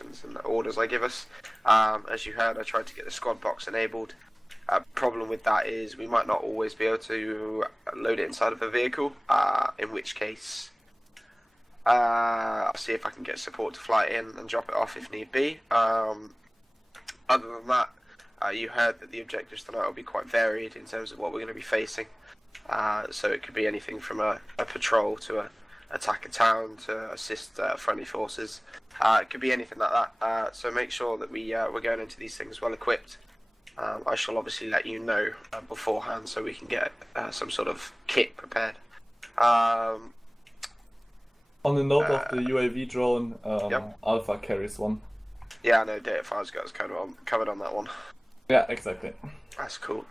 instructions and the orders I give us. As you heard, I tried to get the squad box enabled. Problem with that is we might not always be able to load it inside of a vehicle, in which case I'll see if I can get support to fly it in and drop it off if need be. Other than that, you heard that the objectives tonight will be quite varied in terms of what we're going to be facing. So it could be anything from a patrol to attack a town to assist friendly forces. It could be anything like that. So make sure that we're going into these things well equipped. I shall obviously let you know beforehand so we can get some sort of kit prepared. On the note of the UAV drone, Yep. Alpha carries one. Yeah, I know Data File's got us covered on that one. Yeah, exactly. That's cool.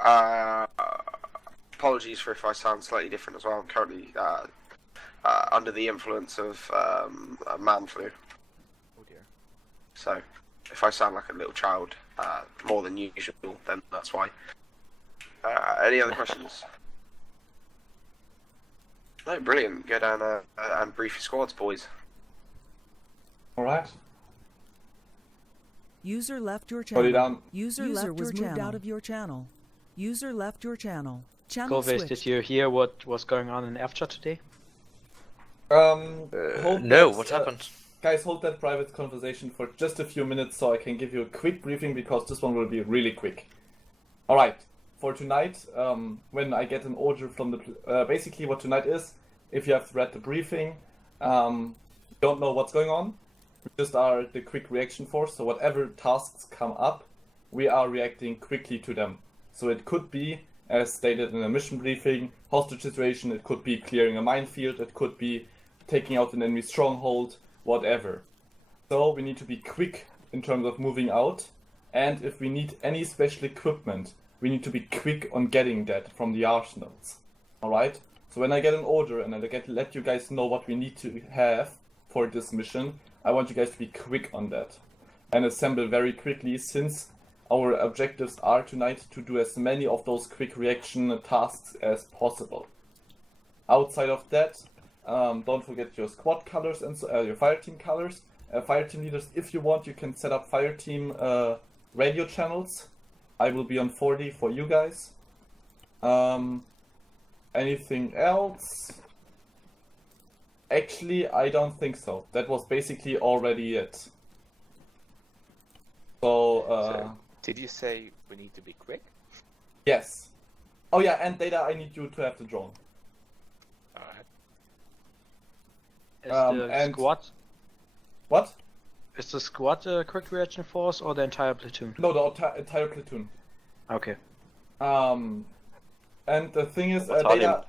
Apologies for if I sound slightly different as well. I'm currently under the influence of man flu. Oh dear. So if I sound like a little child more than usual, then that's why. Any other questions? No, brilliant. Go down and brief your squads, boys. Alright. User left your Put it channel. down. User was moved out of your channel. User left your channel. Channel Goldface, switched. did you hear what was going on in After today? Hold No, that, what happened? Guys, hold that private conversation for just a few minutes so I can give you a quick briefing because this one will be really quick. Alright, for tonight, when I get an order from the... basically what tonight is, if you have read the briefing, don't know what's going on, we just are the quick reaction force, so whatever tasks come up, we are reacting quickly to them. So it could be, as stated in a mission briefing, hostage situation, it could be clearing a minefield, it could be taking out an enemy stronghold, whatever. So we need to be quick in terms of moving out, and if we need any special equipment, we need to be quick on getting that from the arsenals. Alright? So when I get an order and I let you guys know what we need to have for this mission, I want you guys to be quick on that. And assemble very quickly, since our objectives are tonight to do as many of those quick reaction tasks as possible. Outside of that, don't forget your squad colors and your fire team colors. Fire team leaders, if you want, you can set up fire team radio channels. I will be on 40 for you guys. Anything else? Actually, I don't think so. That was basically already it. So, Did you say we need to be quick? yes. Oh yeah, and Data, I need you to have the drone. Alright. Is the and- squad What? is the squad a quick reaction force or the entire platoon? No, the entire platoon. Okay. And the thing is, Battalion.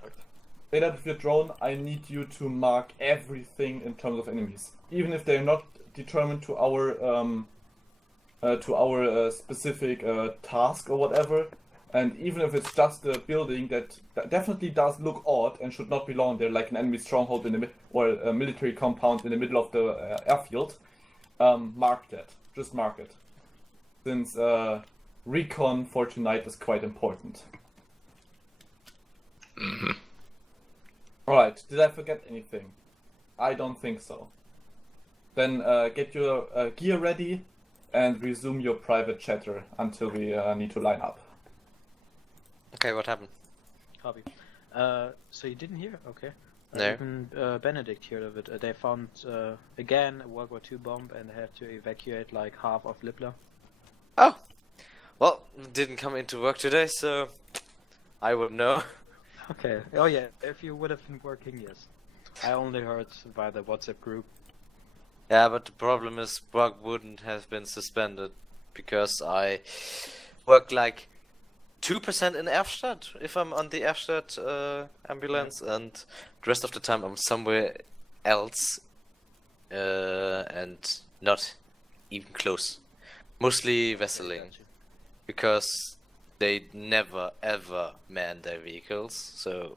Data with your drone, I need you to mark everything in terms of enemies, even if they're not determined to our specific task or whatever, and even if it's just a building that definitely does look odd and should not belong there, like an enemy stronghold in the or a military compound in the middle of the airfield. Mark that. Just mark it, since recon for tonight is quite important. Alright, did I forget anything? I don't think so. Then get your gear ready and resume your private chatter until we need to line up. Okay, what happened? Copy. So you didn't hear? Okay. No. Even Benedict heard of it. They found again a World War II bomb and had to evacuate like half of Libla. Oh! Well, didn't come into work today, so I would know. Okay. Oh yeah. If you would have been working, yes. I only heard by the WhatsApp group. Yeah, but the problem is work wouldn't have been suspended because I work like 2% in Erfstadt if I'm on the Erfstadt ambulance, and the rest of the time I'm somewhere else and not even close. Mostly vesseling, because they never ever man their vehicles, so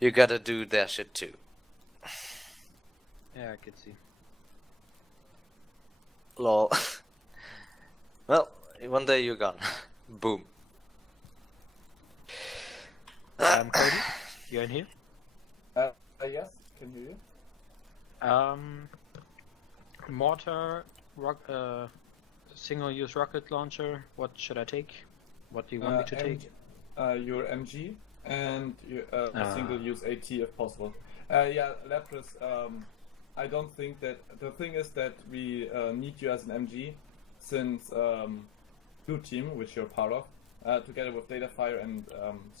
you gotta do their shit too. Yeah, I can see. Lol. Well, one day you're gone. Boom. Cody, you in here? Yes, can hear you. Mortar single-use rocket launcher. What should I take? What do you want me to take? Your MG and your, single-use AT if possible. Yeah, Lapras. I don't think that the thing is that we need you as an MG, since Blue Team, which you're part of, together with Datafire and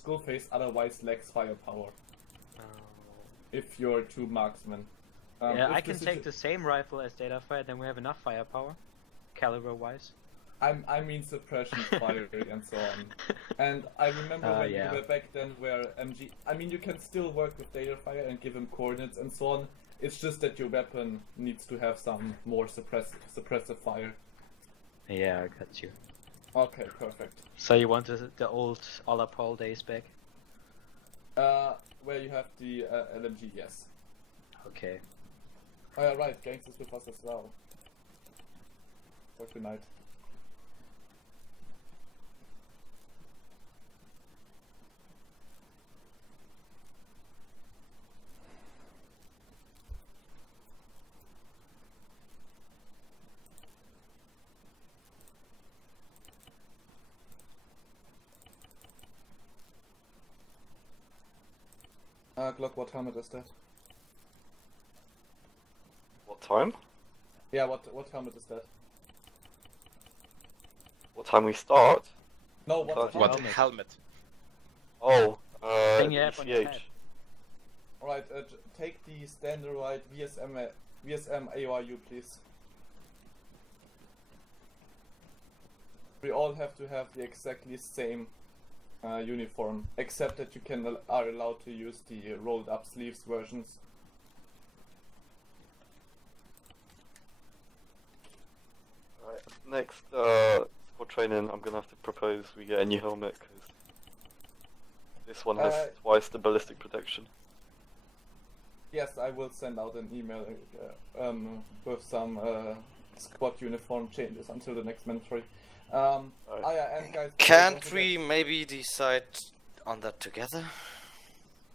Skullface, otherwise lacks firepower. If you're two marksmen. Yeah, I can take the same rifle as Datafire, then we have enough firepower, caliber-wise. I mean suppression, firing, and so on. And I remember when you were back then where MG... I mean, you can still work with Datafire and give him coordinates and so on. It's just that your weapon needs to have some more suppressive fire. Yeah, I got you. Okay, perfect. So you want the old Olapol days back? Where you have the LMG, yes. Okay. Oh yeah, right, Gangsters with us as well. For tonight. Glock, what helmet is that? What time? Yeah, what helmet is that? What time we start? No, what What helmet? helmet? Oh, Thing you have on your head. Alright, take the standard VSM ARU, please. We all have to have the exactly same uniform, except that you are allowed to use the rolled up sleeves versions. right. Next squad training, I'm gonna have to propose we get a new helmet because this one has twice the ballistic protection. Yes, I will send out an email with some squad uniform changes until the next mandatory. Yeah, and guys, Can't we maybe decide on that together?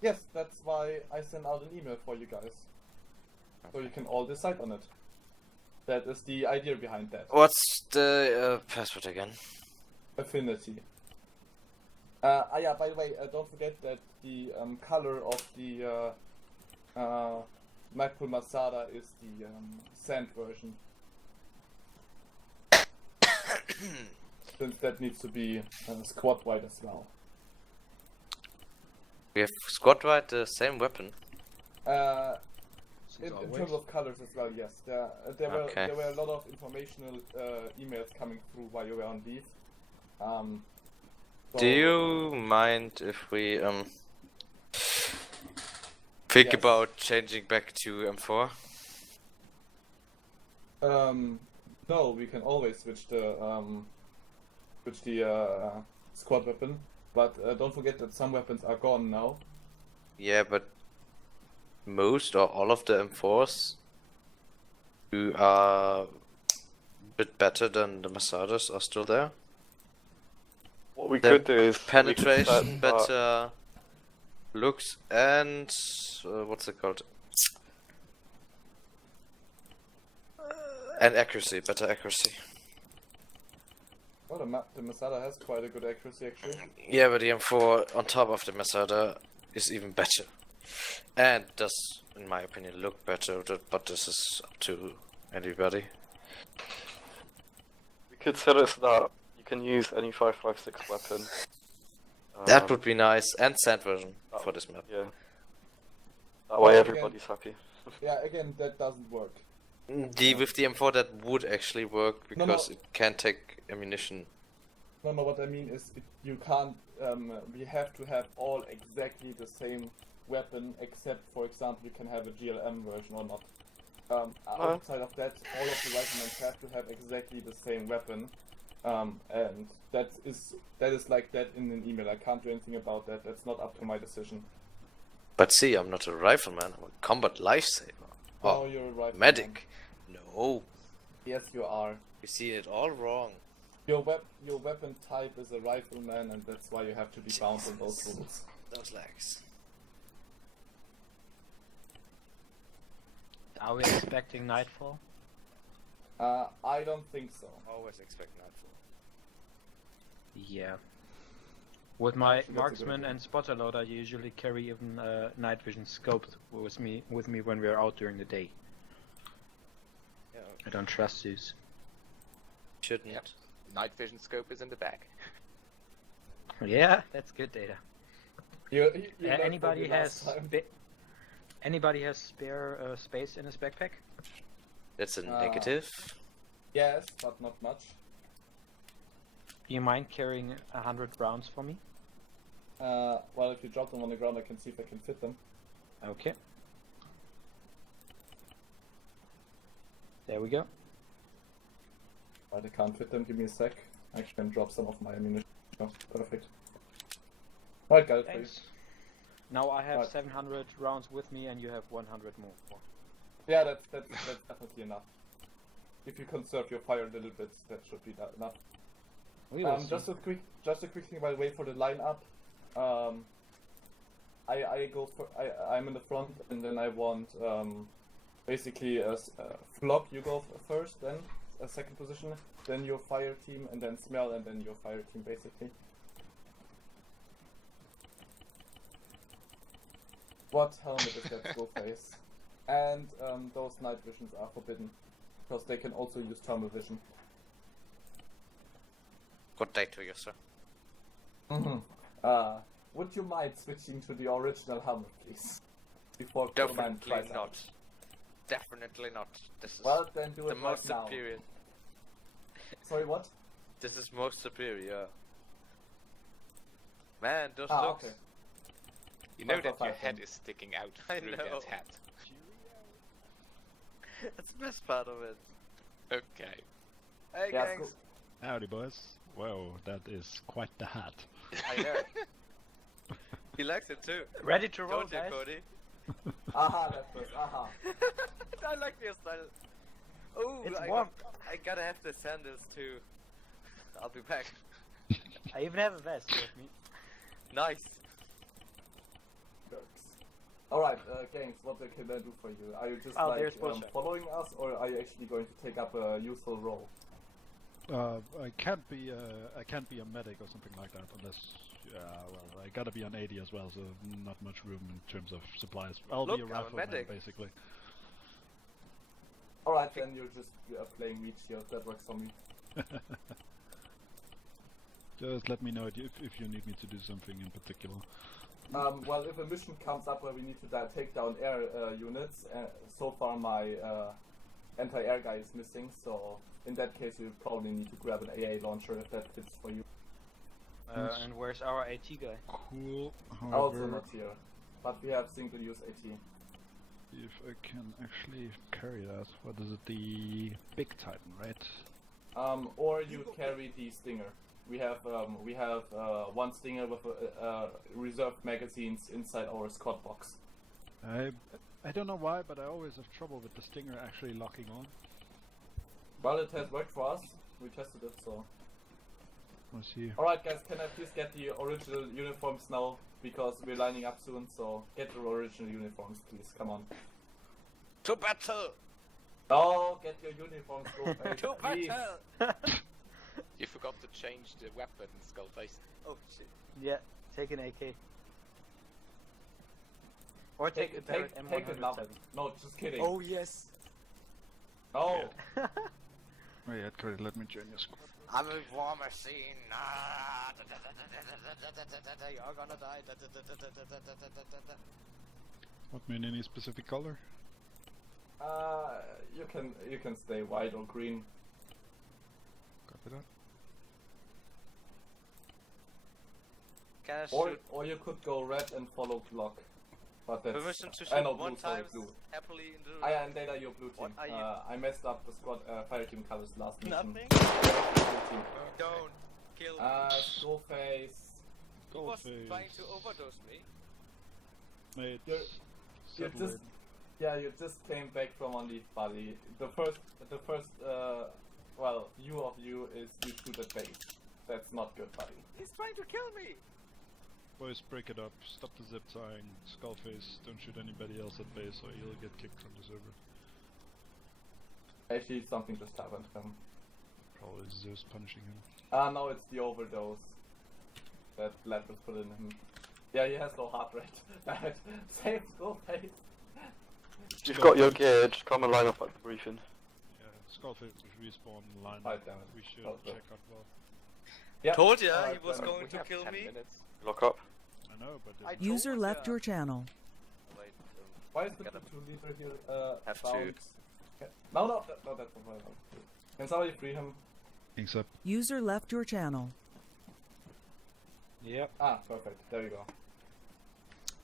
Yes, that's why I sent out an email for you guys. So you can all decide on it. That is the idea behind that. What's the password again? Affinity. Yeah, by the way, don't forget that the color of the Magpul Masada is the sand version. Since that needs to be squad wide as well. We have squad wide the same weapon. In terms of colors as well, yes. There were a lot of informational emails coming through while you were on leave. Do you mind if we think about changing back to M4? No, we can always switch the squad weapon, but don't forget that some weapons are gone now. Yeah, but most or all of the M4s who are a bit better than the Masadas are still there. What we The could do is penetration, better looks, and what's it called? And accuracy, better accuracy. Oh, the Masada has quite a good accuracy actually. Yeah, but the M4 on top of the Masada is even better. And does, in my opinion, look better, but this is up to anybody. We could set it so that you can use any 5.56 weapon. That would be nice, and sand version for this map. Yeah. That way everybody's happy. Yeah, again, that doesn't work. With the M4 that would actually work because it can take ammunition. No, what I mean is you can't. We have to have all exactly the same weapon, except, for example, you can have a GLM version or not. Outside of that, all of the riflemen have to have exactly the same weapon, and that is like that in an email. I can't do anything about that. That's not up to my decision. But see, I'm not a rifleman. I'm a combat lifesaver. Oh, you're a rifleman. Medic. No. Yes, you are. You see it all wrong. Your weapon type is a rifleman, and that's why you have to be bound in those rules. Those legs. Are we expecting nightfall? I don't think so. Always expect nightfall. Yeah. With my Actually, that's a good marksman idea. and spotter loader, I usually carry even night vision scope with me when we're out during the day. Yeah. I don't trust these. Shouldn't. Yep. Night vision scope is in the bag. Yeah, that's good data. You learned from Anybody me has last time. anybody has spare space in his backpack? That's a negative. Yes, but not much. Do you mind carrying 100 rounds for me? Well, if you drop them on the ground, I can see if I can fit them. Okay. There we go. But I can't fit them. Give me a sec. I can drop some of my ammunition. Oh, perfect. Right, got it for you. Thanks. Now I have Right. 700 rounds with me, and you have 100 more. Yeah, that's definitely enough. If you conserve your fire a little bit, that should be enough. We will see. Just a quick thing while wait for the lineup. I go for I'm in the front, and then I want basically a flock. You go first, then a second position, then your fire team, and then smell, and then your fire team basically. What helmet is that? Go face. And those night visions are forbidden because they can also use thermal vision. Good day to you, sir. Would you mind switching to the original helmet, please? Before Command Definitely tries not. out. Definitely not. This is Well, then do the it right most now. superior. Sorry, what? This is most superior. Man, those Ah, looks. okay. You know Five that for your five, head then. is sticking out I through know. that hat. That's the best part of it. Okay. Hey, Yeah, gangs. cool. Howdy, boys. Whoa, that is quite the hat. I know. He likes it too. Ready to roll, Don't you, guys? Cody? Aha, that was aha. I like your style. Oh, It's warm. I gotta have the sandals too. I'll be back. I even have a vest with me. Nice. Jerks. Alright, gangs, what can I do for you? Are you just Oh, there's like bullshit. following us, or are you actually going to take up a useful role? I can't be a medic or something like that unless, well, I gotta be on 80 as well, so not much room in terms of supplies. I'll Look, be a I'm a rifleman medic. basically. Alright, then you're just playing meat shield. That works for me. Just let me know if you need me to do something in particular. Well, if a mission comes up where we need to take down air units, so far my anti-air guy is missing, so in that case you probably need to grab an AA launcher if that fits for you. And where's our AT guy? Cool. Also However, not here, but we have single-use AT. if I can actually carry that. What is it? The big Titan, right? Or you carry the Stinger. We have one Stinger with reserved magazines inside our squad box. I don't know why, but I always have trouble with the Stinger actually locking on. Well, it has worked for us. We tested it, so. Let's see. Alright guys, can I please get the original uniforms now? Because we're lining up soon, so get the original uniforms, please. Come on. To battle! Oh, get your uniforms, go face, To please. battle! You forgot to change the weapon, Skullface. Oh shit. Yeah, take an AK. Or take a Barrett Take another. M107. No, just kidding. Oh yes. No. Wait, Cody, let me join your squad. I'm a war machine. Ah, da, da, da, da, da, da, da, da, da, you're gonna die. Da, da, da, da, da, da, da, da, da, da. What mean any specific color? You can stay white or green. Copy that. Can I shoot? Or you could go red and follow block. But that's Permission to I shoot know, one blue, sorry, time blue. happily in the And data your blue team. What are you- I messed up the squad fire team colors last mission. Nothing. Blue team. Don't kill me. Skullface. Who was trying to overdose me? Mate, You just, yeah, you just came back from on leave, buddy. The first, well, you is you shoot at base. That's not good, buddy. He's trying to kill me. boys, break it up. Stop the zip tying. Skullface, don't shoot anybody else at base or you'll get kicked from the server. Actually, something just happened to him. Probably Zeus punishing him. No, it's the overdose that Lad was put in him. Yeah, he has low heart rate. Bad. Save Skullface. You've got your gear, just come and line up at the briefing. Yeah, Skullface respawn line. Oh, damn it. We should Oh, check out well. Yeah. Told ya Alright, he was then. going to kill me. Lock up. I know, but I User told left ya. your channel. Wait, Why is the Gotta 2-liter here have bound? Okay. No, that's not my fault. Can somebody free him? Kings up. User left your channel. Yep. Ah, perfect. There you go.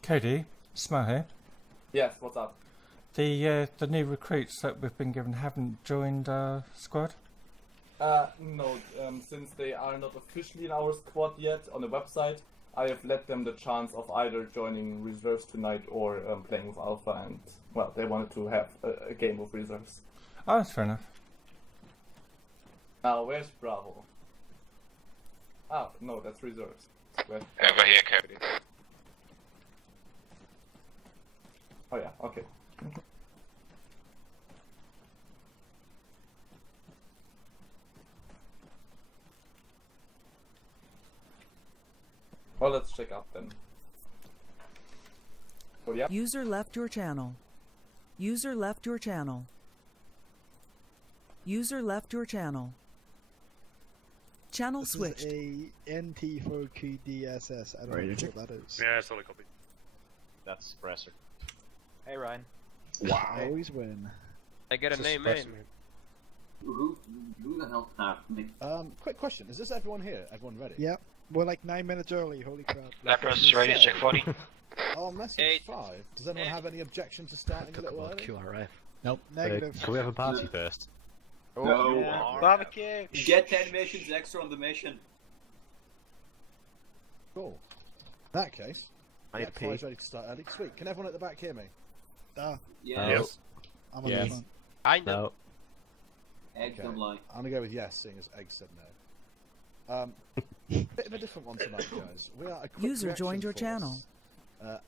Cody, Smo here. Yes, what's up? The new recruits that we've been given haven't joined our squad. No, since they are not officially in our squad yet on the website, I have let them the chance of either joining reserves tonight or playing with Alpha, and well, they wanted to have a game of reserves. Oh, that's fair enough. Now, where's Bravo? Ah, no, that's reserves. Where? Over here, Cody. Oh yeah, okay. Well, let's check out then. Oh yeah. User left your channel. User left your channel. User left your channel. Channel switched. This is a NT4QDSS. I don't know what that is. Yeah, solid copy. That's Brasser. Hey Ryan. I always win. I get a name in. Who the hell quick question. Is this everyone here? Everyone ready? Yep. We're like 9 minutes early, holy crap. Left versus ready, check 40. Oh, message 5. Does anyone have any objection to starting a little early? QRF. Nope. Negative. Can we have a party first? No. Yeah. Barbecue! Get 10 missions extra on the mission. Cool. In that case, I need to pee. Five's ready to start early. Sweet. Can everyone at the back hear me? Yes. I'm on Yes. the phone. I know. No. Eggs don't lie. I'm gonna go with yes, seeing as Egg said no. Bit of a different one tonight, guys. We are a quick User reaction joined your force. channel.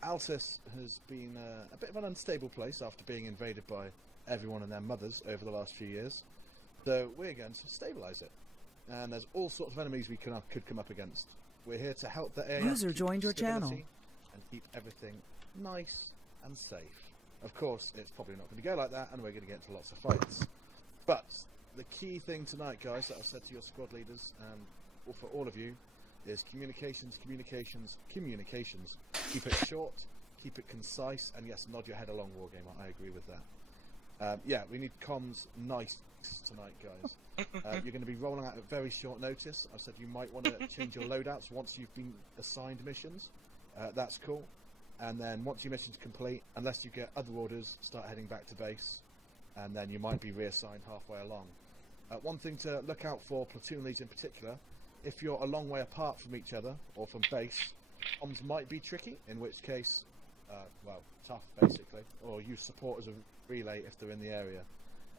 Altus has been a bit of an unstable place after being invaded by everyone and their mothers over the last few years. So we're going to stabilise it. And there's all sorts of enemies we could come up against. We're here to help the AF User keep joined your stability channel. and keep everything nice and safe. Of course, it's probably not going to go like that, and we're going to get into lots of fights. But the key thing tonight, guys, that I've said to your squad leaders and for all of you is communications, communications, communications. Keep it short, keep it concise, and yes, nod your head along, Wargamer. I agree with that. Yeah, we need comms nice tonight, guys. You're going to be rolling out at very short notice. I said you might want to change your loadouts once you've been assigned missions. That's cool. And then once your mission's complete, unless you get other orders, start heading back to base, and then you might be reassigned halfway along. One thing to look out for, platoon leads in particular, if you're a long way apart from each other or from base, comms might be tricky, in which case, well, tough basically, or use support as a relay if they're in the area.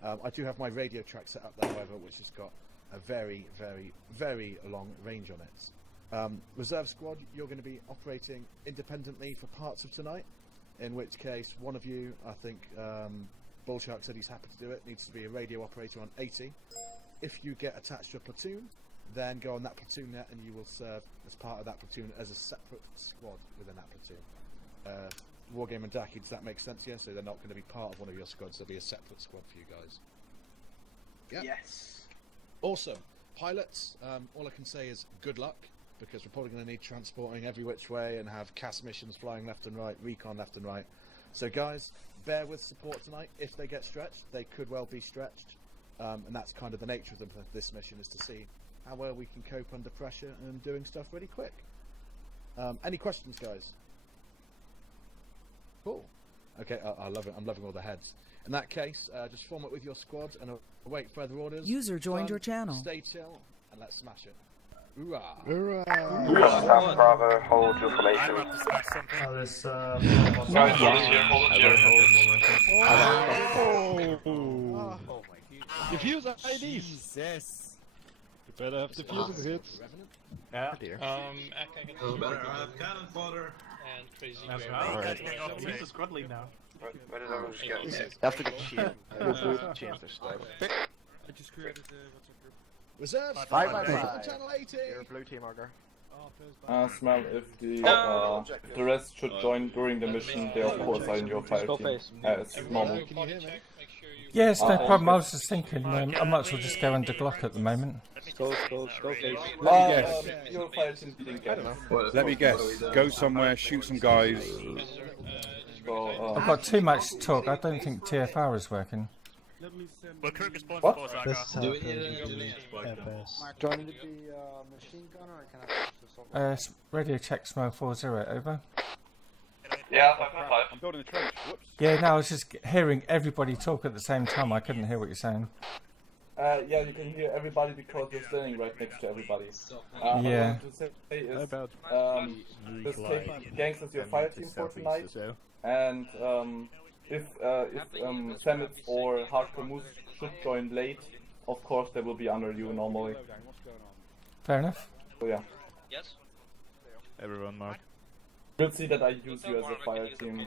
I do have my radio track set up there, however, which has got a very, very, very long range on it. Reserve squad, you're going to be operating independently for parts of tonight, in which case one of you, I think Bullshark said he's happy to do it, needs to be a radio operator on 80. If you get attached to a platoon, then go on that platoon net and you will serve as part of that platoon as a separate squad within that platoon. Wargame and Daki, does that make sense? Yeah, so they're not going to be part of one of your squads, they'll be a separate squad for you guys. Yeah. Yes. Awesome. Pilots, all I can say is good luck, because we're probably going to need transporting every which way and have CAS missions flying left and right, recon left and right. So guys, bear with support tonight. If they get stretched, they could well be stretched. And that's kind of the nature of this mission, is to see how well we can cope under pressure and doing stuff really quick. Any questions, guys? Cool. Okay, I love it. I'm loving all the heads. In that case, just form it with your squad and await further orders. User joined your channel. Stay chill and let's smash it. Hoorah! Hoorah! Bravo, hold your formation. Diffuse IDs! Jesus! You better have diffusing hits. Yeah. Cannon fodder and crazy. Alright. He's a squad lead now. Where did everyone just go? After the cheer. Chances stuff. I just created the WhatsApp group. Reserves, Bye, fire bye, on bye. channel 80. You're a blue team, Argar. Smell, if the rest should join during the mission, they of course are in your fire team, as normal. Can you hear me? Yes, no problem. I was just thinking, I might as well just go under Glock at the moment. Go face. Your fire team didn't get it. Let me guess. Go somewhere, shoot some guys. So, I've got too much to talk. I don't think TFR is working. what? Joining to be machine gunner, or can I push this over? Radio check Smell 40, over. Yeah, 5.5. I'm building a trench. Whoops. Yeah, no, I was just hearing everybody talk at the same time. I couldn't hear what you're saying. Yeah, you can hear everybody because you're standing right next to everybody. Yeah. What I want to say is, just take gangs as your fire team for tonight, and if Senate or Hardcore Moose should join late, of course they will be under you normally. Fair enough. So yeah. Yes? Everyone, Mark. You'll see that I use you as a fire team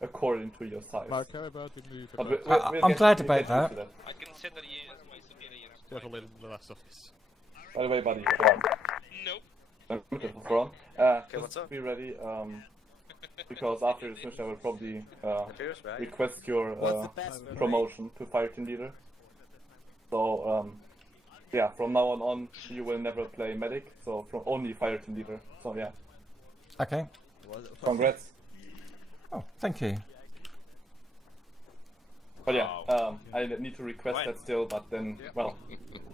according to your size. Mark, how about we move? But I'm glad about that. I consider you as my superior. Careful in the last office. By the way, buddy, Nope. just be ready, because after this mission I will probably request your promotion to fire team leader. So, yeah, from now on you will never play medic, so from only fire team leader. So yeah. Okay. Congrats. Oh, thank you. But yeah, I need to request that still, but then, well,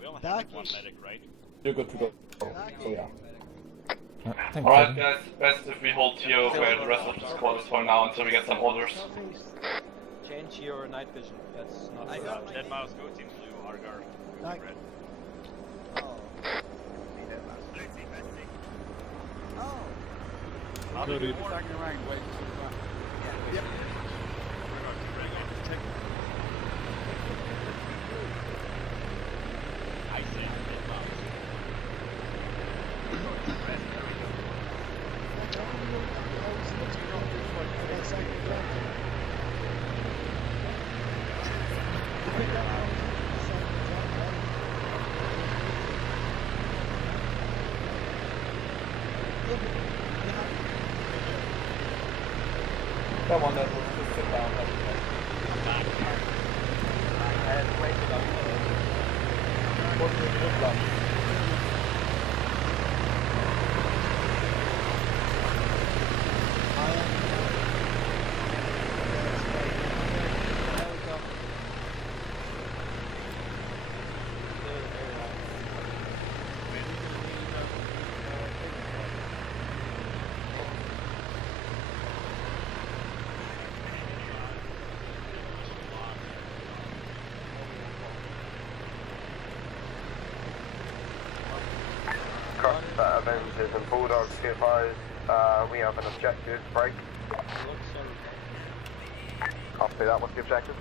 We only have one medic, right? you're good to go. So yeah. Thank Alright you. guys, best if we hold Tio where the rest of the squad is for now until we get some orders. Change your night vision. That's not. Dead mouse, go team blue, Argar. Night. Red. Good. Yep. I say dead mouse. Come on, then, let's just sit down. And wait it up. What do you look like? Avengers and Bulldogs, be advised, we have an objective break. Copy that, what's the objective?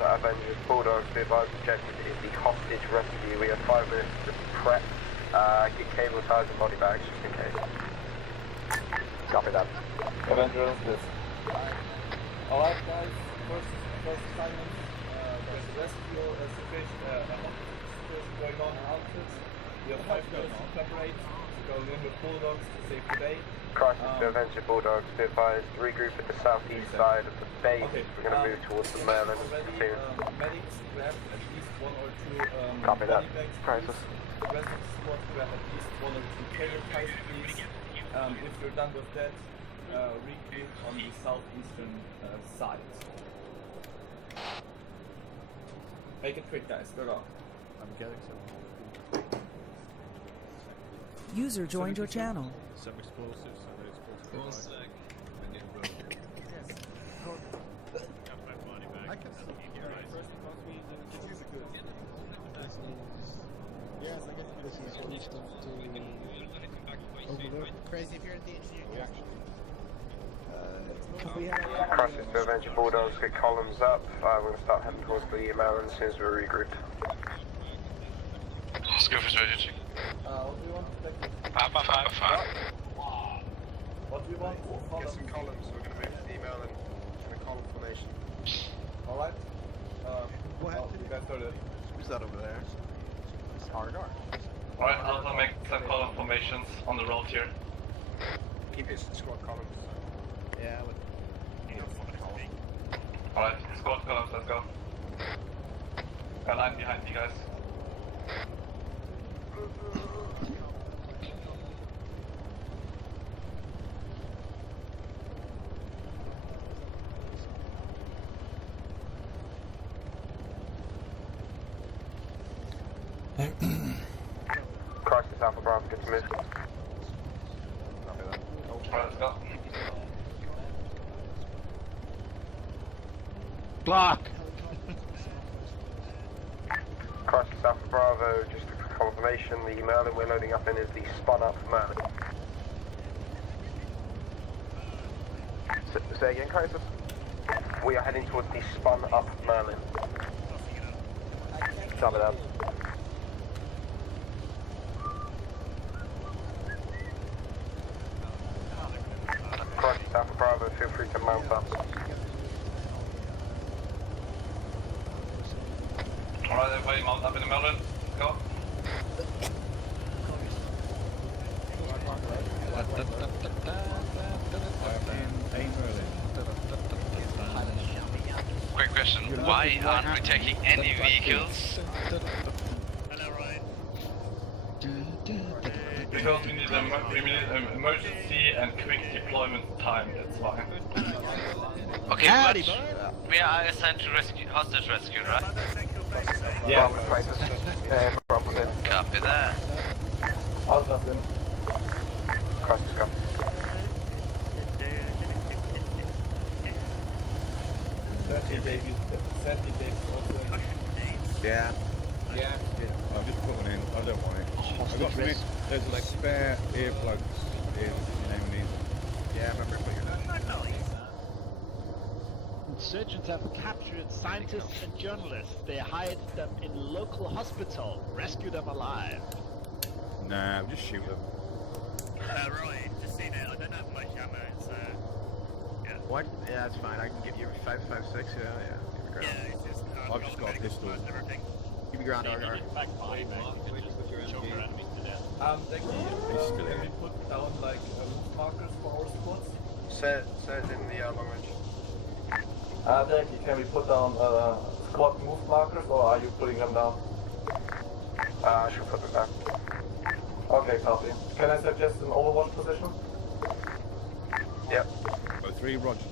Avengers, Bulldogs, be advised, objective is the hostage rescue. We have 5 minutes to prep, get cable ties and body bags just in case. Copy that. Avengers, this. Alright guys, first assignment, there's a rescue situation, going on outfit. We have 5 minutes to preparate, going in with Bulldogs to save the day. Crisis to Avenger Bulldogs, be advised, regroup at the southeast side of the base. Okay. We're going to move towards the Merlin platoon. Medics, grab at least 1 or 2 copy that. Crisis. The rest of the squad, grab at least 1 or 2 cable ties, please. If you're done with that, regroup on the southeastern side. Make it quick, guys. Go on. I'm getting some. User joined your channel. Some explosives, so they're supposed to be I can first because we use a good. Yes, I guess this is good stuff to overlook. Crazy if you're in the engineering actually. Crisis to Avenger Bulldogs, get columns up. We're going to start heading towards the Merlin as soon as we're regrouped. Let's go for strategy. What do you want to take? 5. What What do you want? Get some columns. We're going to move to the email and in a column formation. Alright. You guys heard it. Who's that over there? Argar. Alright, Alpha, make some column formations on the road here. Keep it squad columns. Yeah, with Alright, squad columns, let's go. A line behind you guys. Crisis Alpha Bravo, good to move. Alright, let's go. Block! Crisis Alpha Bravo, just a confirmation, the Merlin we're loading up in is the spun up Merlin. Say again, Crisis? We are heading towards the spun up Merlin. Copy that. Crisis Alpha Bravo, feel free to mount up. Alright, everybody mount up in the Merlin. Go. Quick question, why aren't we taking any vehicles? Because we need emergency and quick deployment time, that's why. Okay, but we are assigned to rescue, hostage rescue, right? Yeah. Copy that. Alpha's in. Crisis, go. yeah. I've just put one in. I don't want it. I've got some. There's like spare earplugs in enemies. Yeah, I remember what you're Insurgents have captured scientists and journalists. They hide them in local hospital. Rescue them alive. Nah, just shoot them. Right, just see that. I don't have much ammo, so... Yeah. What? Yeah, that's fine. I can give you 5.56. Yeah. Yeah, it's just... I've just got a pistol. Keep your ground, Argar. Becky, can we put down like move markers for our squads? Say it in the long range. Becky, can we put down squad move markers or are you putting them down? I should put them down. Okay, copy. Can I suggest an overwatch position? Yep. 3, Roger.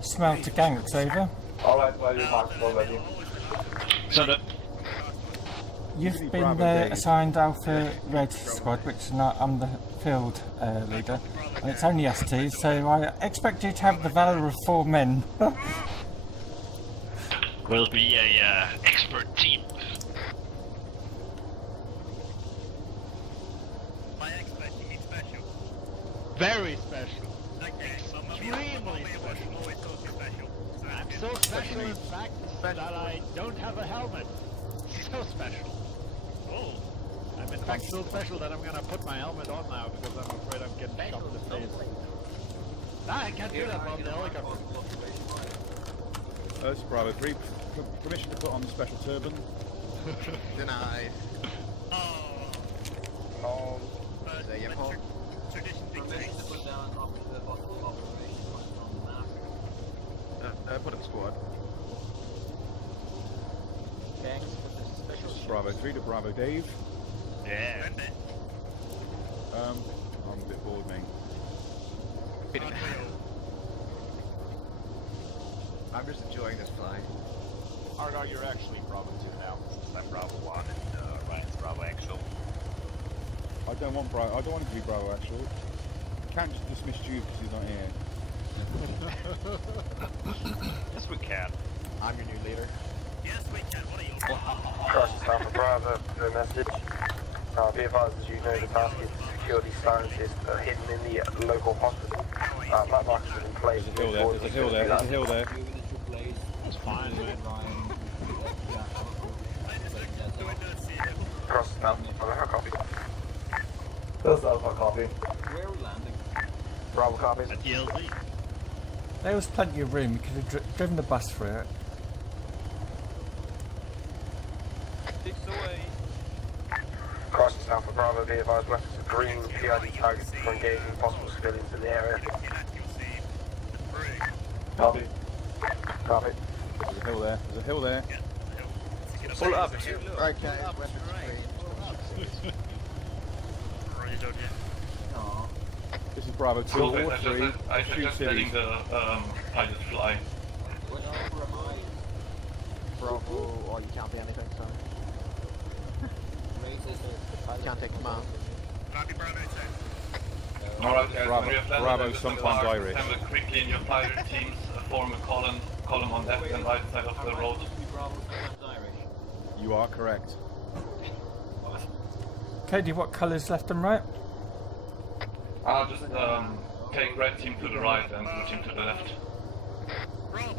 Smell to ganks over. Alright, well you marked already. You've been assigned Alpha Red Squad, which is not, I'm the field leader, and it's only ST, so I expect you to have the valor of 4 men. We'll be a expert team. By expert, you mean special. Very special. Okay, Extremely special. Always talking special. So I'm so special, in fact, that I don't have a helmet. So special. Oh. I'm in fact so special that I'm gonna put my helmet on now because I'm afraid I'm getting shot in the face. Nah, I can't do that while I'm the helicopter. Bravo 3, permission to put on the special turban. Denied. Paul. Say again, Paul. Tradition dictates. Put in squad. Bravo 3 to Bravo Dave. Yeah. I'm a bit bored, mate. I'm just enjoying this flying. Argar, you're actually Bravo 2 now, since I'm Bravo 1 and Ryan's Bravo Actual. I don't want Bravo. I don't want him to be Bravo actually. You can't just dismiss Jude because he's not here. Yes, we can. I'm your new leader. Yes, we can. What are you? Crisis Alpha Bravo, the message. Be advised, as you know, the task is to secure these scientists hidden in the local hospital. Map markers are in place. There's a hill there, there's a hill there. That's fine, man. Crisis Alpha, copy. This is Alpha, copy. Bravo copies. At DLZ. There was plenty of room. You could have driven the bus through it. 6 away. Crisis Alpha Bravo, be advised west of green PID targets for engaging possible civilians in the area. Copy. Copy. There's a hill there. There's a hill there. Pull up. Right, guys, weapons free. This is Bravo 2 or 3. I Shoot suggest series. letting the pilot fly. Bravo, oh, you can't be anything, so. Can't take command. Alright guys, Bravo- when we have landed Bravo at the sometimes park, Irish. assemble quickly in your pilot teams, form a column on left and right side of the road. You are correct. Cody, what colours left and right? Just take red team to the right and blue team to the left.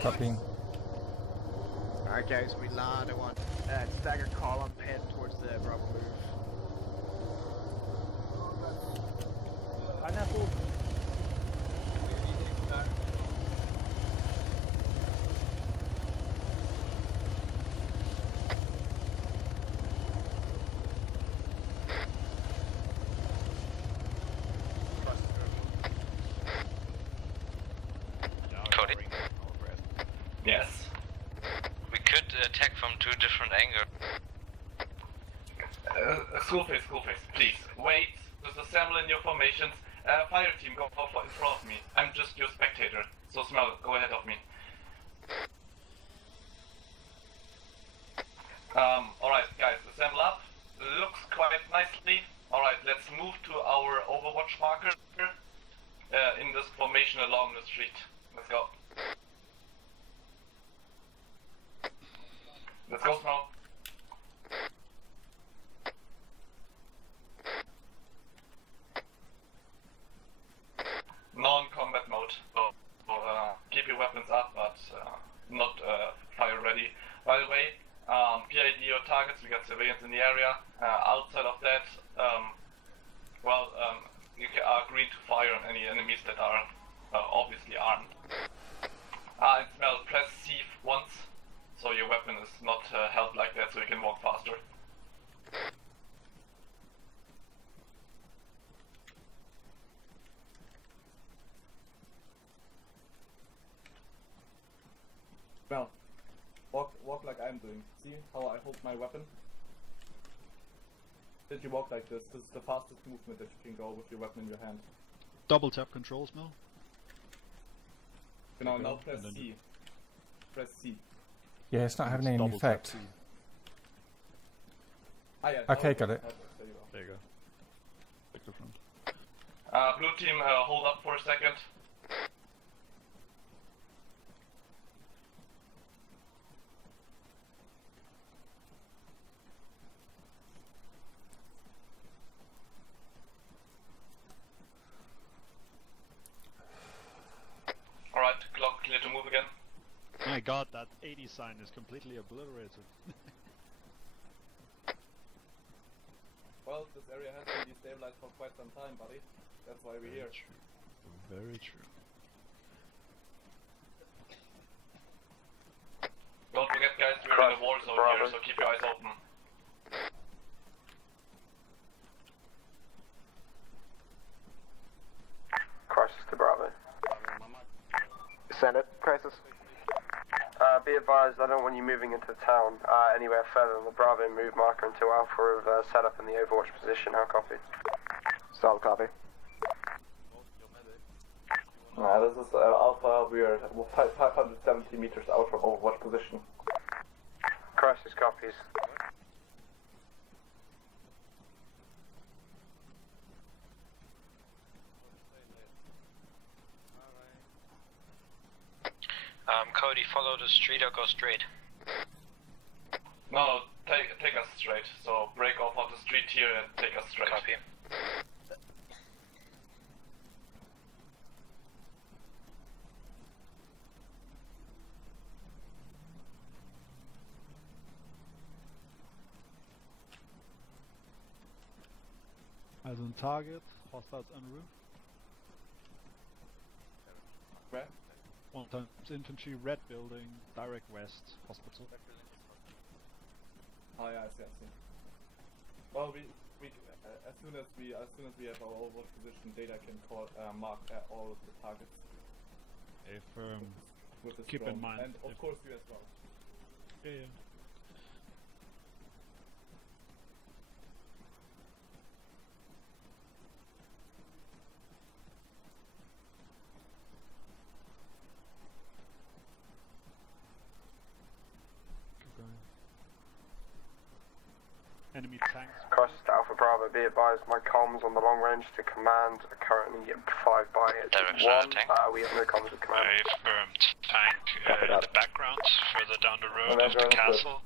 Copying. Alright, guys, we land. I want staggered column head towards the Bravo move. Pineapple. Cody. Yes. We could attack from 2 different angles. Schoolface, please, wait, just assemble in your formations. Fire team, go in front of me. I'm just your spectator, so Smell, go ahead of me. Alright guys, assemble up. Looks quite nicely. Alright, let's move to our Overwatch marker in this formation along the street. Let's go. Let's go, Smell. Non-combat mode, so keep your weapons up, but not fire ready. By the way, PID your targets, we got civilians in the area. Outside of that, you are green to fire on any enemies that are obviously armed. And Smell, press C once, so your weapon is not held like that, so you can walk faster. Well, walk like I'm doing. See how I hold my weapon? Did you walk like this? This is the fastest movement that you can go with your weapon in your hand. Double tap controls, Mel. Now press C. Press C. Yeah, it's not having any Double tap effect. C. Ah, yeah, Okay, got it. There you go. Pick the front. Blue team, hold up for a second. Alright, clock clear to move again. My god, that 80 sign is completely obliterated. Well, this area has been destabilized for quite some time, buddy. That's why we're here. True. Very true. Don't forget, guys, we're in a war zone here, so keep your eyes open. Crisis to Bravo. Send it. Crisis. Be advised, I don't want you moving into town anywhere further than the Bravo move marker until Alpha have set up in the Overwatch position. How copy? Solid copy. This is Alpha, we are 570 meters out from Overwatch position. Crisis copies. Cody, follow the street or go straight? No, take us straight. So break off of the street here and take us straight. Copy. Eyes on target. Hostiles en route. Where? 1 times infantry, red building, direct west, hospital. Oh yeah, I see. Well, we as soon as we have our overwatch position, data can mark all of the targets. If With the keep drone. in mind, and of course you as well. Yeah. Enemy tanks. Crisis to Alpha Bravo, be advised my comms on the long range to command are currently at 5 by it. Direction of the tank. We have no comms with command. Affirmed. Tank in the background, further down the road of the castle.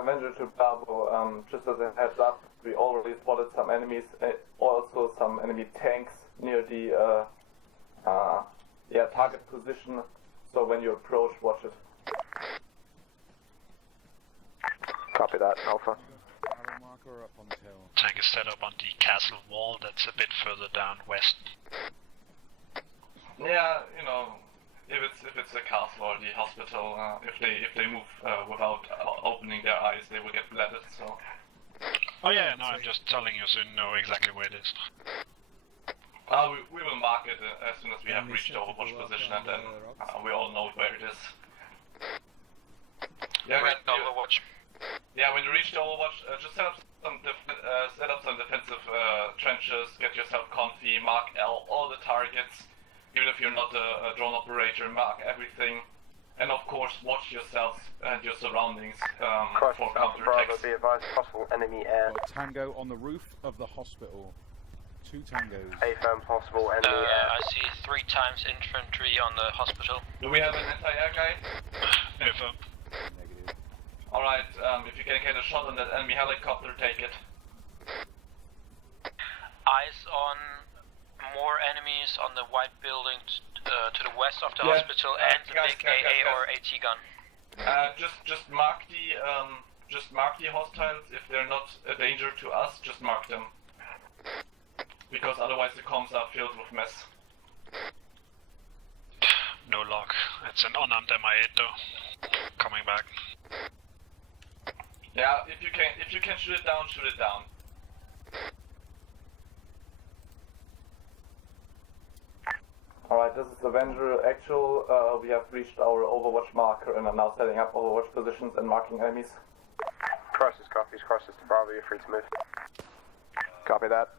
Avenger to Bravo, just as a heads up, we already spotted some enemies, also some enemy tanks near the target position, so when you approach, watch it. Copy that, Alpha. Marker up on the hill. Tank is set up on the castle wall, that's a bit further down west. Yeah, you know, if it's a castle or the hospital, if they move without opening their eyes, they will get bladed. So. Oh yeah, no, I'm just telling you so you know exactly where it is. We will mark it as soon as we have reached the overwatch position, and then we all know where it is. Yeah, Overwatch. Yeah, when you reach the overwatch, just set up some defensive trenches, get yourself comfy, mark all the targets. Even if you're not a drone operator, mark everything. And of course, watch yourselves and your surroundings for counterattacks. Be advised, possible enemy air. Tango on the roof of the hospital. 2 tangos. A firm possible enemy air. I see 3 times infantry on the hospital. Do we have an anti-air guy? Affirm. Negative. Alright, if you can get a shot on that enemy helicopter, take it. Eyes on more enemies on the white building to the west of the hospital and the big AA or AT gun. Just mark the hostiles. If they're not a danger to us, just mark them. Because otherwise the comms are filled with mess. No lock. It's an unarmed MI8 though. Coming back. Yeah, if you can shoot it down, shoot it down. Alright, this is Avenger Actual. We have reached our Overwatch marker and are now setting up Overwatch positions and marking enemies. Crisis copies, Crisis to Bravo, you're free to move. Copy that.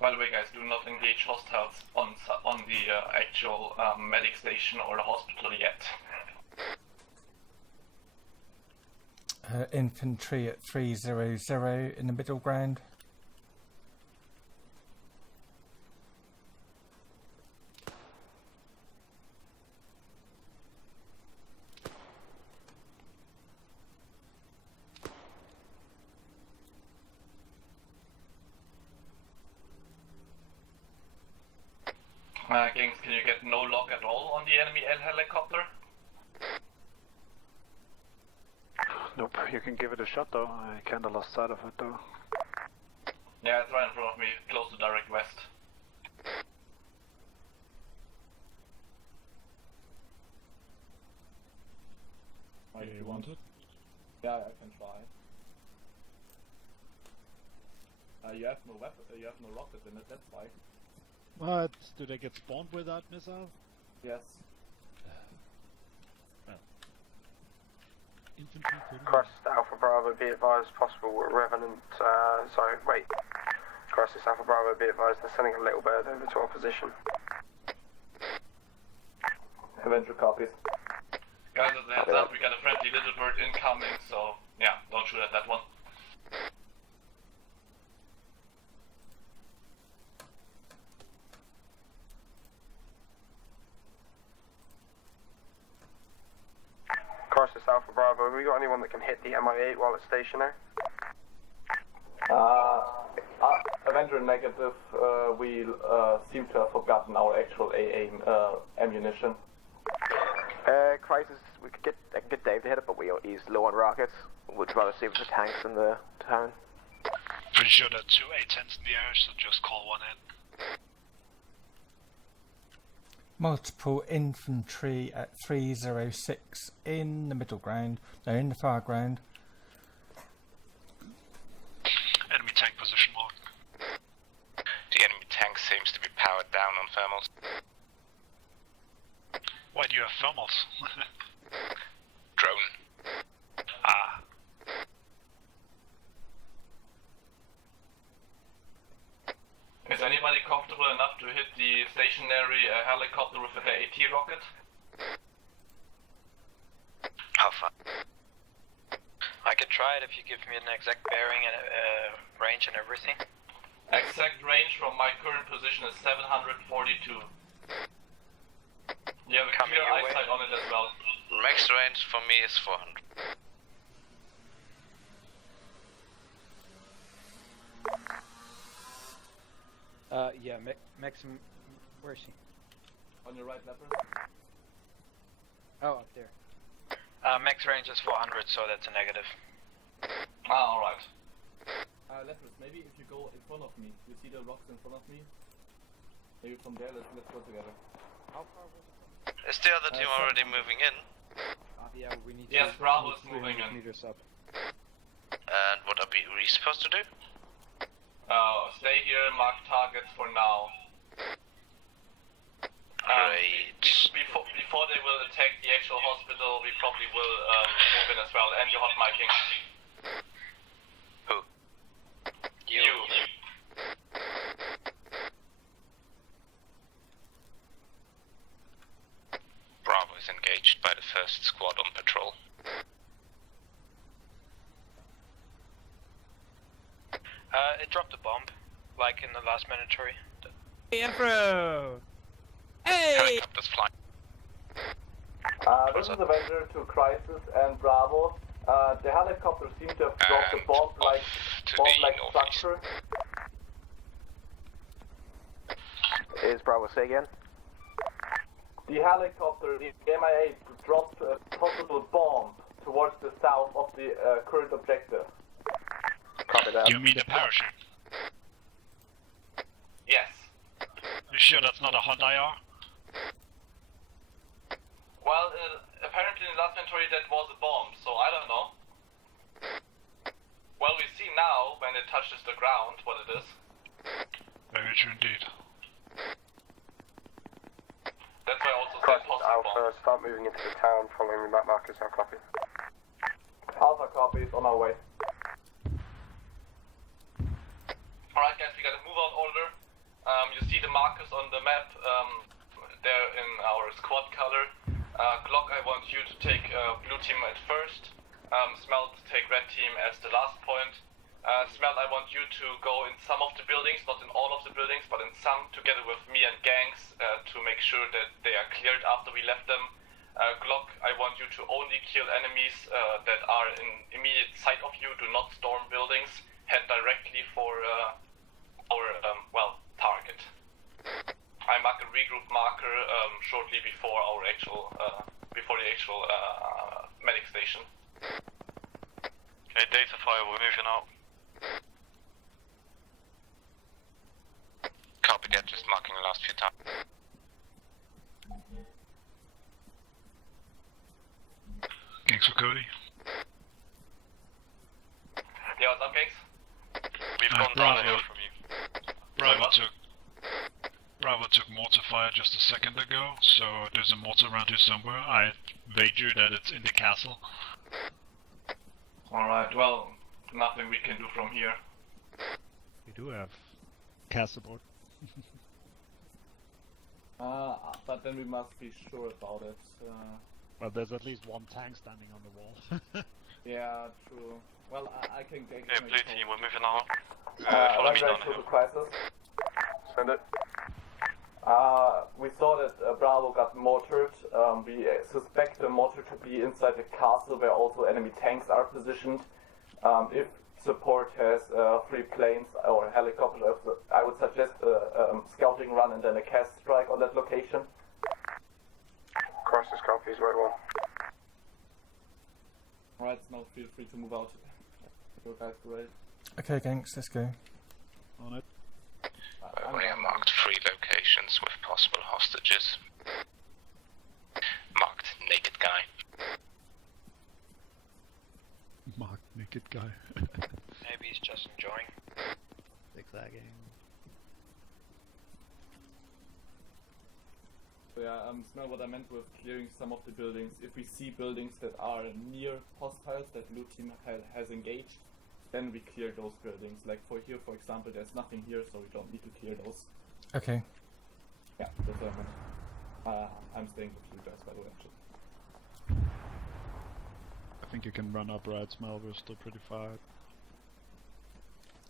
By the way, guys, do not engage hostiles on the actual medic station or the hospital yet. Infantry at 300 in the middle ground. Gangs, can you get no lock at all on the enemy helicopter? Nope, you can give it a shot though. I kinda lost sight of it though. Yeah, it's right in front of me, close to direct west. You want it? Yeah, I can try. You have no weapon, you have no rocket in it, that's why. What? Do they get spawned with that missile? Yes. Well. Infantry could Crisis to Alpha Bravo, be advised, possible Revenant, Crisis Alpha Bravo, be advised, they're sending a little bird over to our position. Avenger copies. Guys, as a heads up, we got a friendly little bird incoming, so yeah, don't shoot at that one. Crisis Alpha Bravo, have we got anyone that can hit the MI8 while it's stationary? Avenger negative, we seem to have forgotten our actual AA ammunition. Crisis, I can get Dave to hit it, but he's low on rockets. We'd rather save it for tanks in the town. Pretty sure there are 2 A-10s in the air, so just call one in. Multiple infantry at 306 in the middle ground. They're in the far ground. Enemy tank position mark. The enemy tank seems to be powered down on thermals. Why do you have thermals? Drone. Ah. Is anybody comfortable enough to hit the stationary helicopter with the AT rocket? How far? I could try it if you give me an exact bearing and range and everything. Exact range from my current position is 742. You have a clear eyesight on it as well. Max range for me is 400. Yeah, maximum. Where is he? On your right, Leopard. Oh, up there. Max range is 400, so that's a negative. Ah, alright. Leopard, maybe if you go in front of me, you see the rocks in front of me? Maybe from there, let's go together. How far was it? Is the other team already moving in? Yeah, we need Yes, Bravo is moving in. meters up. And what are we supposed to do? Stay here, mark targets for now. Great. Before they will attack the actual hospital, we probably will move in as well, and your hot miking. Who? You. Bravo is engaged by the first squad on patrol. It dropped a bomb, like in the last mandatory. Hey, Emperor! Hey! Helicopters flying. This is Avenger to Crisis and Bravo. The helicopter seemed to have dropped a bomb-like structure. Is Bravo say again? The helicopter, the MIA, dropped a possible bomb towards the south of the current objective. Copy that. You mean the parachute? Yes. You sure that's not a hot IR? Well, apparently in the last inventory that was a bomb, so I don't know. Well, we see now, when it touches the ground, what it is. Very true indeed. That's why I also said possible bomb. Start moving into the town following the map markers. I'll copy. Alpha copy is on our way. Alright guys, we got a move out order. You see the markers on the map, they're in our squad color. Glock, I want you to take blue team at first. Smelt, take red team as the last point. Smelt, I want you to go in some of the buildings, not in all of the buildings, but in some, together with me and gangs, to make sure that they are cleared after we left them. Glock, I want you to only kill enemies that are in immediate sight of you, do not storm buildings, head directly for our, target. I mark a regroup marker shortly before our actual, before the actual medic station. Okay, data fire, we're moving out. Copy that, just marking the last few times. Thanks for Cody. Yeah, what's up, gangs? We've gone down the hill from you. Bravo took mortar fire just a second ago, so there's a mortar around here somewhere. I wager that it's in the castle. Alright, well, nothing we can do from here. We do have castle board. But then we must be sure about it. Well, there's at least one tank standing on the wall. Yeah, true. Well, I can get... Yeah, blue team, we're moving out. Follow me down here. Crisis. Send it. We saw that Bravo got mortared. We suspect the mortar to be inside the castle where also enemy tanks are positioned. If support has 3 planes or helicopters, I would suggest a scouting run and then a cast strike on that location. Cross. Costas copies, Red 1. Alright, now feel free to move out. Your guys great. Okay, gangs, let's go. On it. We have marked 3 locations with possible hostages. Marked naked guy. Mark naked guy. Maybe he's just enjoying. Zigzagging. So yeah, Smell, what I meant with clearing some of the buildings. If we see buildings that are near hostiles that blue team has engaged, then we clear those buildings. Like for here, for example, there's nothing here, so we don't need to clear those. Okay. Yeah, that's what I meant. I'm staying with you guys, by the way, actually. I think you can run up right, Smell, we're still pretty far.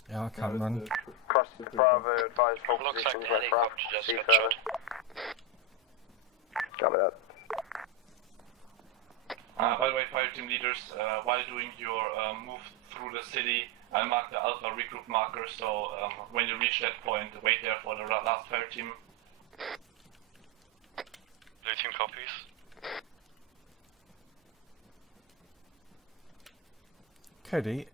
Yeah, I can't run. Cross Bravo, advise hold Looks positions like the where Bravo. helicopter just See got further. shot. Copy that. By the way, fire team leaders, while doing your move through the city, I marked the Alpha regroup marker, so when you reach that point, wait there for the last fire team. Blue team copies. Cody,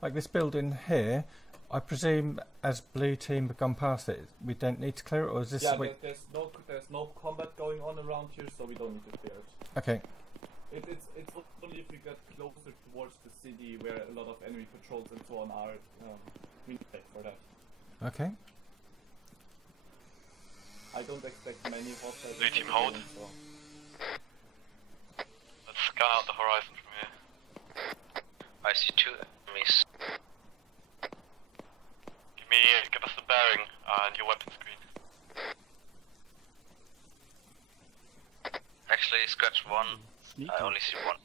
like this building here, I presume as blue team have gone past it, we don't need to clear it, or is this... Yeah, there's no combat going on around here, so we don't need to clear it. Okay. It's only if we get closer towards the city where a lot of enemy patrols and so on are, we need to for that. Okay. I don't expect many hostiles. Blue team hold. So. Let's scan out the horizon from here. I see 2 enemies. Give us the bearing and your weapon screen. Actually, scratch 1. I only see 1.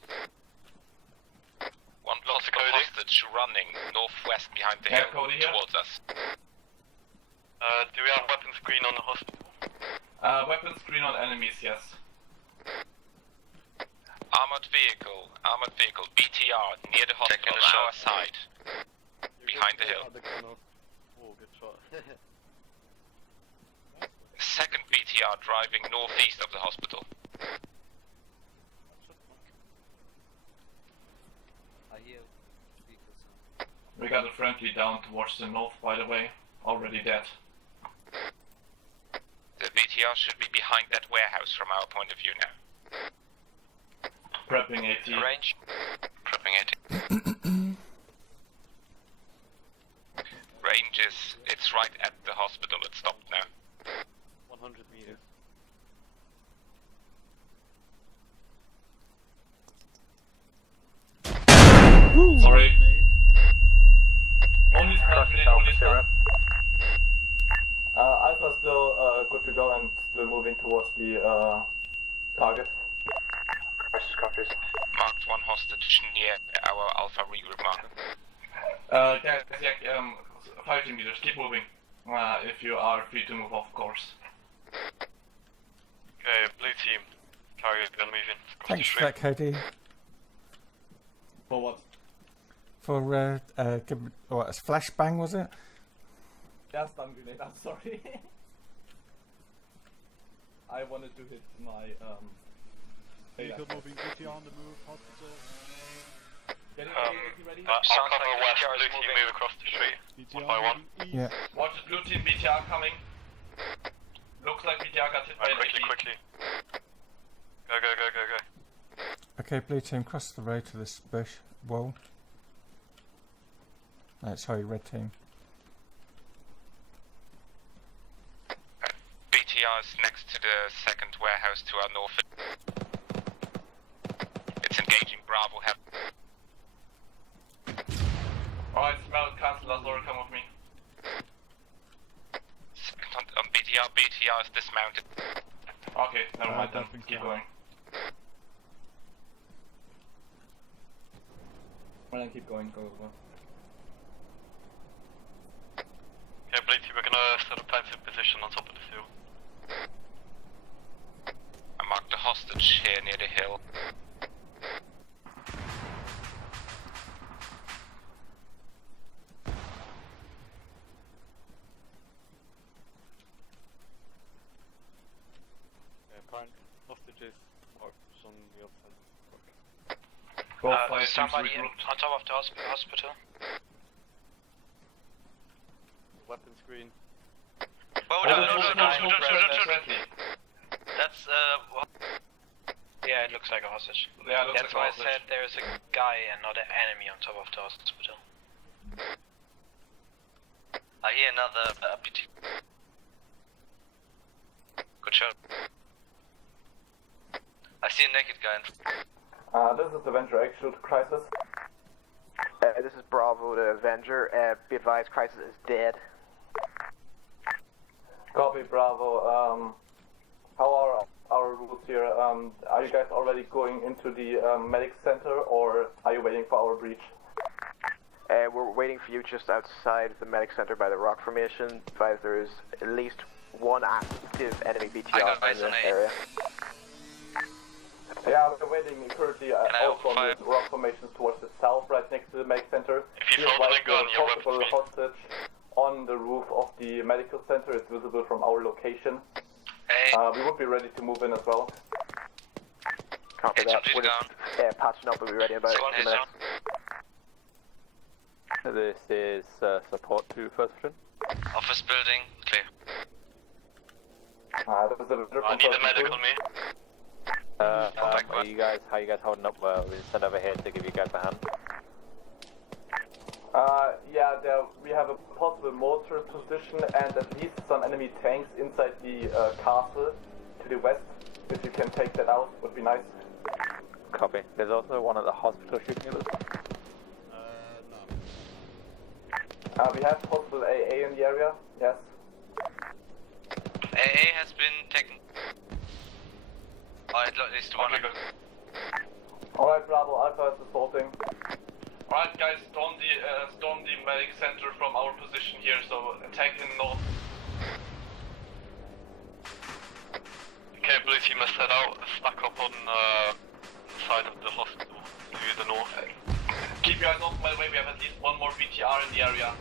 One possible hostage running northwest behind the hill towards us. Do we have weapon screen on the hospital? Weapon screen on enemies, yes. Armored vehicle, BTR, near the hospital, our side. Behind the hill. Oh, good shot. Second BTR driving northeast of the hospital. We got a friendly down towards the north, by the way. Already dead. The BTR should be behind that warehouse from our point of view now. Prepping AT. Range. Prepping AT. Range is, it's right at the hospital, it stopped now. 100 meters. Sorry. Only stun. Alpha still good to go and still moving towards the target. Crisis copies. Marked 1 hostage near our Alpha regroup marker. Guys, fire team leaders, keep moving. If you are free to move, of course. Okay, blue team. Carry gun moving. Thanks for that, Cody. For what? For, what, a flashbang, was it? Yeah, stun grenade, I'm sorry. I wanted to hit my, Vehicle moving, BTR on the move, hospital. Get it, ready? I'll cover west, blue team move across the street. BTR 1 by 1. Yeah. Watch the blue team BTR coming. Looks like BTR got hit by an AT. Quickly. Go. Okay, blue team, cross the road to this bush wall. No, sorry, red team. BTR is next to the second warehouse to our north. It's engaging Bravo heavy. Alright, Smell, cancel that lure, come with me. Second on BTR is dismounted. Okay, never mind then, keep going. Well then keep going, go. Okay, blue team, we're gonna set a defensive position on top of the hill. I marked a hostage here near the hill. Yeah, prime hostages marked on the other side. Somebody on top of the hospital. Weapon screen. Oh, no. That's, yeah, it looks like a hostage. Yeah, it looks That's like why a I said there's a guy and not an enemy on top of the hospital. I hear another PT. Good shot. I see a naked guy. This is Avenger Actual Crisis. This is Bravo to Avenger. Be advised, Crisis is dead. Copy, Bravo. How are our routes here? Are you guys already going into the medic center, or are you waiting for our breach? We're waiting for you just outside the medic center by the rock formation. Advise there is at least one active enemy BTR in this area. Yeah, we're waiting currently also on the rock formations towards the south, right next to the medic center. If you hold the gun, you're possible hostage on the roof of the medical center. It's visible from our location. We would be ready to move in as well. Copy that. We're just patching up. We'll be ready in about 2 minutes. This is support to first platoon. Office building, clear. I need a medical, me. How you guys holding up? We sent over here to give you guys a hand. Yeah, we have a possible mortar position and at least some enemy tanks inside the castle to the west. If you can take that out, would be nice. Copy. There's also one at the hospital shooting at us. We have possible AA in the area, yes. AA has been taken. At least one. Alright, Bravo, Alpha is assaulting. Alright guys, storm the medic center from our position here, so attack in north. Okay, blue team has set out, stack up on the side of the hospital to the north. Keep your eyes open, by the way, we have at least one more BTR in the area.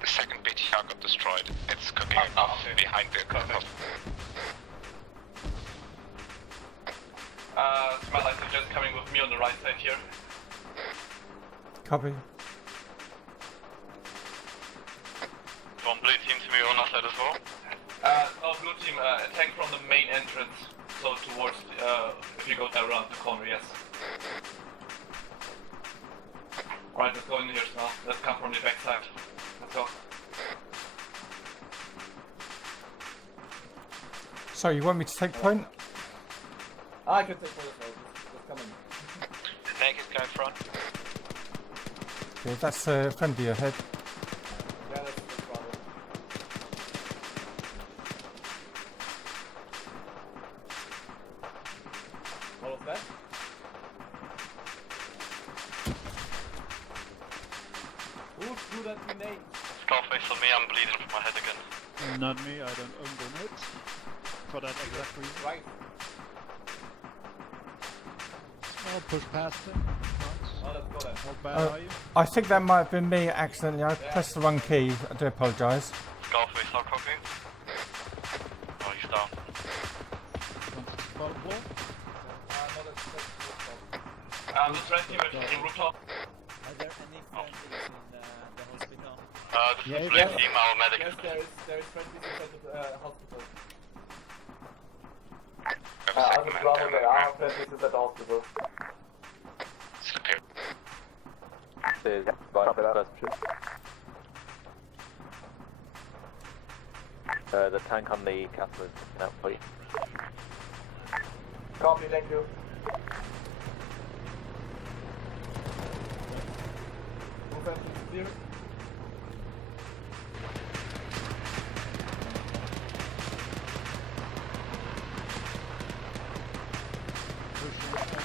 The second BTR got destroyed. It's cooking behind the hospital. Smell like they're just coming with me on the right side here. Copy. Want blue team to move on our side as well? No, blue team, attack from the main entrance, so towards, if you go around the corner, yes. Alright, let's go in here now. Let's come from the back side. Let's go. So you want me to take point? I can take point as well. Just come in. Naked guy front. Yeah, that's friendly ahead. Yeah, that's no problem. What was that? Who threw that grenade? Scarface on me, I'm bleeding from my head again. Not me, I don't own grenades. For that exact reason. Right. I'll push past him. Oh, let's go then. How bad are you? I think that might have been me accidentally. I pressed the wrong key. I do apologise. Scarface, how copy? Oh, he's down. Bottom floor? Let's rescue it in the rooftop. Are there any friendlies in the hospital? This is blue team, our medic. Yes, there is friendlies inside the hospital. Have a second man down there are friendlies inside the hospital. Slip here. This is first platoon. The tank on the castle is looking out for you. Copy, thank you. Move friendlies clear.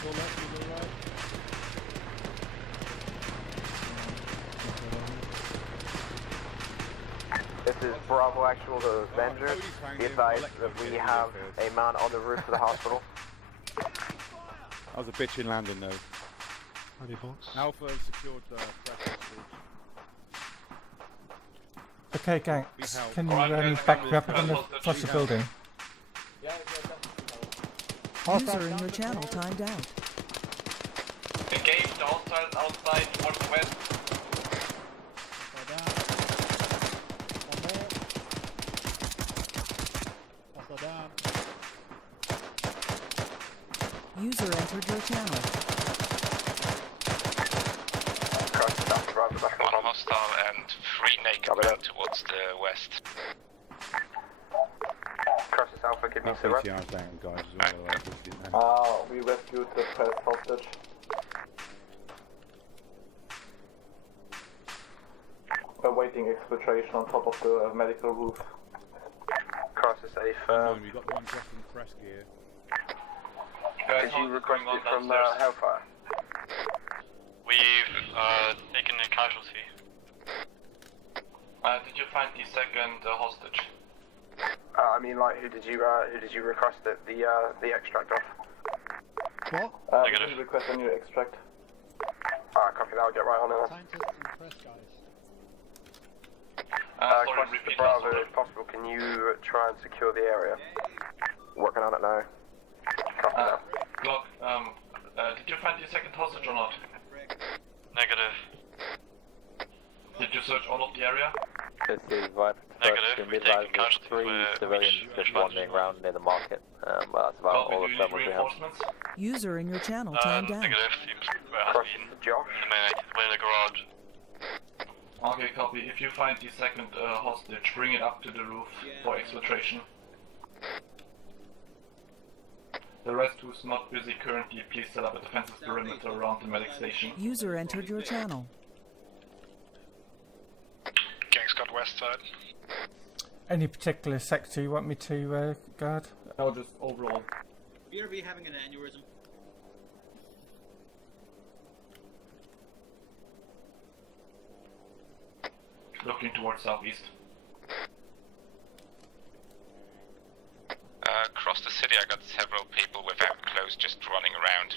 Go left, you go right. This is Bravo Actual to Avenger. Be advised that we have a man on the roof of the hospital. That was a bitch in landing though. Alpha has secured the press hostage. Okay, gang. Can you back me up on the front of the building? Yeah, User in your channel timed out. Engage the hostiles outside towards the west. User entered your channel. One hostile and 3 naked men towards the west. Crosses Alpha, give me That's a rep. PTR's down, guys, as well. Like, if you didn't know. We rescued the press hostage. Awaiting exfiltration on top of the medical roof. Cross is safe. We've got one just in press gear. Did you request it from Hellfire? We've taken a casualty. Did you find the second hostage? I mean, like, who did you request it? The extract of? What? We didn't request a new extract. Copy that. I'll get right on it. Scientists and press guys. Cross to Bravo, if possible, can you try and secure the area? Working on it now. Copy that. Glock, did you find the second hostage or not? Negative. Did you search all of the area? This is right. Negative. We've taken casualties. 3 civilians just wandering around near the market. Well, that's about all the thermals we have. User in your channel timed out. Negative. Seems to have been in the garage. Okay, copy. If you find the second hostage, bring it up to the roof for exfiltration. The rest who's not busy currently, please set up a defensive perimeter around the medic station. User entered your channel. Gang Scott west side. Any particular sector you want me to guard? No, just overall. BRB having an aneurysm. Looking towards southeast. Across the city I got several people without clothes just running around.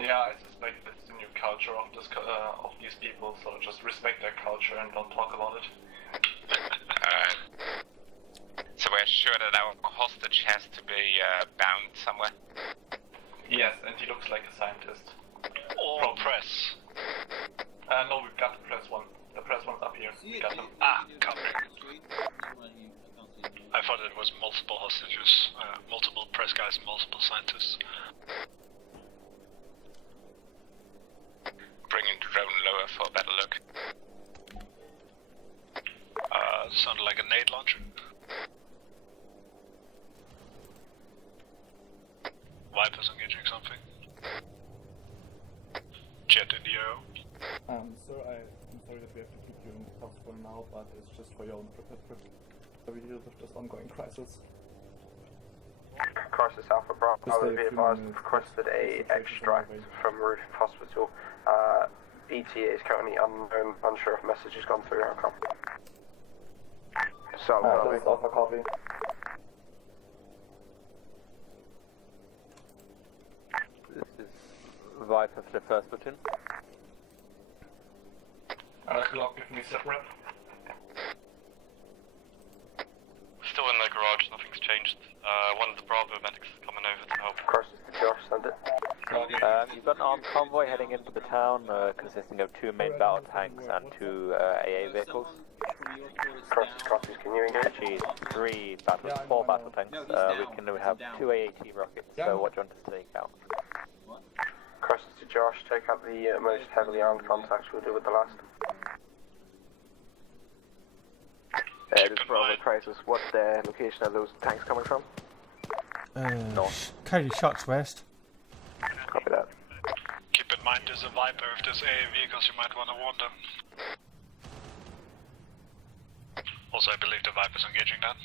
Yeah, I suspect it's the new culture of this of these people, so just respect their culture and don't talk about it. So we're sure that our hostage has to be bound somewhere? Yes, and he looks like a scientist. Or press? No, we've got the press one. The press one's up here. We got him. Copy. I thought it was multiple hostages, multiple press guys, multiple scientists. Bringing drone lower for a better look. Sounded like a nade launcher. Vipers engaging something. Jet in the air. Sir, I'm sorry that we have to keep you in cuffs for now, but it's just for your own protection. We deal with this ongoing crisis. Crisis Alpha Bravo, I would be advised, requested a extract from Roof Hospital. ETA is currently unknown, unsure if message has gone through. How come? So, Alpha copy. This is Viper for the first platoon. Glock, give me separate. Still in the garage, nothing's changed. One of the Bravo medics coming over to help. Crosses to Josh, send it. You've got an armed convoy heading into the town, consisting of 2 main battle tanks and 2 AA vehicles. Crosses copies, can you engage? Actually, 4 battle tanks. We have 2 AAT rockets, so what do you want to take out? Crosses to Josh, take out the most heavily armed contacts, we'll deal with the last. This is Bravo Crisis. What's the location of those tanks coming from? North. Cody shots west. Copy that. Keep in mind there's a Viper. If there's AA vehicles you might want to warn them. Also I believe the Viper's engaging that.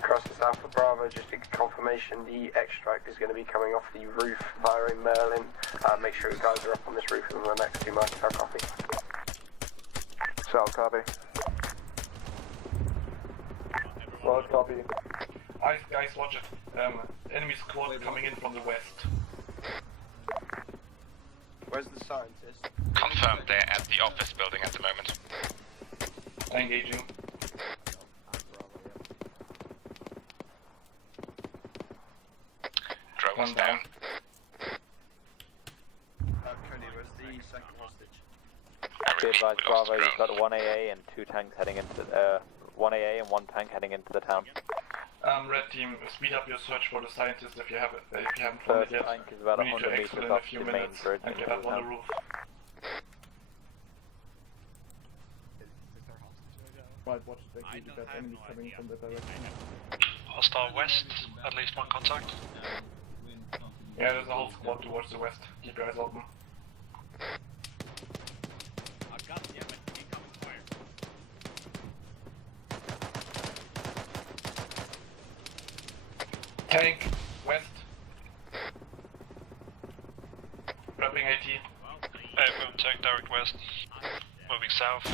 Crosses Alpha Bravo, just to get confirmation, the extract is going to be coming off the roof via Merlin. Make sure you guys are up on this roof within the next 2 minutes. I'll copy. Solid copy. Solid copy. Guys, watch it. Enemy squad coming in from the west. Where's the scientist? Confirmed, they're at the office building at the moment. Engaging. Drone's down. Cody, where's the second hostage? Be advised, Bravo, you've got 1 AA and 2 tanks heading into 1 AA and 1 tank heading into the town. Red team, speed up your search for the scientist if you haven't found it yet. Tank is about We need to 100 exit meters in a off few the main minutes bridge and into get up the on the town. roof. Right, watch it. We've got enemies coming from the direction. Hostile west, at least one contact. Yeah, there's a whole squad towards the west. Keep your eyes open. I've got the incoming fire. Tank, west. Grabbing AT. Boom, tank direct west. Moving south.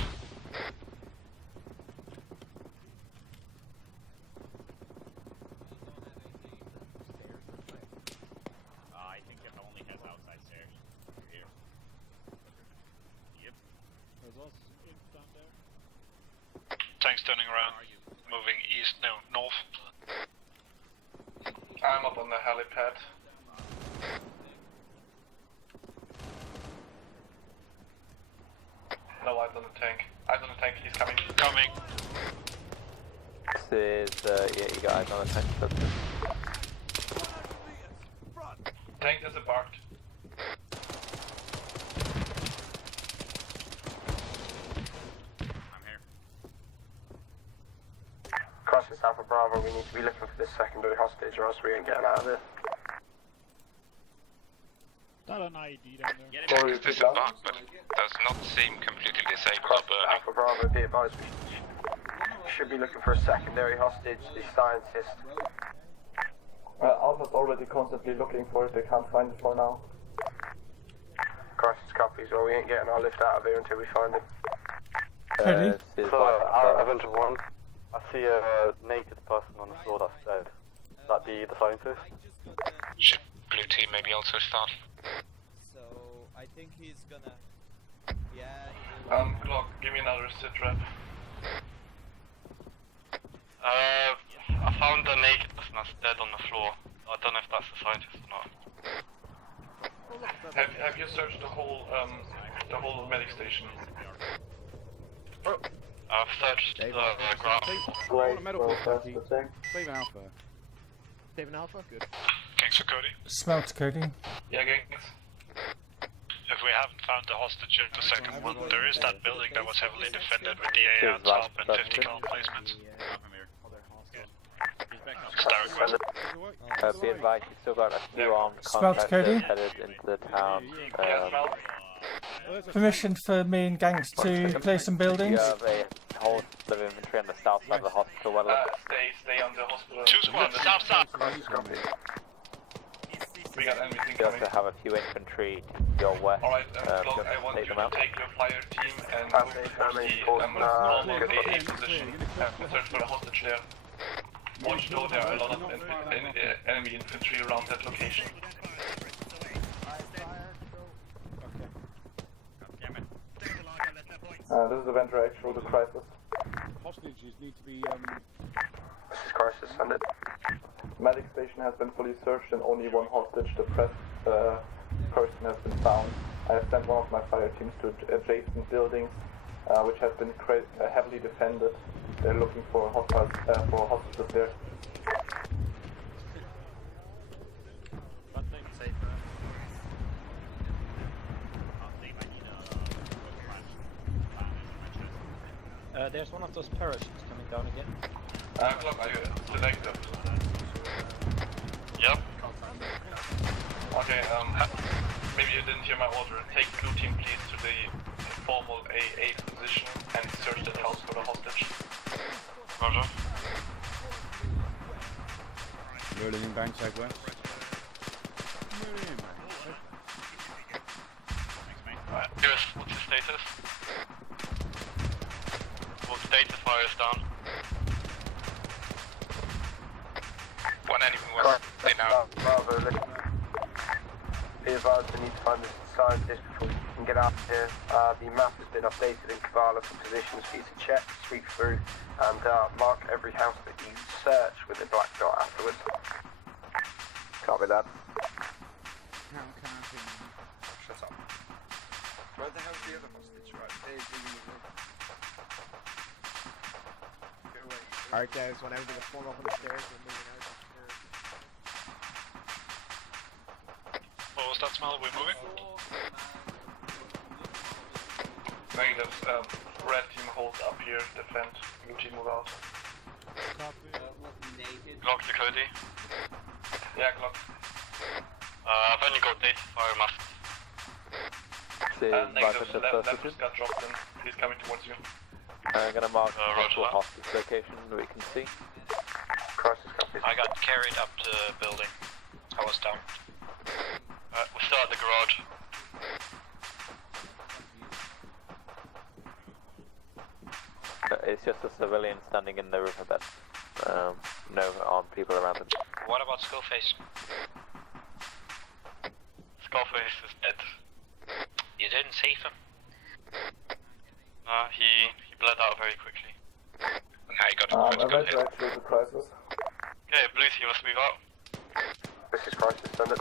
I think it only has outside stairs. Over here. Yep. There's also down there. Tank's turning around. Moving east, no, north. I'm up on the helipad. No eyes on the tank. Eyes on the tank, he's coming. Coming. This is, yeah, you got eyes on the tank. Tank disembarked. I'm here. Crossing Alpha Bravo, we need to be looking for this secondary hostage or else we ain't getting out of here. Not an ID down there. Tank is disembarked, but does not seem completely disabled or burning. Alpha Bravo, be advised, we should be looking for a secondary hostage, the scientist. Alpha's already constantly looking for it, they can't find it for now. Crisis copies, well we ain't getting our lift out of here until we find him. Cody? So, our event 1, I see a naked person on the floor that's dead. That be the scientist? Should blue team maybe also start? So I think he's gonna. Yeah. Glock, give me another sit rep. I found a naked person that's dead on the floor. I don't know if that's the scientist or not. Have you searched the whole medic station? I've searched the ground. I want a medical party. Save Alpha. Saving Alpha? Good. Thanks for Cody. Smelt, Cody. Yeah, gangs. If we haven't found the hostage in the second one, there is that building that was heavily defended with DA on top and 50 cal placements. Be advised, you've still got a few armed Smelt, contractors Cody. headed into the town. Permission for me and Gangs to clear some buildings? You have a whole lot of infantry on the south side of the hospital. Well, Stay on the hospital. 2 squads, south side. We got enemies you incoming. also have a few infantry to your west. Alright, just Glock, I want take you them to out. take your flyer team and move to the normal AA position and search for the hostage there. Watch though, there are a lot of enemy infantry around that location. This is Avenger Actual, the crisis. Hostages need to be. This is Crisis, send it. Medic station has been fully searched and only one hostage, the press person, has been found. I have sent one of my fire teams to adjacent buildings, which have been heavily defended. They're looking for hostages there. There's one of those parachutes coming down again. Glock, are you detective? Yep. Okay, maybe you didn't hear my order. Take blue team please to the formal AA position and search that house for the hostage. Roger. Rolling in bank side west. Chris, what's your status? Well, data fire is down. One enemy was they now. Bravo, listen. Be advised, we need to find this scientist before we can get out of here. The map has been updated in Kavala for positions for you to check, sweep through, and mark every house that you search with a black dot afterwards. Copy that. Shut up. Where the hell's the other hostage? Right, there's the unit. Get away. Alright guys, when everybody gets formed up on the stairs, we're moving out. What was that smell? We're moving? Negative. Red team holds up here, defend. Blue team move out. Glock to Cody. Yeah, Glock. I've only got data fire mask. Negative. Left just got dropped in. He's coming towards you. I'm gonna mark possible hostage location that we can see. Crisis copies. I got carried up to the building. I was down. We're still at the garage. It's just a civilian standing in the riverbed. No armed people around him. What about Skullface? Skullface is dead. You didn't save him? He bled out very quickly. Now you got to actually to Crisis. Okay, blue team, let's move out. This is Crisis, send it.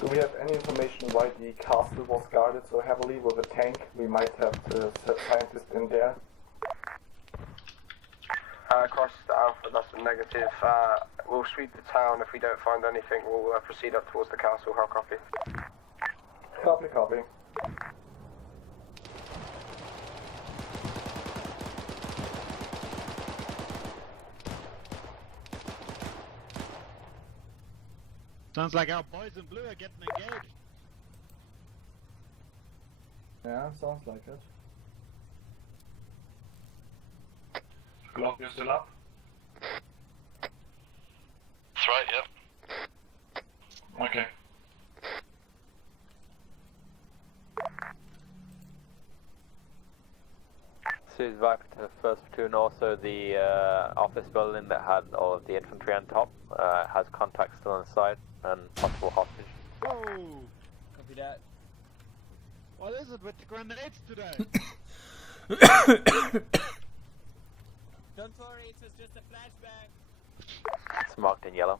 Do we have any information why the castle was guarded so heavily with a tank? We might have the scientist in there. Crisis to Alpha, that's a negative. We'll sweep the town. If we don't find anything, we'll proceed up towards the castle. How copy? Copy, copy. Sounds like our boys in blue are getting engaged. Yeah, sounds like it. Glock, you still up? That's right, yep. Okay. This is Viper to the first platoon. Also, the office building that had all of the infantry on top has contacts still inside and possible hostage. Whoa! Copy that. What is it with the grenades today? Don't worry, it was just a flashback. It's marked in yellow.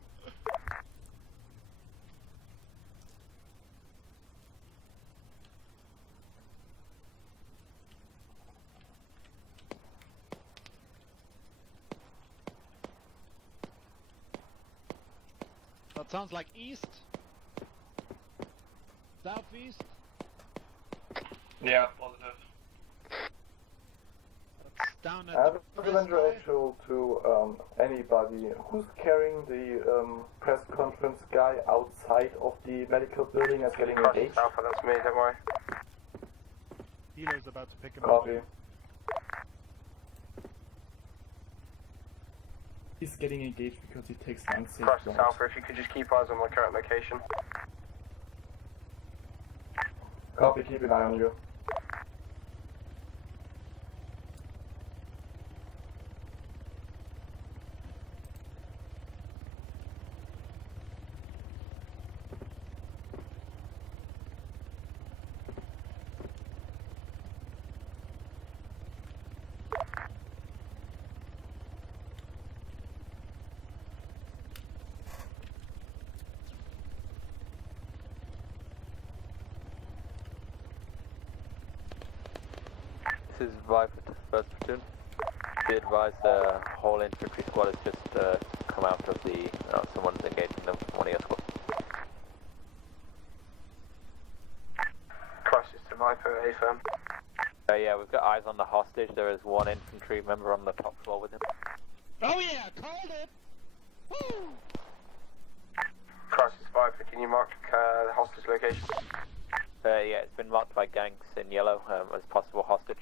That sounds like east. Southeast. Yeah, positive. That's down at I have a surrender actual to anybody. Who's carrying the press conference guy outside of the medical building as getting engaged? Alpha, that's me, don't worry. Healer's about to pick him Copy. up. He's getting engaged because he takes the unsafe Crisis zones. Alpha, if you could just keep eyes on my current location. Copy, keep an eye on you. This is Viper to the first platoon. Be advised the whole infantry squad has just come out of the... someone's engaging them, one of your squad. Crisis to Viper, A-firm. Yeah, we've got eyes on the hostage. There is one infantry member on the top floor with him. Oh yeah, called it! Woo! Crisis Viper, can you mark the hostage location? Yeah, it's been marked by gangs in yellow as possible hostage.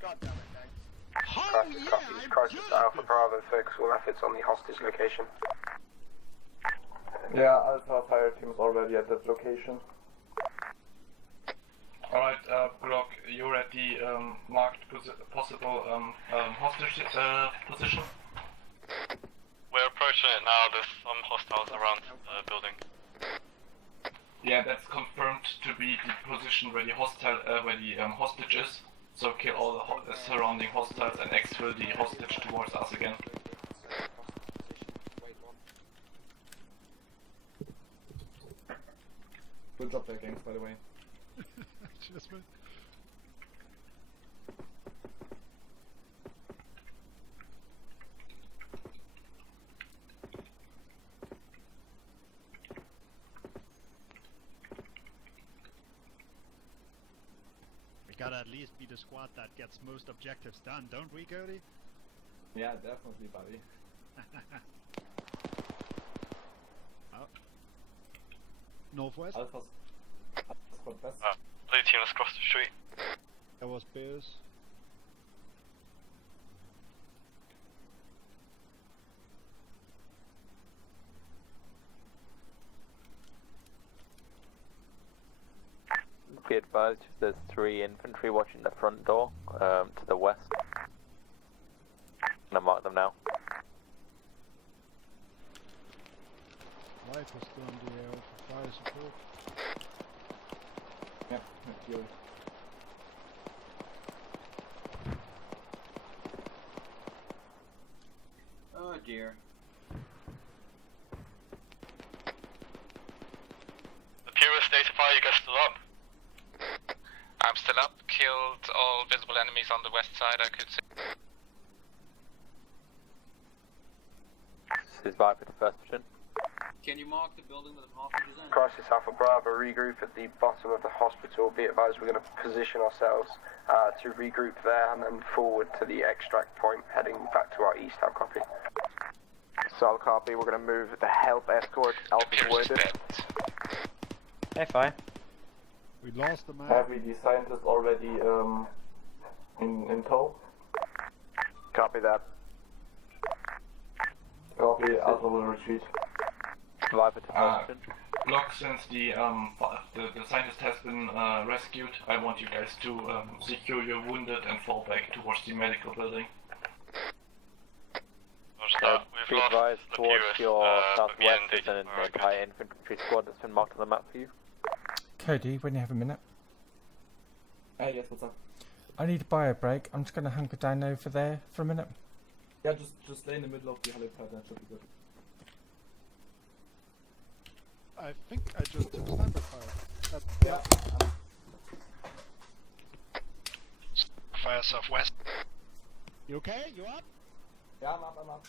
God damn it, thanks. Crisis copies. Crisis to Alpha Bravo, focus all efforts on the hostage location. Yeah, Alpha fire team is already at that location. Alright, Glock, you're at the marked possible hostage position. We're approaching it now, there's some hostiles around the building. Yeah, that's confirmed to be the position where the hostage is. So kill all the surrounding hostiles and exfil the hostage towards us again. Good job there, gangs, by the way. Cheers, mate. We gotta at least be the squad that gets most objectives done, don't we, Cody? Yeah, definitely, buddy. Oh. Northwest? Alpha's squad best. Blue team has crossed the street. That was Bears. Be advised, there's 3 infantry watching the front door, to the west. I'm gonna mark them now. Light was still on the air for fire support. Yeah, thank you. Oh dear. The purest state of fire, you guys still up? I'm still up, killed all visible enemies on the west side I could see. This is Viper to 1st platoon. Can you mark the building that the hostages in? Crisis Alpha Bravo, regroup at the bottom of the hospital. Be advised, we're going to position ourselves to regroup there and then forward to the extract point, heading back to our east. Have copy. Solid copy. We're going to move the help escort Alpha's wounded. Hey, fine. We lost the man. Have we the scientist already in tow? Copy that. Copy, Alpha will retreat. Viper to 1st platoon. Lock, since the scientist has been rescued, I want you guys to secure your wounded and fall back towards the medical building. Be advised towards your southwest is an entire infantry squad that's been marked on the map for you. Cody, when you have a minute. Hey, yes, what's up? I need a bio break. I'm just going to hunker down over there for a minute. Yeah, just lay in the middle of the helipad, that should be good. I think I just took sniper fire. Yeah. Fire southwest. You okay? You up? Yeah, I'm up.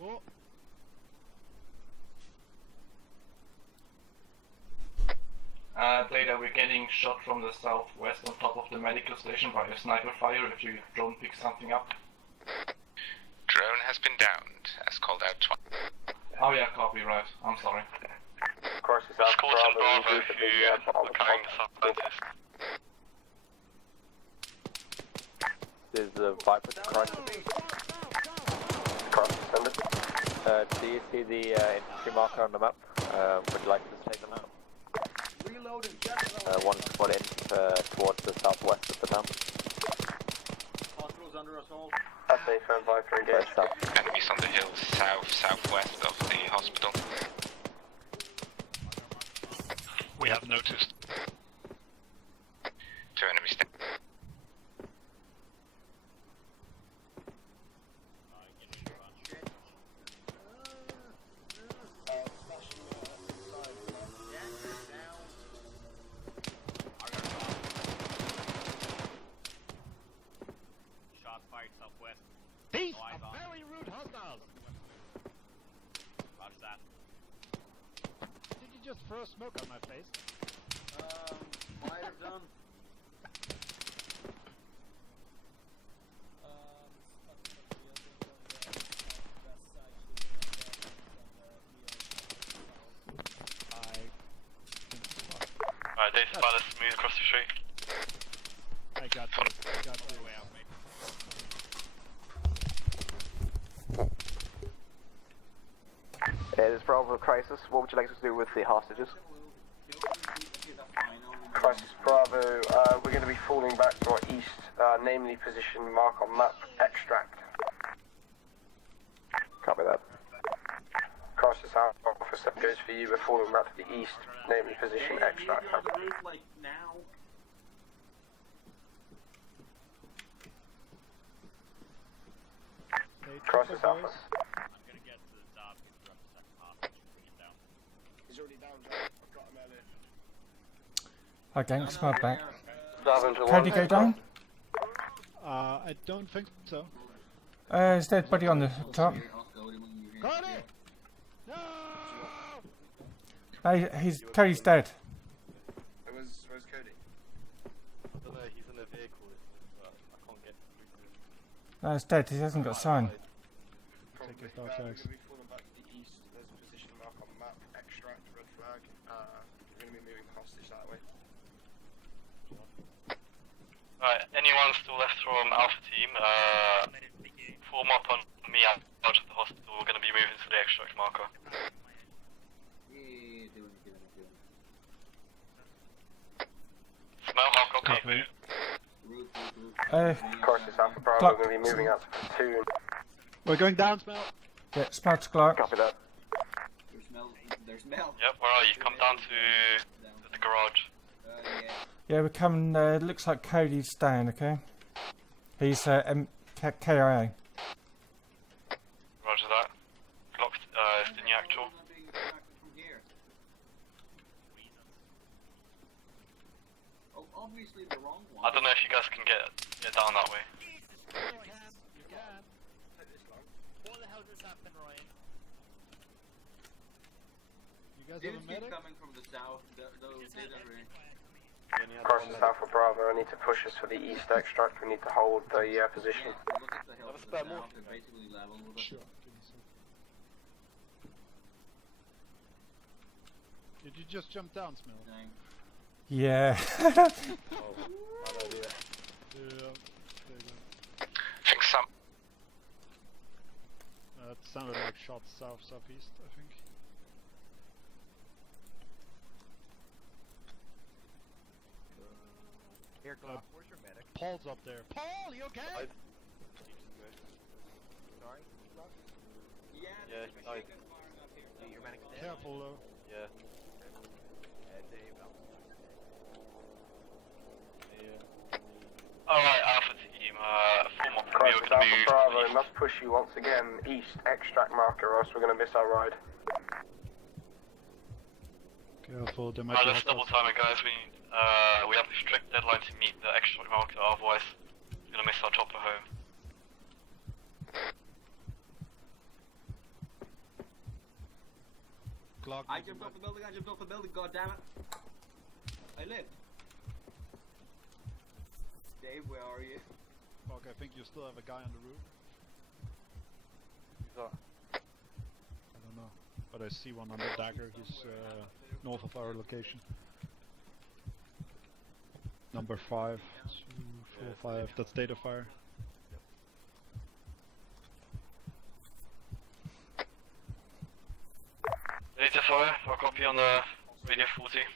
Cool. Later we're getting shot from the southwest on top of the medical station by a sniper fire if you don't pick something up. Drone has been downed, as called out twice. Oh yeah, copy, right. I'm sorry. Crisis Alpha Bravo, regroup at the bottom of the scientist. This is Viper to Crisis. Crisis sender. Do you see the infantry marker on the map? Would you like to just take them out? One squad in towards the southwest of the town. Hospital's under assault. That's a firm Viper engaged. Enemies on the hills southwest of the hospital. We have noticed. 2 enemies there. These are very rude hostiles! Roger that. Did you just throw smoke on my face? Might have done. Alright, Dave, let's move across the street. I got you. I got you. This is Bravo Crisis. What would you like us to do with the hostages? Crisis Bravo, we're going to be falling back to our east, namely position mark on map, extract. Copy that. Crisis Alpha Alpha 7 goes for you. We're falling back to the east, naming position extract. Like now. Crisis Alpha. I'm gonna get to the top, get the second hostage, bring it down. He's already down, Jack. I've got him earlier. Okay, squad back. Scavenger Cody, go down. I don't think so. Is dead body on the top? Cody! Cody's dead. Where's Cody? I don't know, he's in a vehicle, but I can't get through. No, he's dead. He hasn't got a sign. Take his dog tags. We're falling back to the east. There's a position mark on the map. Extract, red flag. We're going to be moving the hostage that way. Right, anyone still left from Alpha Team, form up on me out of the hospital. We're going to be moving to the extract marker. Smell how copy. Crisis Alpha Bravo, we're going to be moving out to platoon. We're going down, Smell. Yeah, smell to Clark. Copy that. There's Mel. Yep, where are you? Come down to the garage. Yeah, we're coming. Looks like Cody's staying. Okay. He's KIA. Roger that. Locked, is the new actual. Obviously the wrong one. I don't know if you guys can get down that way. You can. What the hell just happened, Ryan? You guys Dudes have a keep medic? coming from the south. Crisis Alpha Bravo, I need to push us for the east extract. We need to hold the position. Look at the hill to the south. They're basically level with us. Sure. Did you just jump down, Smell? Yeah. Yeah. There you go. Think some. It sounded like shots southeast, I think. Here, Glock, where's your medic? Paul's up there. Paul, you okay? Sorry? Yeah, Yeah, he died. Your medic's dead. Careful though. Yeah. Dave, Alright, Alpha Team, form up from me. Crisis Alpha Bravo, we must push you once again east extract marker, or else we're going to miss our ride. Careful, there might be Let's double time it, guys. We have a strict deadline to meet the extract marker, otherwise we're gonna miss our chopper home. Glock. I jumped off the building, god damn it. I lived. Dave, where are you? Fuck, I think you still have a guy on the roof. Who's that? I don't know. But I see one on the dagger. He's north of our location. Number 5. 2, 4, 5. That's data fire. Data fire, I'll copy on the radio 40.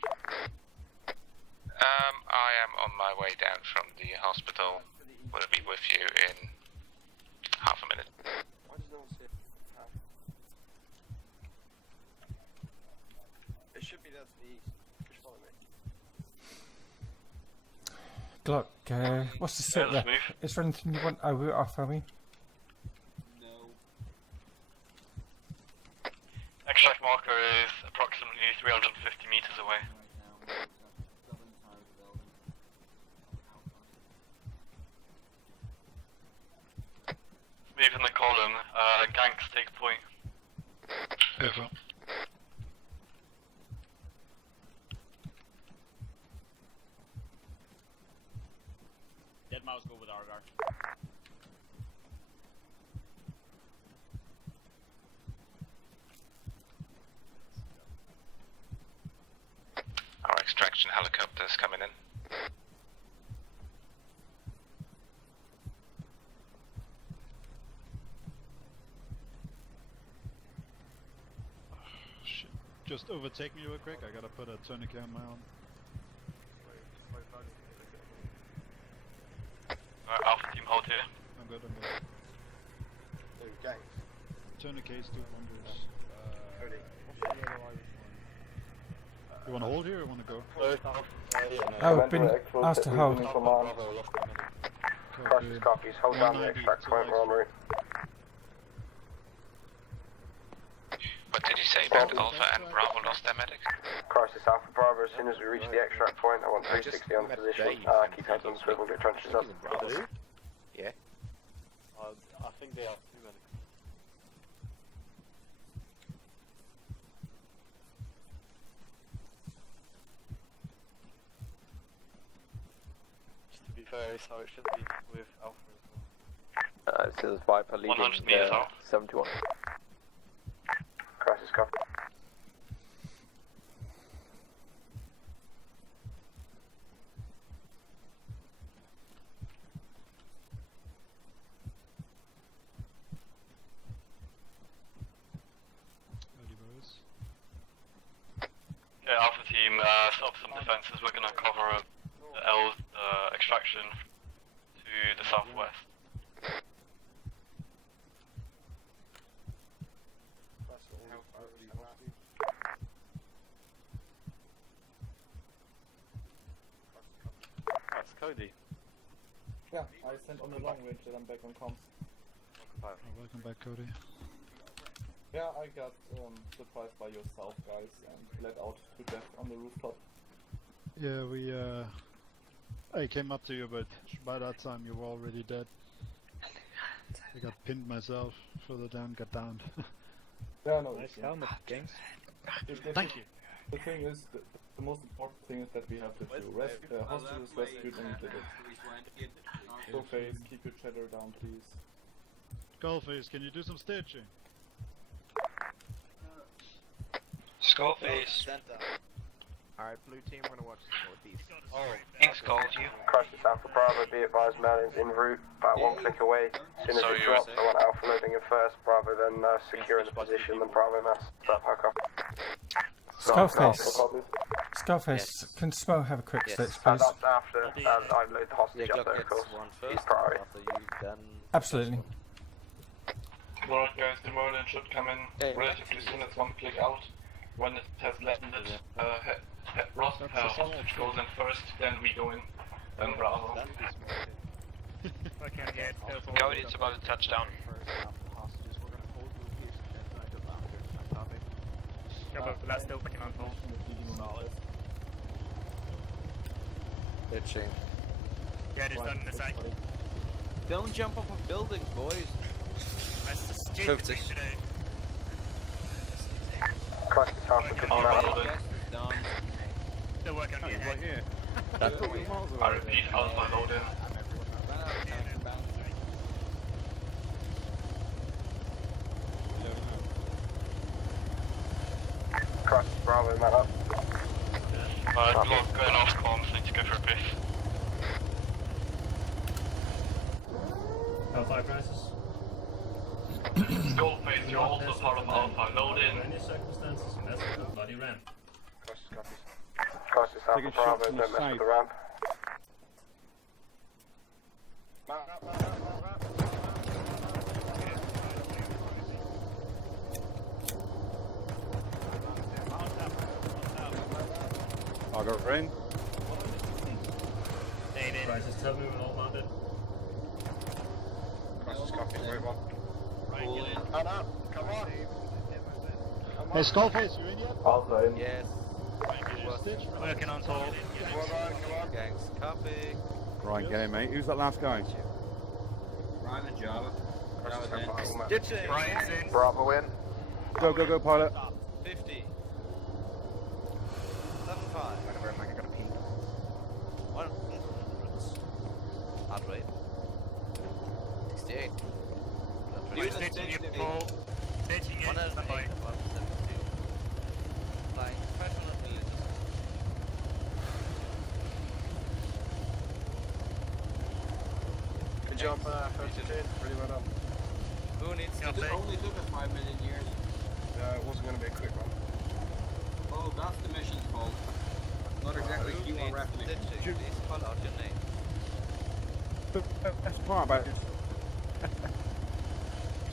I am on my way down from the hospital. Will be with you in half a minute. Why does no one say it should be there to the east. Just follow me. Glock, what's the sit there? Is there anything you want? Oh, we're off, are we? No. Extract marker is approximately 350 meters away. Move in the column, ganks take point. Over. Dead mouse go with Argar. Our extraction helicopters coming in. Shit. Just overtake me real quick. I gotta put a tourniquet on my arm. Alpha Team hold here. I'm good. Gangs. Tourniquets do wonders. Cody, You want to hold here or want to go? Oh, I've been asked to hold. Crisis copies. Hold down the extract point. We're en route. What did you say about Alpha and Bravo lost their medic? Crisis Alpha Bravo. As soon as we reach the extract point, I want 360 on position. Keep heads on swivel. Get trenches up. Yeah. I think they are 2 medics. To be fair, it's how it should be with Alpha as well. This is Viper leading 100 meters out. 71. Crisis copy. Yeah, Alpha team, set up some defences. We're going to cover the L's extraction to the southwest. That's Cody. Yeah, I sent on the long range that I'm back on comms. Welcome back, Cody. Yeah, I got surprised by yourself, guys, and bled out to death on the rooftop. Yeah, I came up to you, but by that time you were already dead. I got pinned myself, further down, got downed. Yeah, no. Nice helmet, James. Thank you. The thing is, the most important thing is that we have the two. Hostages rescued and did it. Go face, keep your chatter down, please. Skullface, can you do some stitching? Skullface. Alright, blue team, we're gonna watch the northeast. Inks called you. Crisis Alpha Bravo. Be advised, Merlin's en route. About 1 click away. As soon as it drops, I want Alpha loading in first. Bravo then securing the position. Then Bravo mass. Start back up. Skullface, can Smo have a quick stitch, please? That's after I load the hostage up there, of course. He's priority. Absolutely. Alright guys, the Merlin should come in relatively soon. It's 1 click out. When it has landed, Ross hostage goes in first, then we go in, then Bravo. Cody, it's about to touch down. That's still picking on hold. Itching. Yeah, it is done in a sec. Don't jump off of buildings, boys. That's the stupid thing to do. Crisis Alpha, good man. Still working on your head. I repeat, Alpha load in. Crisis Bravo, man up. Block going off comms, need to go for a brief. Alpha Crisis. Skullface, you're also part of Alpha. Load in. Under any circumstances, mess with the bloody ramp. Crisis copies. Crisis Alpha Bravo, don't mess with the ramp. I got ring. Crisis, tell me when all mounted. Crisis copies, wait one. Come on. Hey, Skullface, you in yet? Alpha in. Yes. Working on hold. Gangs, copy. Right, get in, mate. Who's that last guy? Ryan and Java. Brian's in. Bravo in. Go, go, go, pilot. 50. 75. Where am I gonna peek? 100. Heart rate. 68. Stitching you full. Stitching in. Bye. Flying professional military. Good job, first in. Really well done. Who needs to It only took us 5 million years. It wasn't going to be a quick one. Oh, that's the mission's fault. Not exactly Who you needs or referee. stitching? Please call out your name. That's the part about it.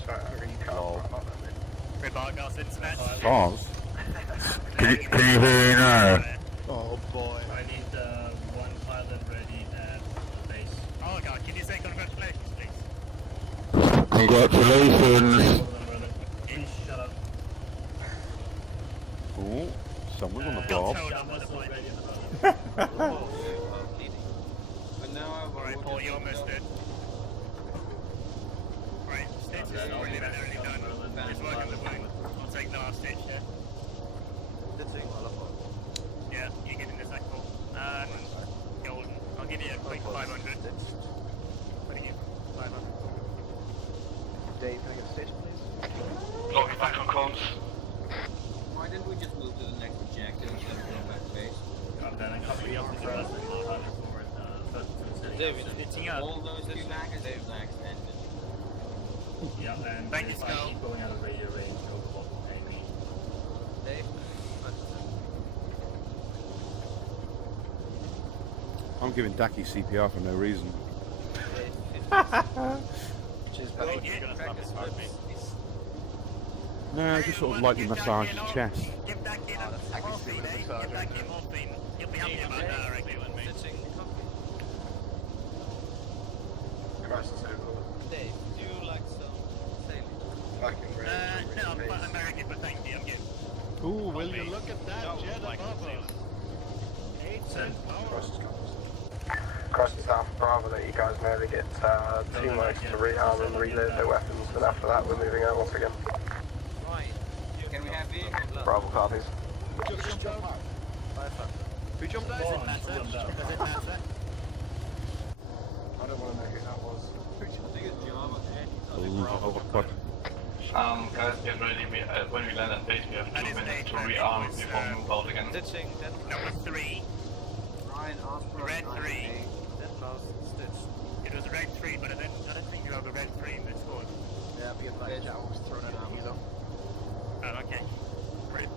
Sorry, I really can't. Rebar gas internet. Bars? Can you hear me now? Oh boy. I need one pilot ready at the base. Oh god, can you say congratulations, please? Congratulations! Please shut up. Oh, someone's on the bob. Alright, Paul, you almost did. Right, stage is already done. It's working the wing. I'll take the last stage, yeah? Yeah, you get in this next ball. Golden. I'll give you a quick 500. What do you give? 500. Dave, can I get a station, please? Logging back on comms. Why didn't we just move to the next objective instead of going back to base? Then a couple of forward, first two David, hitting up. All those two baggers ended. Yeah, and thank you, if I Skull. keep going out of radio range, Overwatch will pay me. Dave? I'm giving Daki CPR for no reason. No, I just sort of lightly massage his chest. Give that kid morphine, eh? Give that kid morphine. He'll be happy about that, I reckon. Dave, do you like some sailing? No, I'm very good, but thank you, I'm good. Ooh, will you look at that jet above us? 8 power. Crossing South Bravo that you guys may get 2 minutes to rearm and reload their weapons, and after that we're moving out once again. Right. Can we have vehicles? Bravo copies. Just jump out. Who jumped out? Does it matter? Does it matter? I don't want to know who that was. Oh, God. Guys, get ready. When we land at base, we have 2 minutes to rearm before we move out again. Number 3. Ryan, ask for Red 3. It was a red 3, but I don't think you have a red 3 in this squad. Yeah, because that jet was thrown in our user. Oh, okay. Great.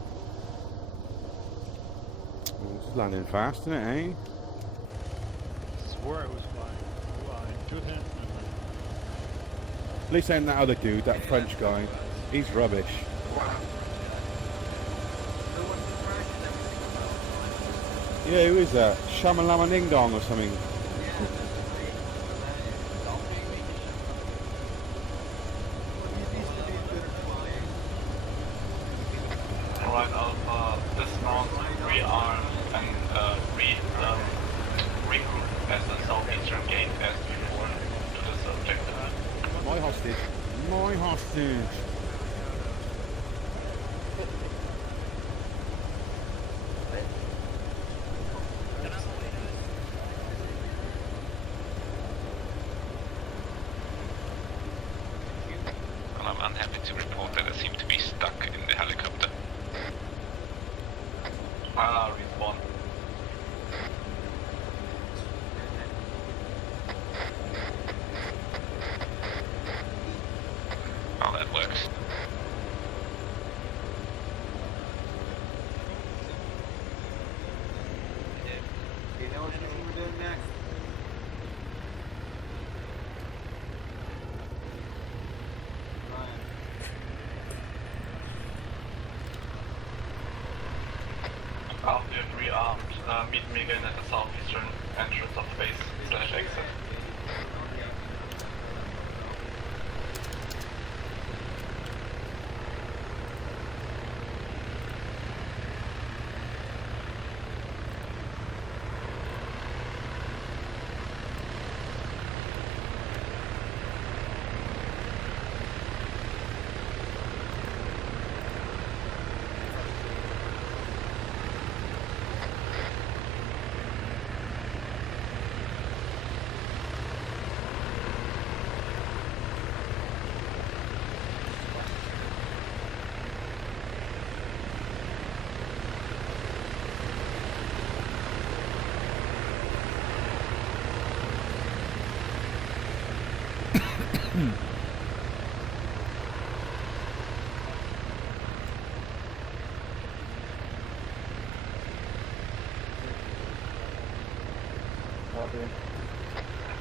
This is landing fast, isn't it, eh? Swore it was flying. Well, I shoot him. At least ain't that other dude, that French guy. He's rubbish. Yeah, who is that? Shamalama Ding Dong or something? Alright, Alpha, dismount, rearm, and regroup as the southeastern gate as before to this objective. My hostage. My hostage. And I'm unhappy to report that I seem to be stuck in the helicopter. Respawn. Oh, that works. Do you know what we're doing next? After you've rearmed, meet me again at the southeastern entrance of the base / exit.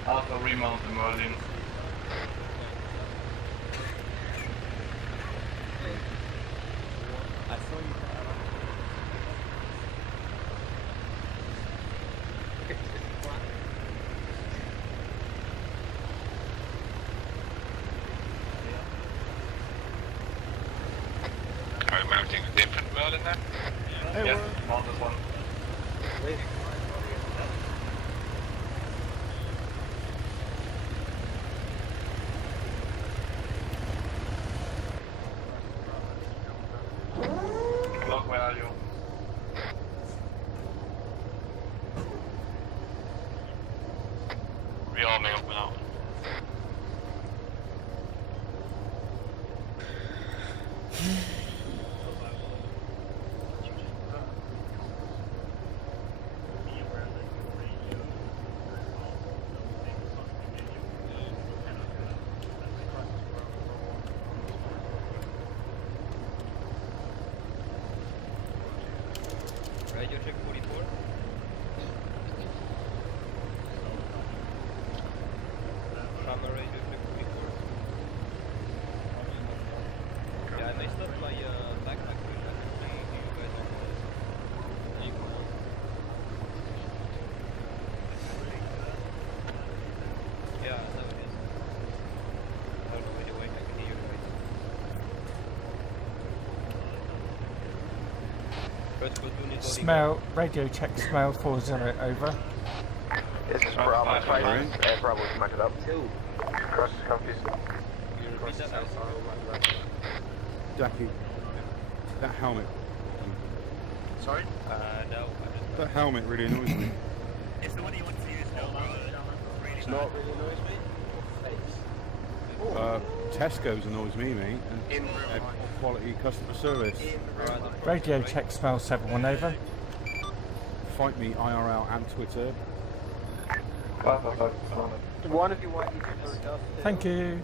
Alpha, remount the Merlin. I saw you. Are you mounting a different Merlin there? Hey, yes, mount this one. Look, where are you? Rearming up now. Radio check 44. Arma radio check 44. Yeah, I messed up my backpack. Yeah, I know it is. I'll go away, I can hear you right. Smell, radio check smell 40 over. This is Bravo 5, Bravo is mounted up. Cross is confused. Ducky, that helmet. Sorry? No. That helmet really annoys me. It's the one you want to use, no? It's not really annoys me. Tesco's annoys me, mate. And quality customer service. Radio check smell 71 over. Fight me IRL and Twitter. One of you want each of those. Thank you.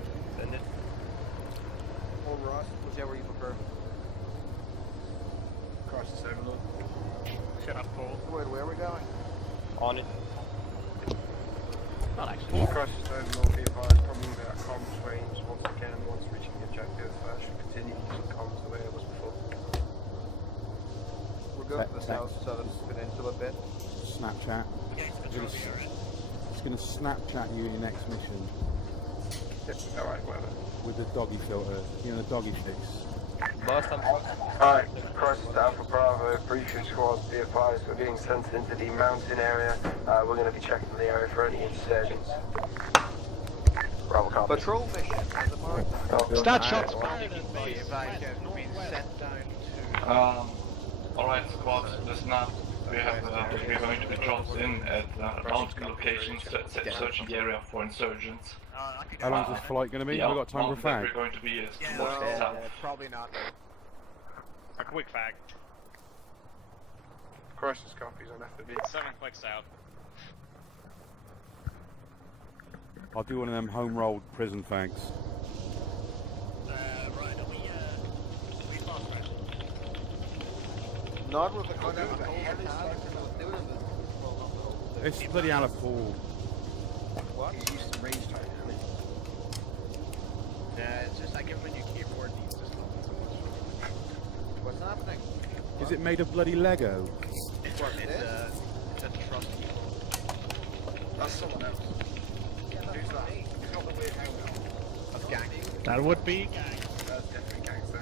Or Ross, whichever you prefer. Crisis Overlord. Shut up, Paul. Where are we going? On it. Not actually. Crisis Overlord, be advised, problem with our comms range once again, once reaching the objective, should continue using comms the way it was before. We're going to the southern peninsula bit. Snapchat. It's going to Snapchat you in your next mission. Alright, whatever. With the doggy filter, you know, the doggy fix. Alright, Crisis Alpha Bravo, briefing squad, be advised, we're being sent into the mountain area. We're going to be checking the area for any insurgents. Bravo copy. Patrol mission. Start shots fired Alright, squad, listen up. We're going to be dropped in at around locations searching the area for insurgents. How long is this flight going to be? Have we got time for a fag? We're going to be probably not. A quick fag. Crisis copies on FOB. 7 clicks out. I'll do one of them home rolled prison fags. Right, are we fast track? Not with the It's bloody out of pool. What? He's used to range time, isn't he? Yeah, it's just I give him a new keyboard and he's just loving so much. What's happening? Is it made of bloody Lego? It's a trust keyboard. That's someone else. Who's that? Who's got the weird helmet? That's gang. That would be gang. That's definitely gangster.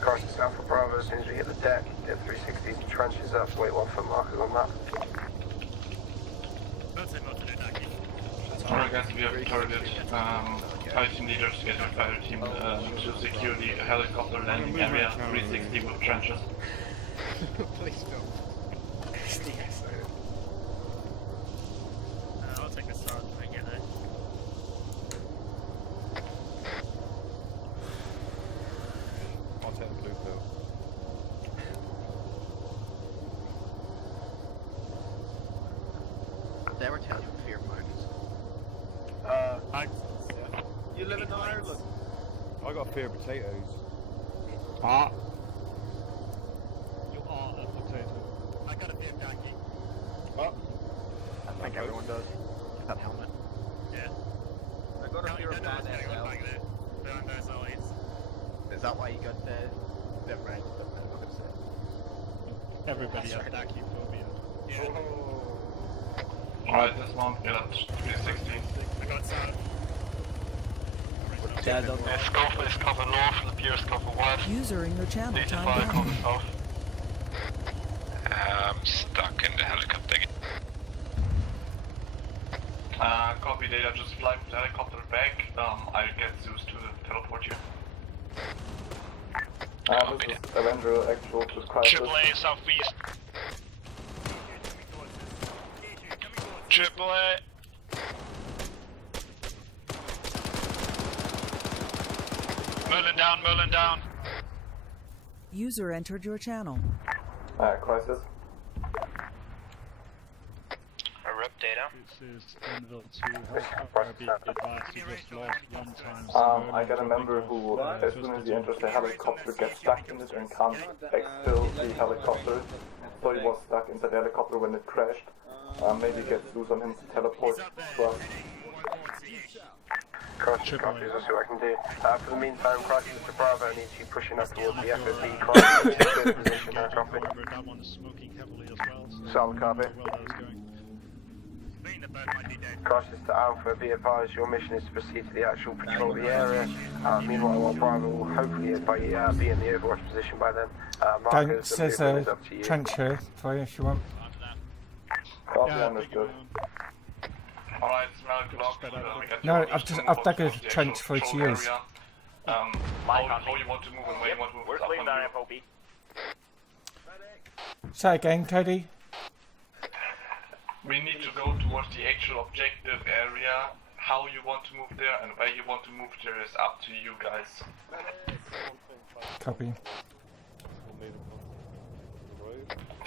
Crisis Alpha Bravo, as soon as we hit the deck, get 360s and trenches up, wait 1 foot markers on that. Alright guys, we have target fire team leaders to get our fire team to secure the helicopter landing area 360 with trenches. Please don't. I'll take a shot when I get there. I'll take the blue pill. Never tell you fear mines. You live in Ireland. I got fear of potatoes. Ah. You are a potato. I got a fear Jackie. Oh. I think everyone does. That helmet. Yeah. Everybody has tachyphobia. Alright, dismount, get up to 360. I got south. Yeah, don't Scope is cover north, Lapeer is cover west. User in your channel timed out. cover south. I'm stuck in the helicopter. Copy data, just fly with the helicopter back. I'll get Zeus to teleport you. This is Avenger actual to crisis. AAA southeast. AAA. Merlin down. User entered your channel. Crisis. Rep data. This is Anvil 2, helicopter, be advised, you just lost 1 time. I got a member who, as soon as he enters the helicopter, gets stuck in it and can't exfil the helicopter. So he was stuck inside the helicopter when it crashed. Maybe get loose on him to teleport to us. Crisis copy, that's what I can do. For the meantime, Crisis to Bravo needs you pushing up towards the FOB. Crisis to good position, copy. That one is smoking heavily as well. Solid copy. Well, that is going. Crisis to Alpha, be advised your mission is to proceed to the actual patrol of the area. Meanwhile, while Bravo will hopefully be in the overwatch position by then. Marcus, There's a trench here for you if you want. Copy, understood. Alright, smell clock. No, I've dug a trench for you to use. How you want to move and where you want to move. We're cleaning our FOB. Say again, Cody. We need to go towards the actual objective area. How you want to move there and where you want to move there is up to you guys. Copy.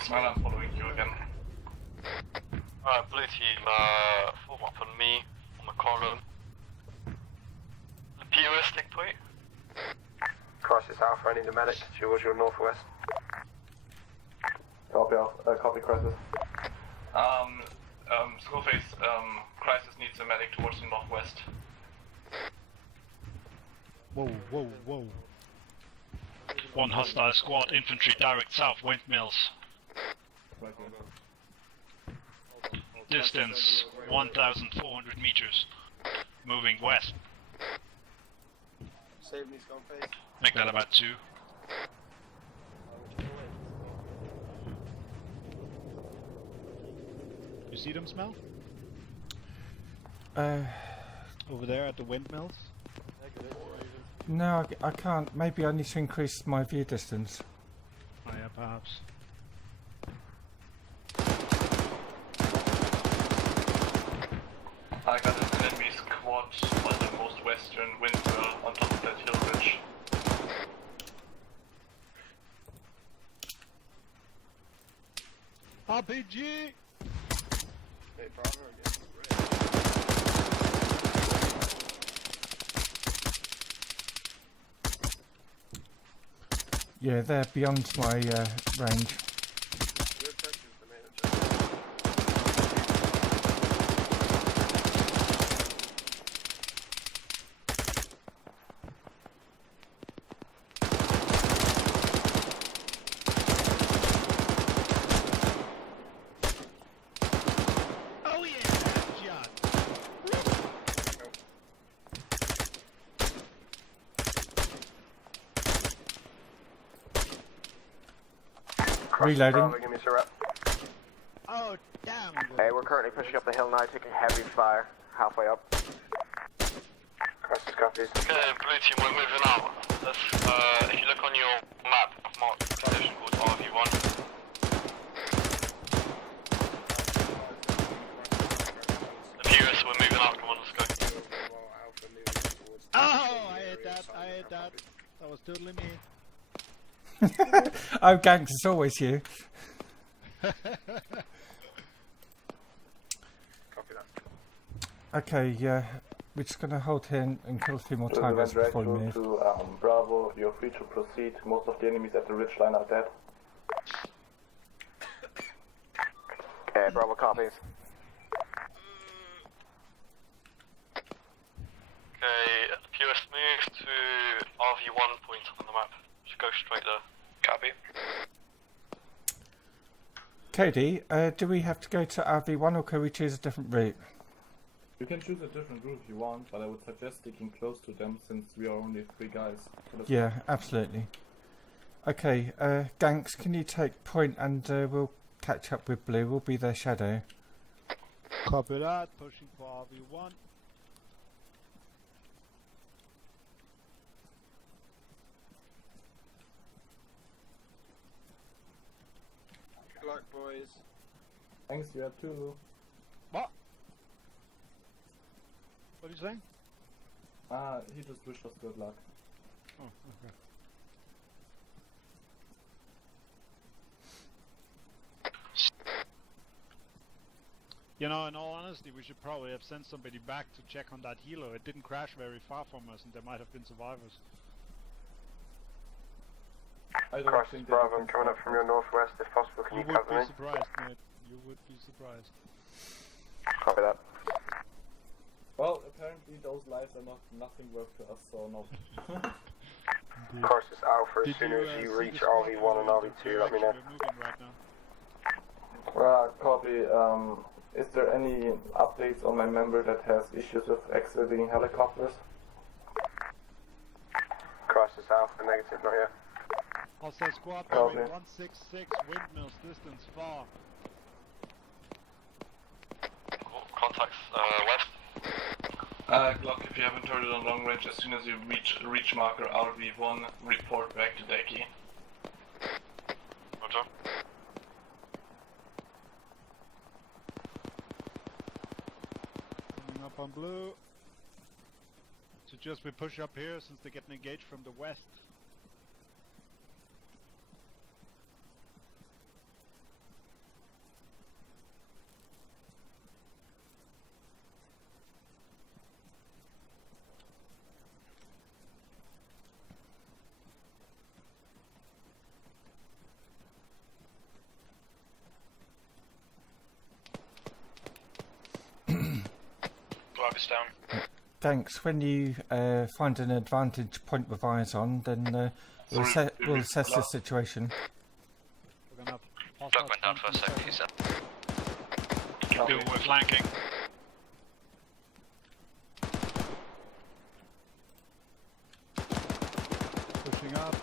Smell, I'm following you again. Alright, blue team, form up on me, on the column. Lapeer, stick point. Crisis Alpha, I need a medic towards your northwest. Copy, Crisis. Skullface, Crisis needs a medic towards the northwest. Whoa. One hostile squad infantry direct south, windmills. Distance 1,400 meters. Moving west. Save me, Skullface. Make that about 2. You see them, Smell? Over there at the windmills? No, I can't. Maybe I need to increase my view distance. Oh yeah, perhaps. I got an enemy squad on the most western windmill on top of that hill ridge. RPG! Hey, Bravo again. Yeah, they're beyond my range. Reloading. Oh, damn. Hey, we're currently pushing up the hill now, taking heavy fire. Halfway up. Crisis copies. Okay, blue team, we're moving out. Let's, if you look on your map, I've marked a position called RV1. The viewers, we're moving out, come on, let's go. Oh, I hit that. That was totally me. Oh, gangs, it's always you. Copy that. Okay, yeah, we're just going to hold here and kill a few more targets before we move. To Bravo, you're free to proceed. Most of the enemies at the ridgeline are dead. Okay, Bravo copies. Okay, purest move to RV1 point on the map. Just go straight there. Copy. Cody, do we have to go to RV1 or can we choose a different route? You can choose a different route if you want, but I would suggest sticking close to them since we are only 3 guys. Yeah, absolutely. Okay, Ganks, can you take point and we'll catch up with Blue. We'll be their shadow. Copy that. Pushing for RV1. Good luck, boys. Thanks, you have too. What? What are you saying? He just wished us good luck. Oh, okay. You know, in all honesty, we should probably have sent somebody back to check on that helo. It didn't crash very far from us, and there might have been survivors. Crisis Bravo, I'm coming up from your northwest. If possible, can you cover me? You would be surprised, mate. You would be surprised. Copy that. Well, apparently those lives are nothing worth to us, so no. Crisis Alpha, as soon as you reach RV1 and RV2, let me know. Copy. Is there any updates on my member that has issues with exiting helicopters? Crisis Alpha, negative, not yet. Hostile squad bearing 166, windmills, distance far. Contacts west. Glock, if you haven't heard it on long range, as soon as you reach marker RV1, report back to Decky. Roger. Coming up on blue. Suggest we push up here since they're getting engaged from the west. Down. Thanks. When you find an advantage point with eyes on, then we'll assess the situation. Block went down for a second, he said. We're flanking. Pushing up.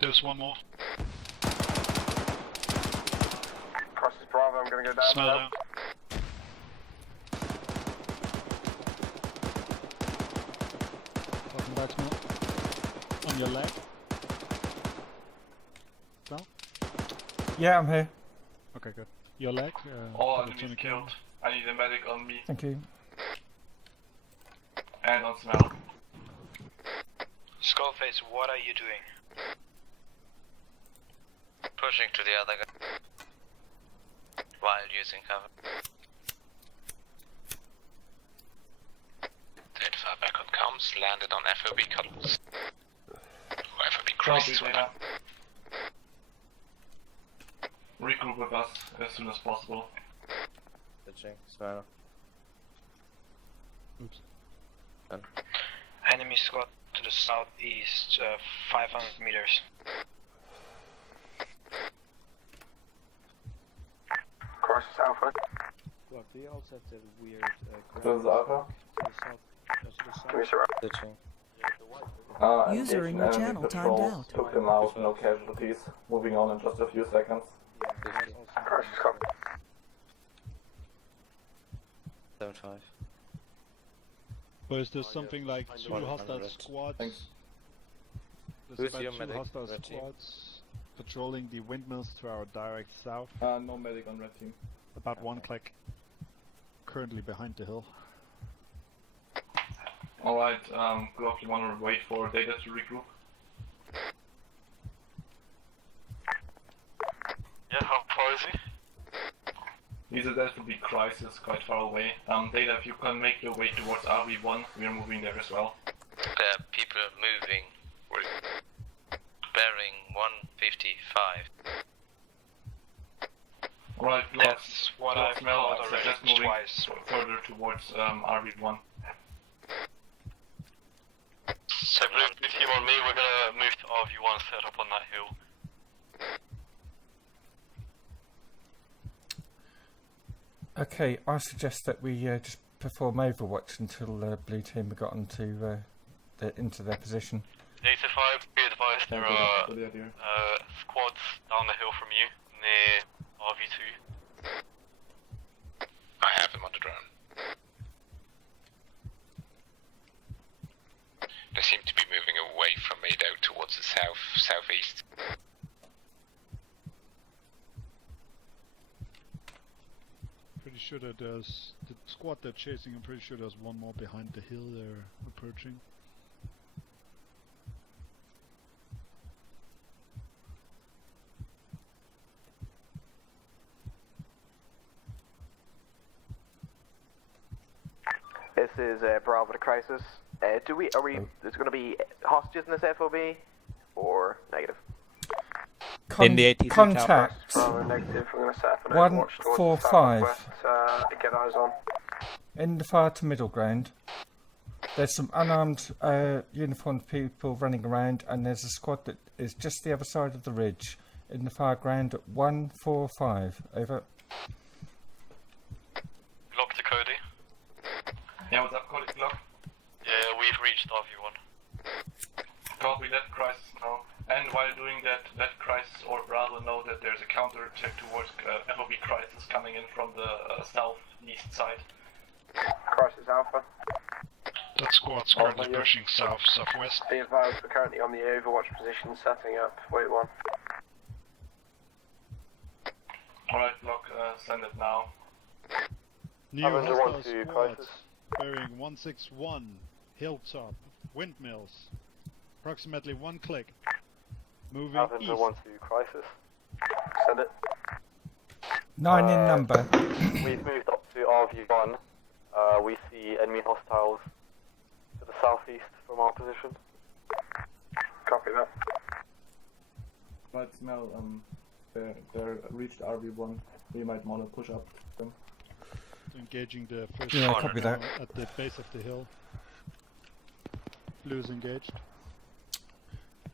There's one more. Crisis Bravo, I'm gonna go down. Smell down. Welcome back, Smell. On your leg. Smell? Yeah, I'm here. Okay, good. Your leg? All enemies killed. I need a medic on me. Thank you. And on Smell. Skullface, what are you doing? Pushing to the other guy while using cover. Data fire back on comms, landed on FOB colors. Or FOB crisis. Regroup with us as soon as possible. Pitching, smell. Oops. Done. Enemy squad to the southeast, 500 meters. Crisis Alpha. Look, do you also have the weird This is Alpha. Pitching. User in your channel timed out. Took them out, no casualties. Moving on in just a few seconds. Crisis copy. 7-5. Boys, there's something like 2 hostile squads. Thanks. There's Who's your about 2 medic? hostile Red team? squads patrolling the windmills to our direct south. No medic on red team. About 1 click. Currently behind the hill. Alright, Glock, you wanna wait for Data to regroup? Yeah, how far is he? He's at FOB crisis, quite far away. Data, if you can make your way towards RV1, we are moving there as well. Right, That's what I've smell. called I suggest already moving twice. further towards RV1. So blue team on me, we're gonna move to RV1, set up on that hill. Okay, I suggest that we just perform Overwatch until blue team have got into their position. Data 5, be advised there are squads down the hill from you, near RV2. I have them on the drone. They seem to be moving away from me though, towards the southeast. Pretty sure that there's the squad they're chasing. I'm pretty sure there's one more behind the hill they're approaching. This is Bravo to Crisis. There's going to be hostages in this FOB, or negative? In the ATC contact Bravo negative, we're going to set up an 145. Get eyes on. In the far to middle ground. There's some unarmed uniformed people running around, and there's a squad that is just the other side of the ridge in the far ground at 145. Over. Lock to Cody. Yeah, what's up, Cody? Lock? Yeah, we've reached RV1. Copy, let Crisis know. And while doing that, let Crisis or Bravo know that there's a counter check towards FOB Crisis coming in from the southeast side. Crisis Alpha. That squad's currently pushing southwest. Be advised, we're currently on the Overwatch position, setting up. Wait one. Alright, Lock, send it now. New hostile squad bearing 161, hilltop, windmills. Approximately 1 click. Moving east. 1 to Crisis. Send it. 9 in number. We've moved up to RV1. We see enemy hostiles to the southeast from our position. Copy that. Might smell they're reached RV1. We might want to push up them. Engaging the first copy that. At the base of the hill. Blue's engaged.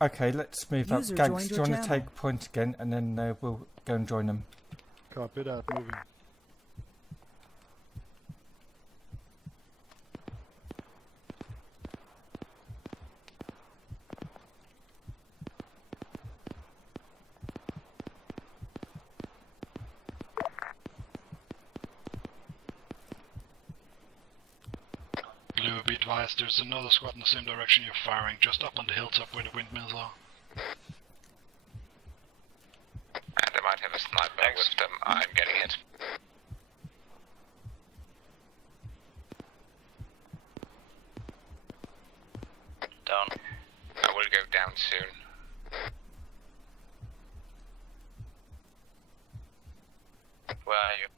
Okay, let's move up. User Gangs, joined do your you want to channel. take point again, and then we'll go and join them. Copy that, moving. Blue, be advised, there's another squad in the same direction you're firing, just up on the hilltop where the windmills are. And they might have a sniper with them. I'm getting hit. Down. I will go down soon. Where are you?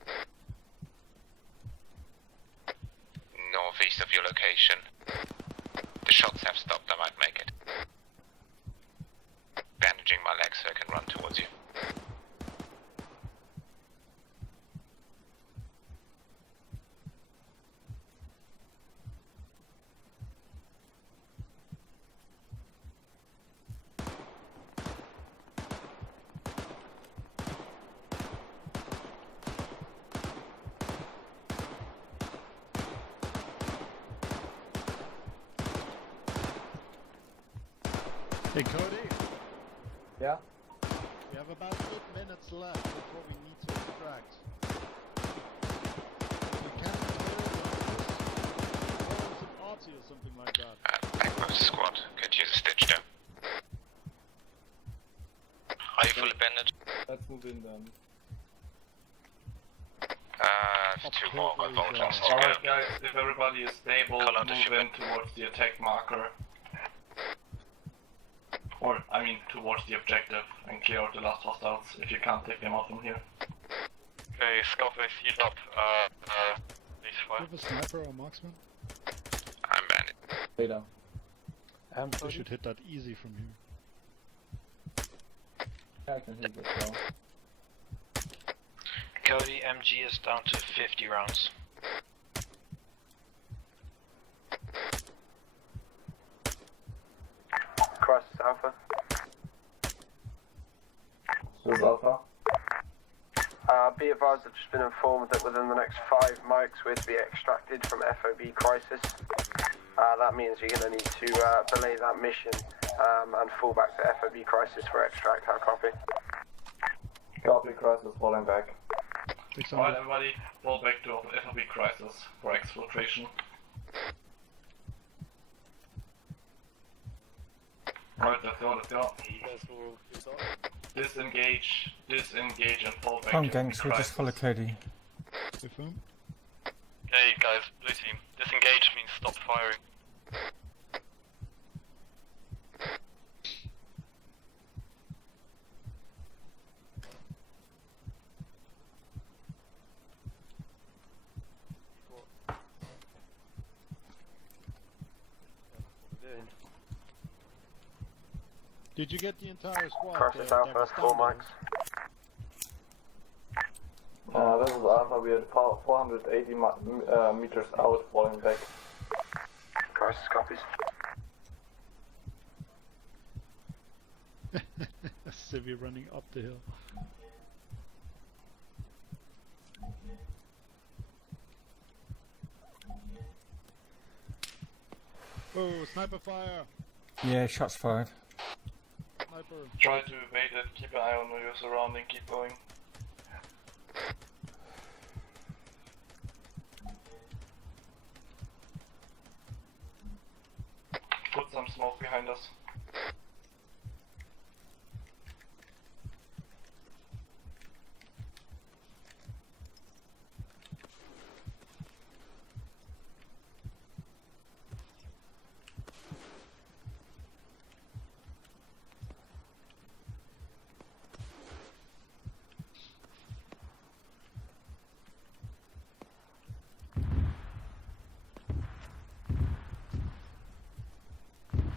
Northeast of your location. The shots have stopped, I might make it. Bandaging my legs so I can run towards you. Hey Cody, Yeah? we have about 8 minutes left before we need to extract. You can't call some arty or something like that. Backpost squad, could use a stitch down. Are you fully bandaged? Let's move in then. 2 more volunteers to go. Alright guys, if everybody is stable, move in towards the attack marker. Or, I mean, towards the objective and clear out the last hostiles if you can't take them out from here. Okay, Scarface, heat up, base Do fire. you have a sniper or marksman? I'm banded. Later. They should hit that easy from here. Yeah, I can hit this well. Cody, MG is down to 50 rounds. Crisis Alpha. This is Alpha. Be advised, I've just been informed that within the next 5 mics we're to be extracted from FOB Crisis. That means you're going to need to belay that mission and fall back to FOB Crisis for extract. How copy? Copy, Crisis, falling back. Alright, everybody, fall back to FOB Crisis for exfiltration. Alright, let's go. Disengage, and fall back. Come, gangs, we'll just follow Cody. Hey guys, blue team. Disengage means stop firing. Did you get the entire squad? Crisis Alpha, 4 mics. This is Alpha, we are 480 meters out, falling back. Crisis copies. Civi running up the hill. Oh, sniper fire! Yeah, shots fired. Sniper. Try to evade it, keep an eye on your surrounding, keep going. Put some smoke behind us.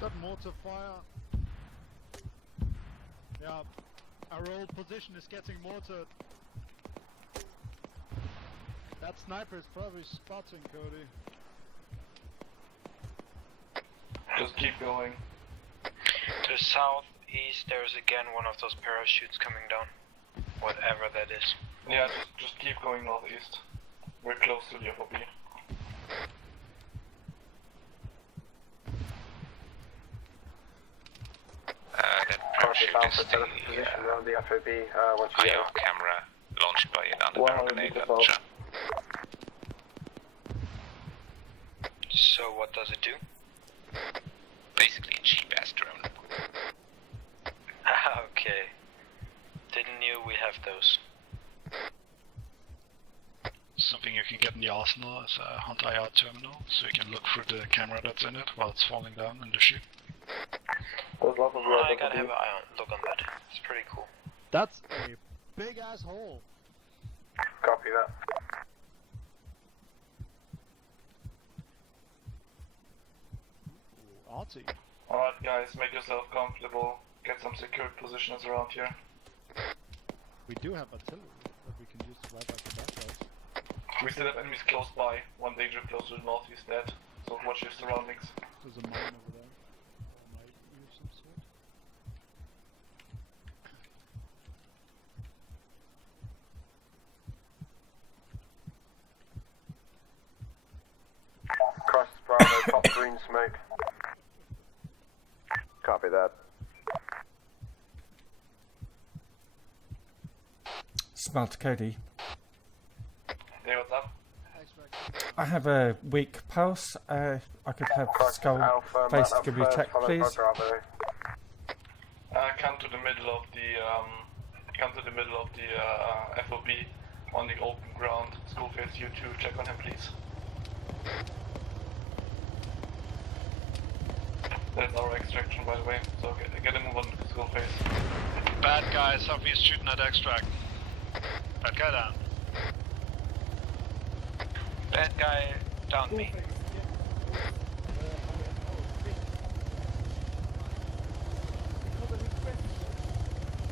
That mortar fire. Yeah, our old position is getting mortared. That sniper is probably spotting Cody. Just keep going. To the southeast, there's again one of those parachutes coming down. Whatever that is. Yeah, just keep going northeast. We're close to the FOB. That parachute is the Position around the FOB. Once you IO camera launched by an underground grenade launcher. So what does it do? Basically a cheap ass drone. Okay. Didn't knew we have those. Something you can get in the arsenal is a Hunt IR terminal, so you can look through the camera that's in it while it's falling down in the ship. I gotta have an eye on, look on that. It's pretty cool. That's a big ass hole. Copy that. Ooh, arty. Alright guys, make yourself comfortable. Get some secured positions around here. We do have artillery that we can use right after that, guys. We still have enemies close by. One danger close to the northeast dead. So watch your surroundings. There's a mine over there. Or might be of some sort. Crisis Bravo, top green smoke. Copy that. Smart Cody. Hey, what's up? I have a weak pulse. I could have skull Alpha, face Matt give you up a check, first, followed by please. Bravo. Come to the middle of the FOB on the open ground. Skullface, you two, check on him, please. That's our extraction, by the way. So get a move on the Skullface. Bad guy, southeast shooting at extract. Bad guy down. Bad guy down me.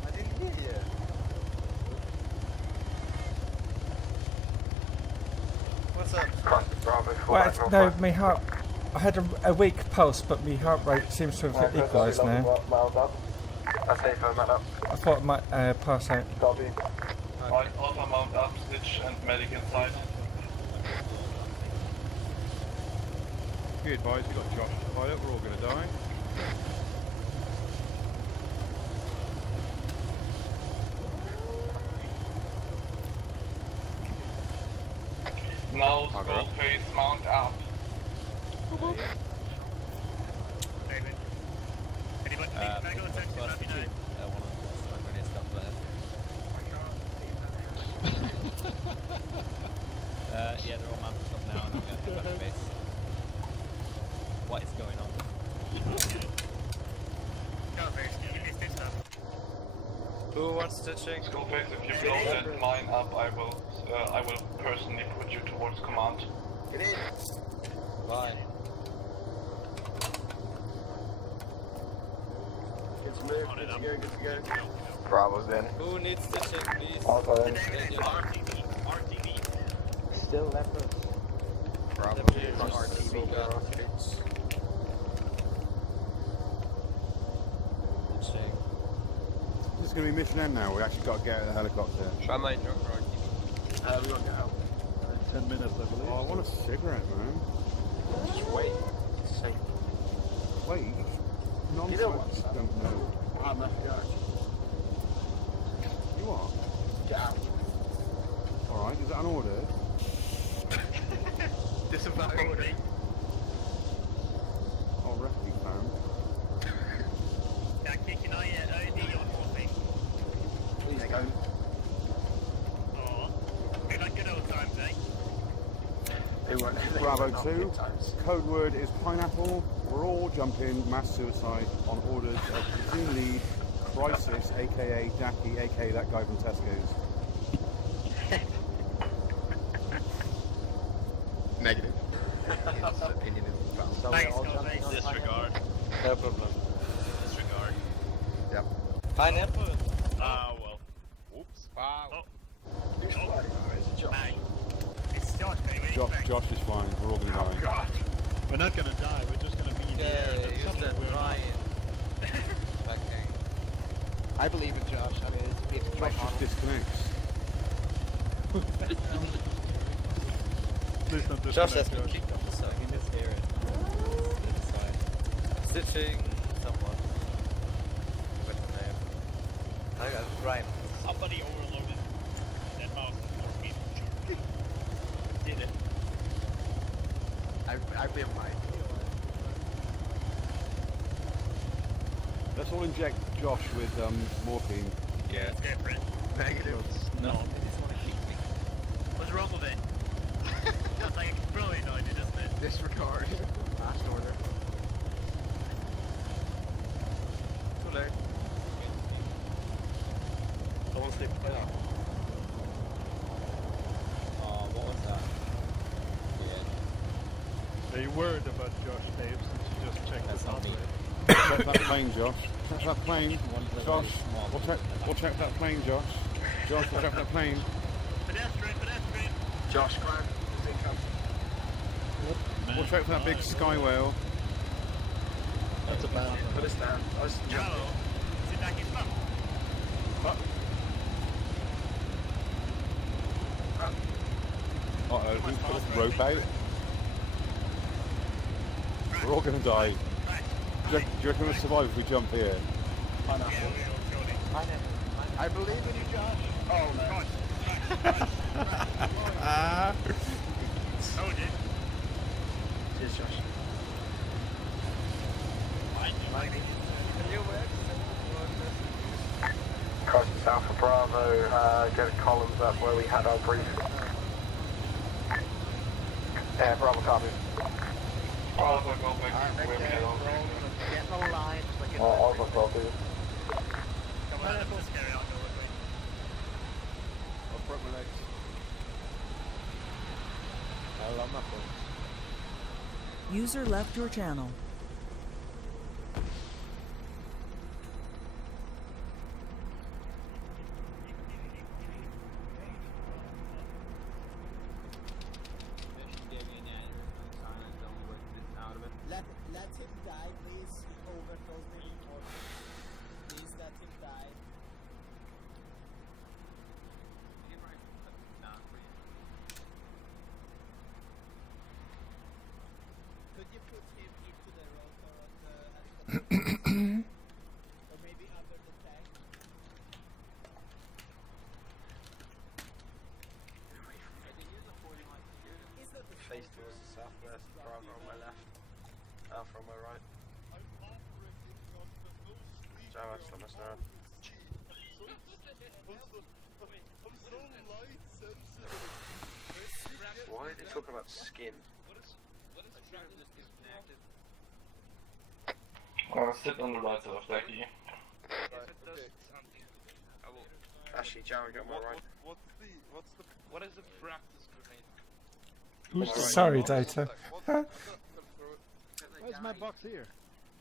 I didn't hear you. pull Well, back no, northwest. my heart. I had a weak pulse, but my heart rate seems to have equalised now. Miles up. That's safe, I'm up. I thought I might pass out. Copy. Alright, Alpha mount up, Stitch and medic inside. Be advised, we got Josh the pilot, we're all gonna die. Now skull face mount up. David. Anybody need medical attention? Let me know. Yeah, they're all mounted up now and I'm going to head back to base. What is going on? Go face, give me this stuff. Who wants stitching? Skullface, if you blow that mine up, I will personally put you towards command. Get in! Bye. Good to move, good to go, good to go. Bravo's in. Who needs stitching, please? Also in. RTV. Still leopard. Bravo, RTV. Stitching. This is gonna be mission end now, we actually got to get a helicopter. Try my drug for RTV. We won't get out. 10 minutes, I believe. Oh, I want a cigarette, man. Just wait. It's safe. Wait. Nonsense. You know what? Don't know. I'm left garage. You are? Get out. Alright, is that an order? Disavow order. Oh, rescue found. Yeah, kicking OD on 14. Please go. Oh, be like good old times, eh? They won't. Bravo 2, code word is pineapple. We're all jumping mass suicide on orders of platoon lead Crisis, aka Jackie, aka that guy from Tesco's. Negative. His opinion is valid. Thanks, Skullface. Disregard. No problem. Disregard. Yep. Pineapple? Well. Oops. Wow. Oh, Who's flying? bang. It's Josh, baby. Josh is fine, we're all gonna die. God. We're not gonna die, we're just gonna be in the air. Yeah, That's use something that we're not. Ryan. Fucking. I believe in Josh. I mean, it's Josh just disconnects. Please don't Josh has disconnect, been kicked off the side. I can just hear it. Inside. Stitching someone. What's the name? I got Ryan. Somebody overloaded that mouse at 4 speed. Did it. I've been right. Let's all inject Josh with morphine. Yeah. It's different. Negative. No, they just want to kick me. What's wrong with it? Sounds like a brilliant idea, doesn't it? Disregard. Last order. Too late. Someone stay put out. Oh, what was that? Are you worried about Josh, Dave, since you just checked That's the not me. Check that plane, Josh. Check that plane. Josh, watch out for that plane, Josh. Josh, watch out for that plane. Pedestrian. Josh, ground. Watch out for that big sky whale. That's a bad one. Put us down. I was Hello. jumping. Sit back in front. Uh-oh, who's put this rope out? We're all gonna die. Do you reckon we'll survive if we jump here? Pineapple. I believe in you, Josh. Oh, no. Told you. Cheers, Josh. Crisis Alpha Bravo, get columns up where we had our brief. Yeah, Bravo copy. Bravo, go back to where we had our brief. Get no lines like in Alpha copy. Come on, let's carry on. I'll put my legs. I love my phone. User left your channel. Alpha on my right. Joe, stop messing around. Why are they talking about skin? Sit on the right side of Becky. Actually, Jared, go on my right. What is the practice grenade? Who's sorry, Data. Where's my box here?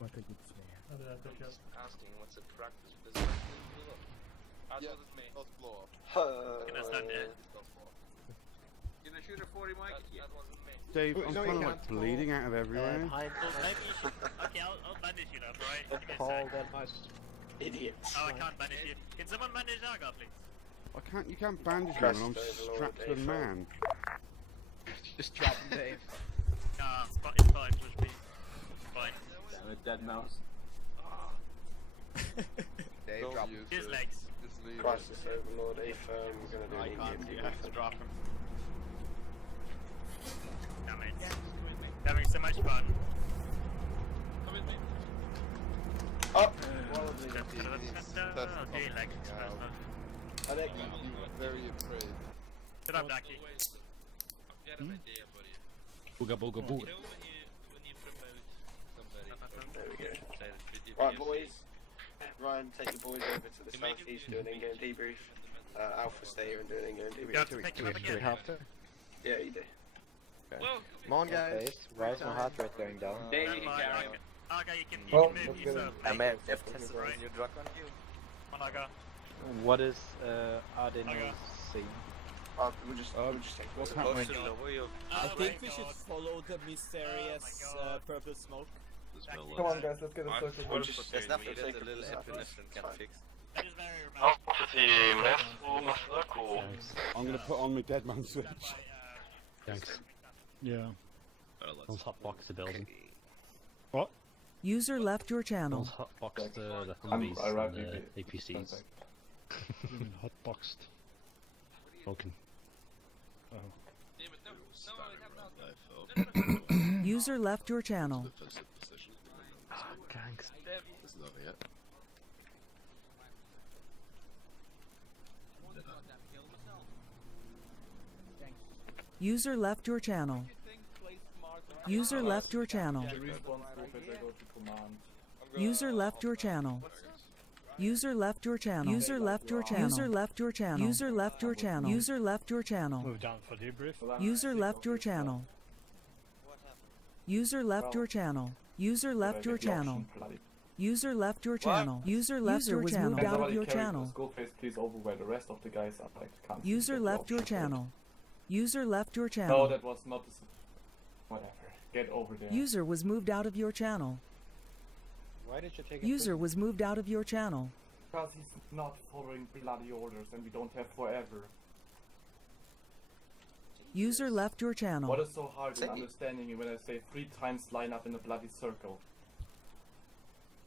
Just asking, what's a practice? Does it blow up? That's what it means. Does blow up. Gonna stand there. Can I shoot a 40 mic? That wasn't me. Dave, I'm kind of like bleeding out of everywhere. Okay, I'll bandage you up, right? Give me a sec. Idiots. Oh, I can't bandage you. Can someone bandage Arga, please? You can't bandage me when I'm strapped to a man. Just drop him, Dave. Nah, it's fine, push me. It's fine. Damn it, dead mouse. Dave, drop him. His legs. Crisis Overlord, A-Firm, we're gonna do an EMP. You have to drop him. Damn it. Having so much fun. Come with me. Oh! I'll do legs. I think you were very afraid. Sit up, Ducky. I've got an idea, buddy. Booga booga booga. You know when you promote somebody. There we go. Right, boys. Ryan, take your boys over to the southeast, do an in-game debrief. Alpha, stay here and do an in-game debrief. You have to pick him up again. Do we have to? Yeah, you do. Okay. Come on, guys. Why is my heart rate going down? Arga, you can Well, move yourself. I may have Right. new drug on you. Come on, Arga. What is adenosine? We'll just take What's it. happening? I think we should follow the mysterious purple smoke. Come on, guys, let's get a circle. We'll just There's nothing take a little epinephrine can fix. That is very Alpha team, let's form a circle. I'm gonna put on my dead man switch. Thanks. Yeah. Let's hotbox the building. What? User left your channel. Let's hotbox the Humvees and the APCs. You mean hotboxed? Broken. Oh. User left your channel. Gangs. User left your channel. User left your channel. User left your channel. User left your channel. User left your channel. User left your channel. User left your channel. User left your channel. Move down for debrief. User left your channel. User left your channel. User left your channel. User left your channel. User left your channel. Moved out of your channel. Skullface, please over where the rest of the guys are. Like, can't see User the left your option. channel. User left your No, channel. that was not the... Whatever. Get over there. User was moved out of your channel. Why did you take User was moved out of your channel. Because he's not following bloody orders and we don't have forever. User left your channel. What is so hard in understanding you when I say 3 times line up in a bloody circle?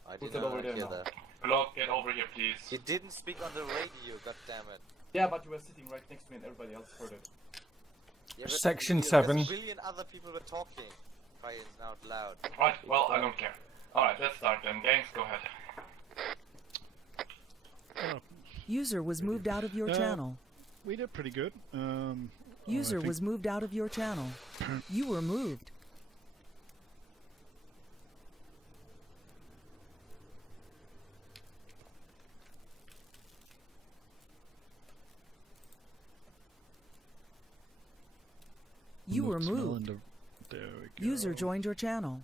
I Put did it over not there hear now. that. Block, get over here, please. You didn't speak on the radio, goddammit. Yeah, but you were sitting right next to me and everybody else heard it. Yeah, but Section there's 7. A billion other people were talking. Crying out loud. Right, well, I don't care. Alright, let's start then. Gangs, go ahead. User was moved out of your channel. We did pretty good. User I think was moved out of your channel. You were moved. You were smell moved. in the- There we go. User joined your channel.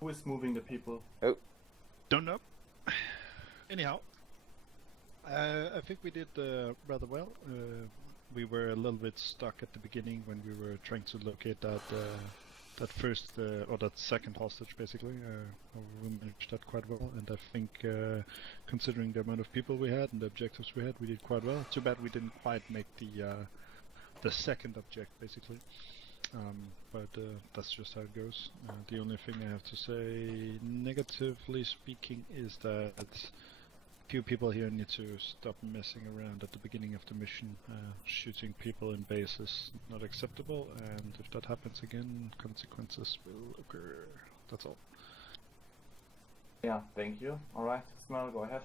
Who is moving the people? Oh. Don't know. Anyhow, I think we did rather well. We were a little bit stuck at the beginning when we were trying to locate that first or that second hostage, basically. We managed that quite well, and I think considering the amount of people we had and the objectives we had, we did quite well. Too bad we didn't quite make the second object, basically. But that's just how it goes. The only thing I have to say, negatively speaking, is that few people here need to stop messing around at the beginning of the mission. Shooting people in base is not acceptable, and if that happens again, consequences will occur. That's all. Yeah, thank you. Alright, Smell, go ahead.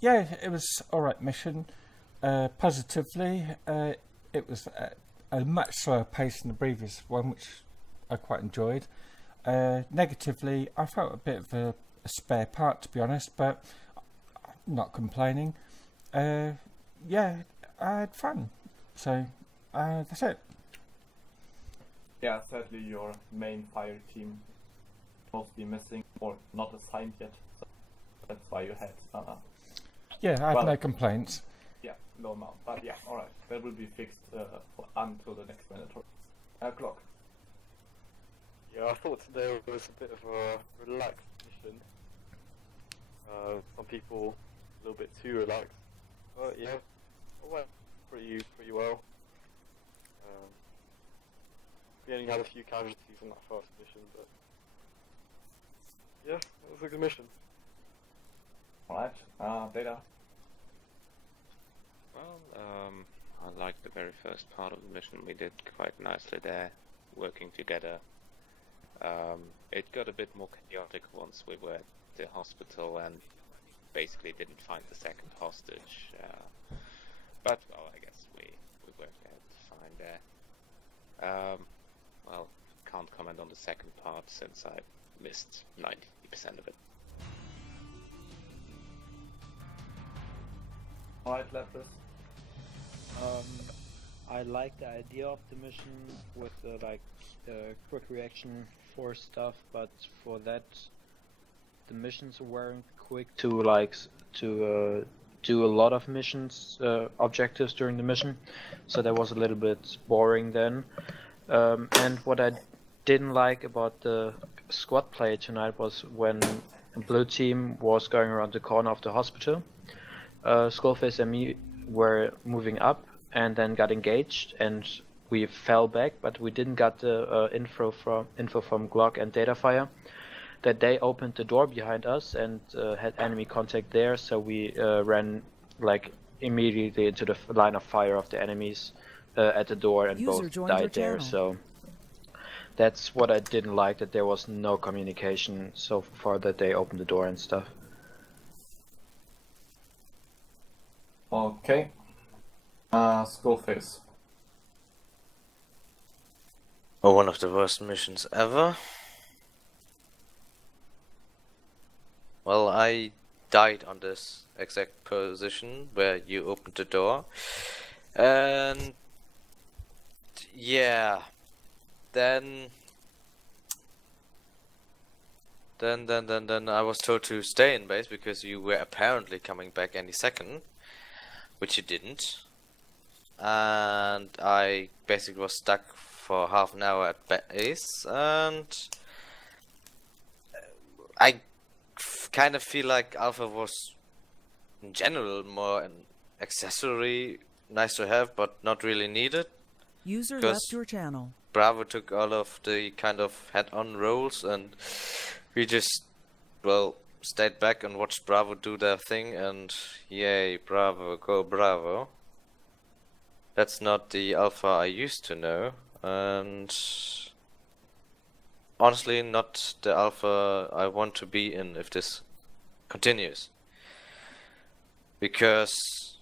Yeah, it was alright mission. Positively, it was a much slower pace than the previous one, which I quite enjoyed. Negatively, I felt a bit of a spare part, to be honest, but I'm not complaining. Yeah, I had fun. So, that's it. Yeah, sadly your main fire team mostly missing or not assigned yet, so that's why you had Yeah, I have no complaints. Yeah, no amount, but yeah, alright, that will be fixed until the next mandatory clock. Yeah, I thought today was a bit of a relaxed mission. Some people a little bit too relaxed, but yeah, it went pretty well. We only had a few casualties in that first mission, but yeah, it was a good mission. Alright, Data. Well, I liked the very first part of the mission. We did quite nicely there, working together. It got a bit more chaotic once we were at the hospital and basically didn't find the second hostage. But, well, I guess we worked out fine there. Well, can't comment on the second part since I missed 90% of it. Alright, Lapis. I like the idea of the mission with the quick reaction for stuff, but for that the missions weren't quick to do a lot of missions objectives during the mission, so that was a little bit boring then. And what I didn't like about the squad play tonight was when blue team was going around the corner of the hospital. Skullface and me were moving up and then got engaged, and we fell back, but we didn't get the info from Glock and Datafire that they opened the door behind us and had enemy contact there, so we ran immediately into the line of fire of the enemies at the door, and both died there. So that's what I didn't like, that there was no communication so far that they opened the door and stuff. Okay. Skullface. Oh, one of the worst missions ever. Well, I died on this exact position where you opened the door. And yeah, then I was told to stay in base because you were apparently coming back any second, which you didn't. And I basically was stuck for half an hour at base, and I kind of feel like Alpha was in general more an accessory, nice to have, but not really needed. User left your channel. Bravo took all of the kind of head-on roles, and we just, well, stayed back and watched Bravo do their thing, and yay, Bravo, go Bravo. That's not the Alpha I used to know, and honestly not the Alpha I want to be in if this continues. Because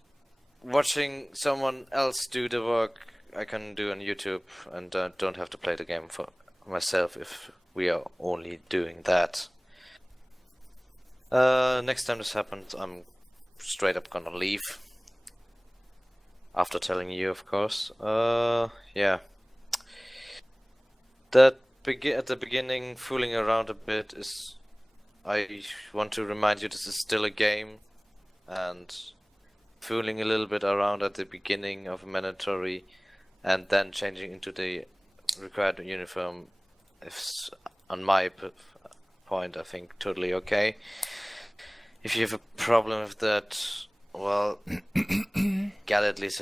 watching someone else do the work I can do on YouTube, and don't have to play the game for myself if we are only doing that. Next time this happens, I'm straight up gonna leave. After telling you, of course. Yeah. At the beginning, fooling around a bit is... I want to remind you this is still a game, and fooling a little bit around at the beginning of a mandatory and then changing into the required uniform is, on my point, I think totally okay. If you have a problem with that, well, gotta at least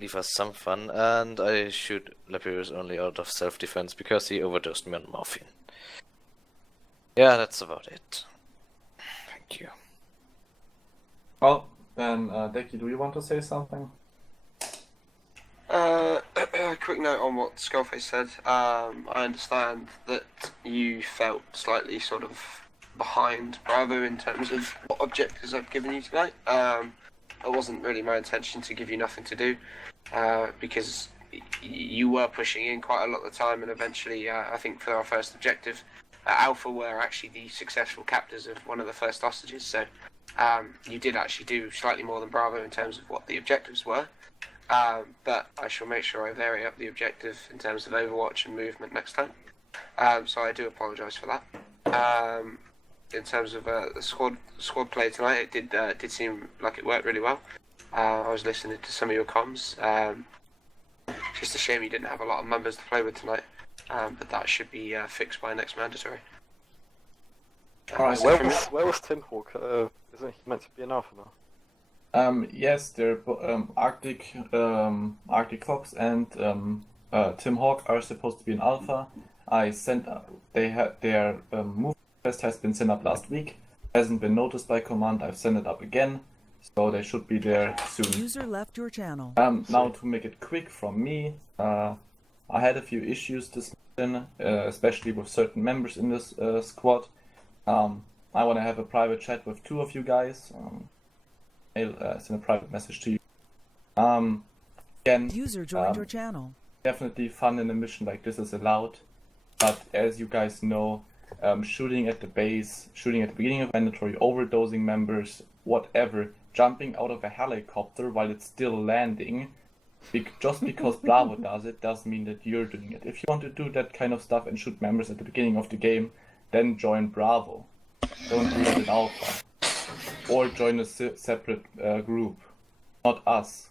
leave us some fun, and I shoot Lapierus only out of self-defense because he overdosed me on morphine. Yeah, that's about it. Thank you. Well, then, Deki, do you want to say something? A quick note on what Skullface said. I understand that you felt slightly sort of behind Bravo in terms of what objectives I've given you tonight. It wasn't really my intention to give you nothing to do, because you were pushing in quite a lot of the time, and eventually, I think for our first objective, Alpha were actually the successful captors of one of the first hostages, so you did actually do slightly more than Bravo in terms of what the objectives were. But I shall make sure I vary up the objective in terms of Overwatch and movement next time. So I do apologise for that. In terms of the squad play tonight, it did seem like it worked really well. I was listening to some of your comms. Just a shame you didn't have a lot of members to play with tonight, but that should be fixed by next mandatory. Alright, where was Tim Hawk? Isn't he meant to be an alpha now? Yes, they're Arctic Fox and Tim Hawk are supposed to be an alpha. I sent their move request has been sent up last week. Hasn't been noticed by command. I've sent it up again, so they should be there soon. User left your channel. Now to make it quick from me, I had a few issues this mission, especially with certain members in this squad. I want to have a private chat with 2 of you guys. I'll send a private message to you. Again, user joined your channel. Definitely fun in a mission like this is allowed, but as you guys know, shooting at the base, shooting at the beginning of mandatory, overdosing members, whatever, jumping out of a helicopter while it's still landing, just because Bravo does it, doesn't mean that you're doing it. If you want to do that kind of stuff and shoot members at the beginning of the game, then join Bravo. Don't do that in Alpha. Or join a separate group. Not us.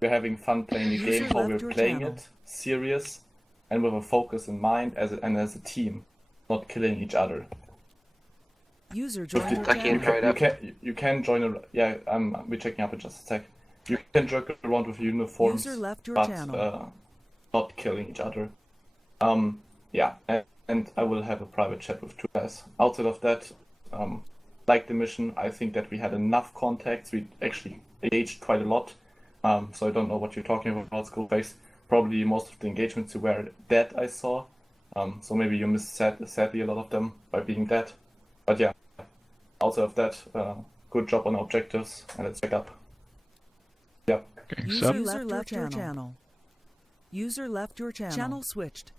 We're having fun playing the game, how we're playing it, serious, and with a focus in mind as a team, not killing each other. User joined your channel. You can join a... Yeah, we're checking up in just a sec. You can joke around with uniforms, User left your but channel. not killing each other. Yeah, and I will have a private chat with 2 guys. Outside of that, like the mission, I think that we had enough contacts. We actually engaged quite a lot. So I don't know what you're talking about, Skullface. Probably most of the engagements you were dead, I saw. So maybe you missed sadly a lot of them by being dead. But yeah, outside of that, good job on objectives, and let's check up. Yep. User left your channel. User left your channel. Channel switched.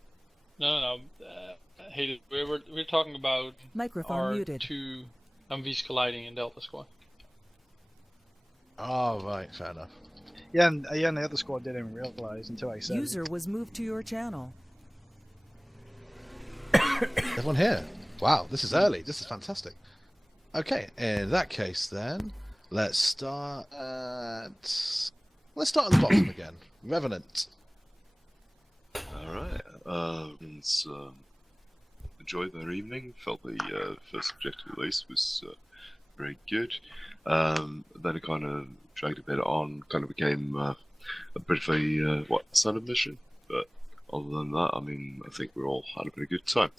No. Hey, we're talking about microphone our muted. 2 MVs colliding in Delta Squad. Oh, right, fair enough. Yeah, and the other squad didn't realize until I said User was moved to your channel. Everyone here? Wow, this is early. This is fantastic. Okay, in that case then, let's start at the bottom again. Revenant. Alright, enjoyed their evening. Felt the first objective at least was very good. Then it kind of dragged a bit on, kind of became a bit of a standard mission. But other than that, I mean, I think we all had a pretty good time.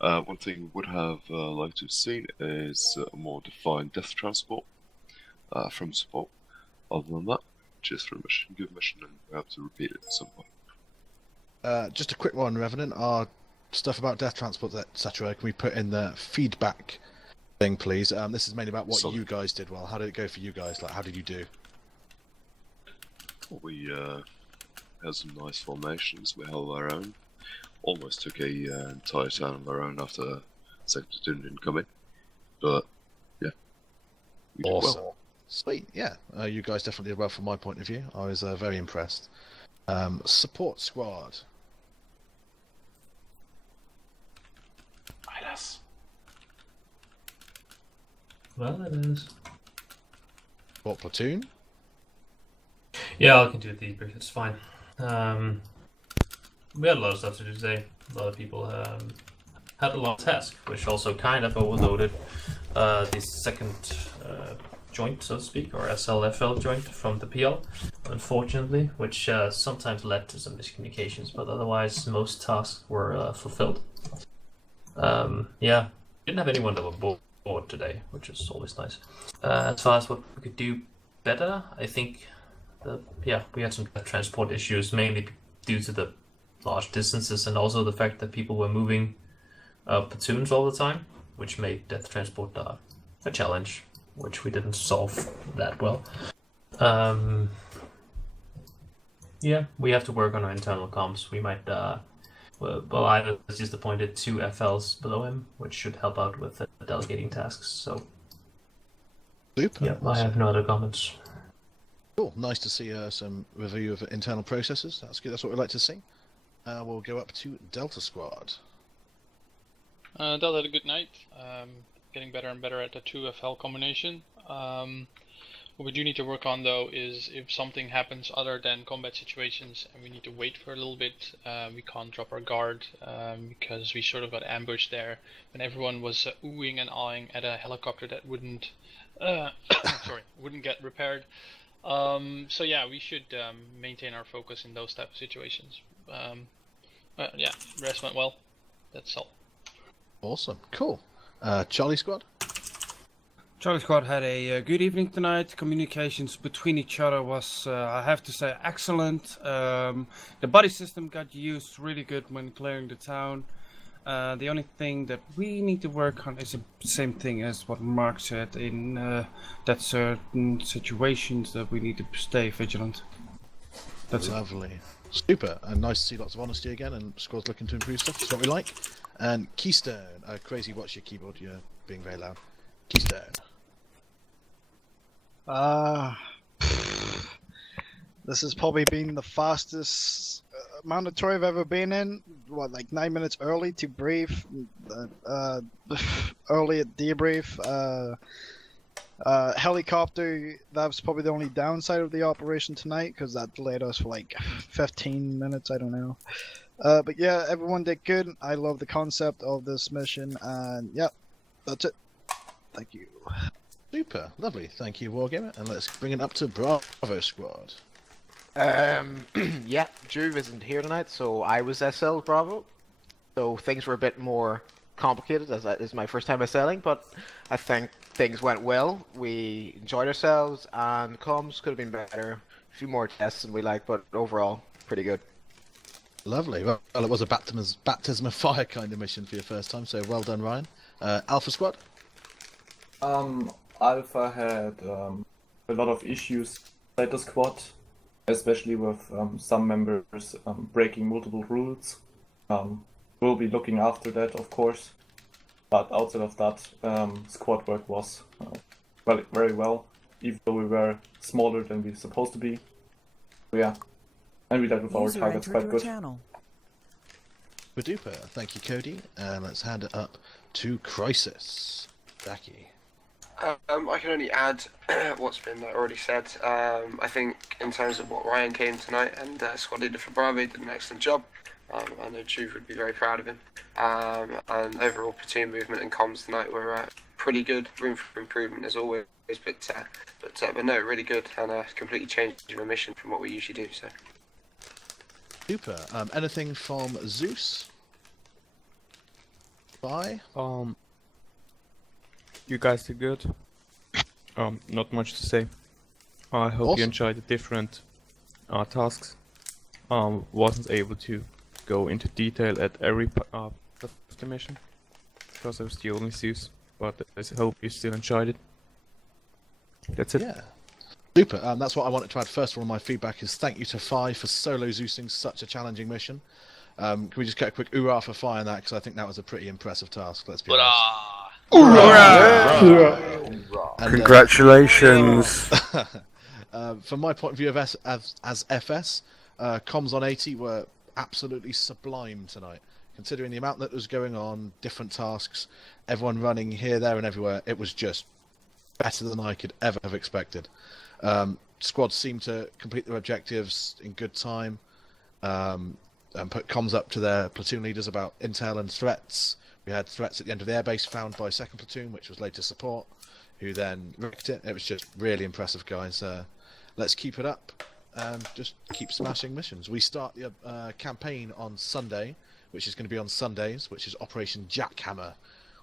One thing we would have liked to have seen is a more defined death transport from support. Other than that, just for a mission, good mission, and we have to repeat it at some point. Just a quick one, Revenant. Our stuff about death transport, etc. Can we put in the feedback thing, please? This is mainly about what you guys did well. How did it go for you guys? Like, how did you do? We had some nice formations. We held our own. Almost took a entire town of our own after Sector didn't come in. But yeah, we did Awesome. well. Sweet, yeah. You guys definitely did well from my point of view. I was very impressed. Support squad. Well, it is. What platoon? Yeah, I can do a debrief, it's fine. We had a lot of stuff to do today. A lot of people had a long task, which also kind of overloaded the second joint, so to speak, or SLFL joint from the PL, unfortunately, which sometimes led to some miscommunications, but otherwise most tasks were fulfilled. Yeah, didn't have anyone that were bored today, which is always nice. As far as what we could do better, I think we had some transport issues, mainly due to the large distances and also the fact that people were moving platoons all the time, which made death transport a challenge, which we didn't solve that well. Yeah, we have to work on our internal comms. We might, well, I was just appointed 2 FLs below him, which should help out with delegating tasks. So, super. Yeah, I have no other comments. Cool. Nice to see some review of internal processes. That's good. That's what we like to see. We'll go up to Delta Squad. Delta had a good night. Getting better and better at the 2 FL combination. What we do need to work on though is if something happens other than combat situations and we need to wait for a little bit, we can't drop our guard because we sort of got ambushed there when everyone was oohing and awing at a helicopter that wouldn't wouldn't get repaired. So yeah, we should maintain our focus in those type of situations. Yeah, rest went well. That's all. Awesome, cool. Charlie Squad. Charlie Squad had a good evening tonight. Communications between each other was, I have to say, excellent. The buddy system got used really good when clearing the town. The only thing that we need to work on is the same thing as what Mark said, in that certain situations that we need to stay vigilant. That's lovely. Super, and nice to see lots of honesty again, and Squad's looking to improve stuff. That's what we like. And Keystone, Crazy, watch your keyboard, you're being very loud. Keystone. This has probably been the fastest mandatory I've ever been in. What, like 9 minutes early to brief, early at debrief. Helicopter, that was probably the only downside of the operation tonight, because that delayed us for like 15 minutes, I don't know. But yeah, everyone did good. I love the concept of this mission, and yeah, that's it. Thank you. Super, lovely. Thank you, Wargamer. And let's bring it up to Bravo Squad. Yeah, Drew isn't here tonight, so I was SL Bravo. So things were a bit more complicated, as that is my first time SLing, but I think things went well. We enjoyed ourselves, and comms could have been better. A few more tests than we liked, but overall, pretty good. Lovely. Well, it was a baptism of fire kind of mission for your first time, so well done, Ryan. Alpha Squad? Alpha had a lot of issues inside the squad, especially with some members breaking multiple rules. We'll be looking after that, of course, but outside of that, squad work was very well, even though we were smaller than we were supposed to be. So yeah, and we dealt with our targets quite good. Super duper. Thank you, Cody. And let's hand it up to Crisis. Becky. I can only add what's been already said. I think in terms of what Ryan came tonight and squad leader for Bravo did an excellent job. I know Juve would be very proud of him. And overall platoon movement and comms tonight were pretty good. Room for improvement as always, but no, really good, and completely changed our mission from what we usually do. So. Super. Anything from Zeus? Bye. You guys did good. Not much to say. I hope you enjoyed the different tasks. Wasn't able to go into detail at every part of the mission because I was the only Zeus, but I hope you still enjoyed it. That's it. Yeah. Super. That's what I wanted to add first of all. My feedback is thank you to Fi for solo Zeusing such a challenging mission. Can we just get a quick hoorah for Fi on that, because I think that was a pretty impressive task. Let's be honest. Congratulations. From my point of view as FS, comms on 80 were absolutely sublime tonight. Considering the amount that was going on, different tasks, everyone running here, there and everywhere, it was just better than I could ever have expected. Squads seemed to complete their objectives in good time, and put comms up to their platoon leaders about intel and threats. We had threats at the end of the airbase found by 2nd Platoon, which was later support, who then wrecked it. It was just really impressive, guys. Let's keep it up and just keep smashing missions. We start the campaign on Sunday, which is going to be on Sundays, which is Operation Jackhammer,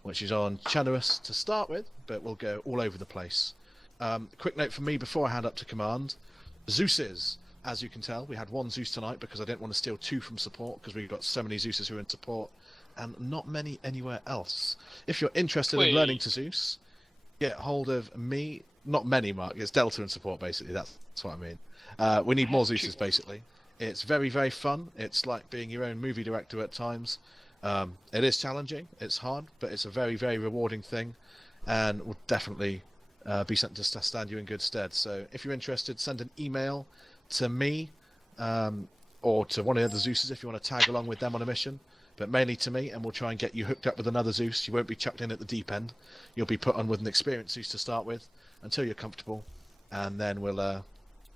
which is on Channurus to start with, but we'll go all over the place. Quick note from me before I hand up to command. Zeus's. As you can tell, we had one Zeus tonight because I didn't want to steal two from support because we've got so many Zeuses who are in support and not many anywhere else. If you're interested in learning to Zeus, get hold of me. Not many, Mark. It's Delta in support, basically. That's what I mean. We need more Zeuses, basically. It's very, very fun. It's like being your own movie director at times. It is challenging. It's hard, but it's a very, very rewarding thing and will definitely be something to stand you in good stead. So if you're interested, send an email to me or to one of the other Zeuses if you want to tag along with them on a mission, but mainly to me, and we'll try and get you hooked up with another Zeus. You won't be chucked in at the deep end. You'll be put on with an experienced Zeus to start with until you're comfortable, and then we'll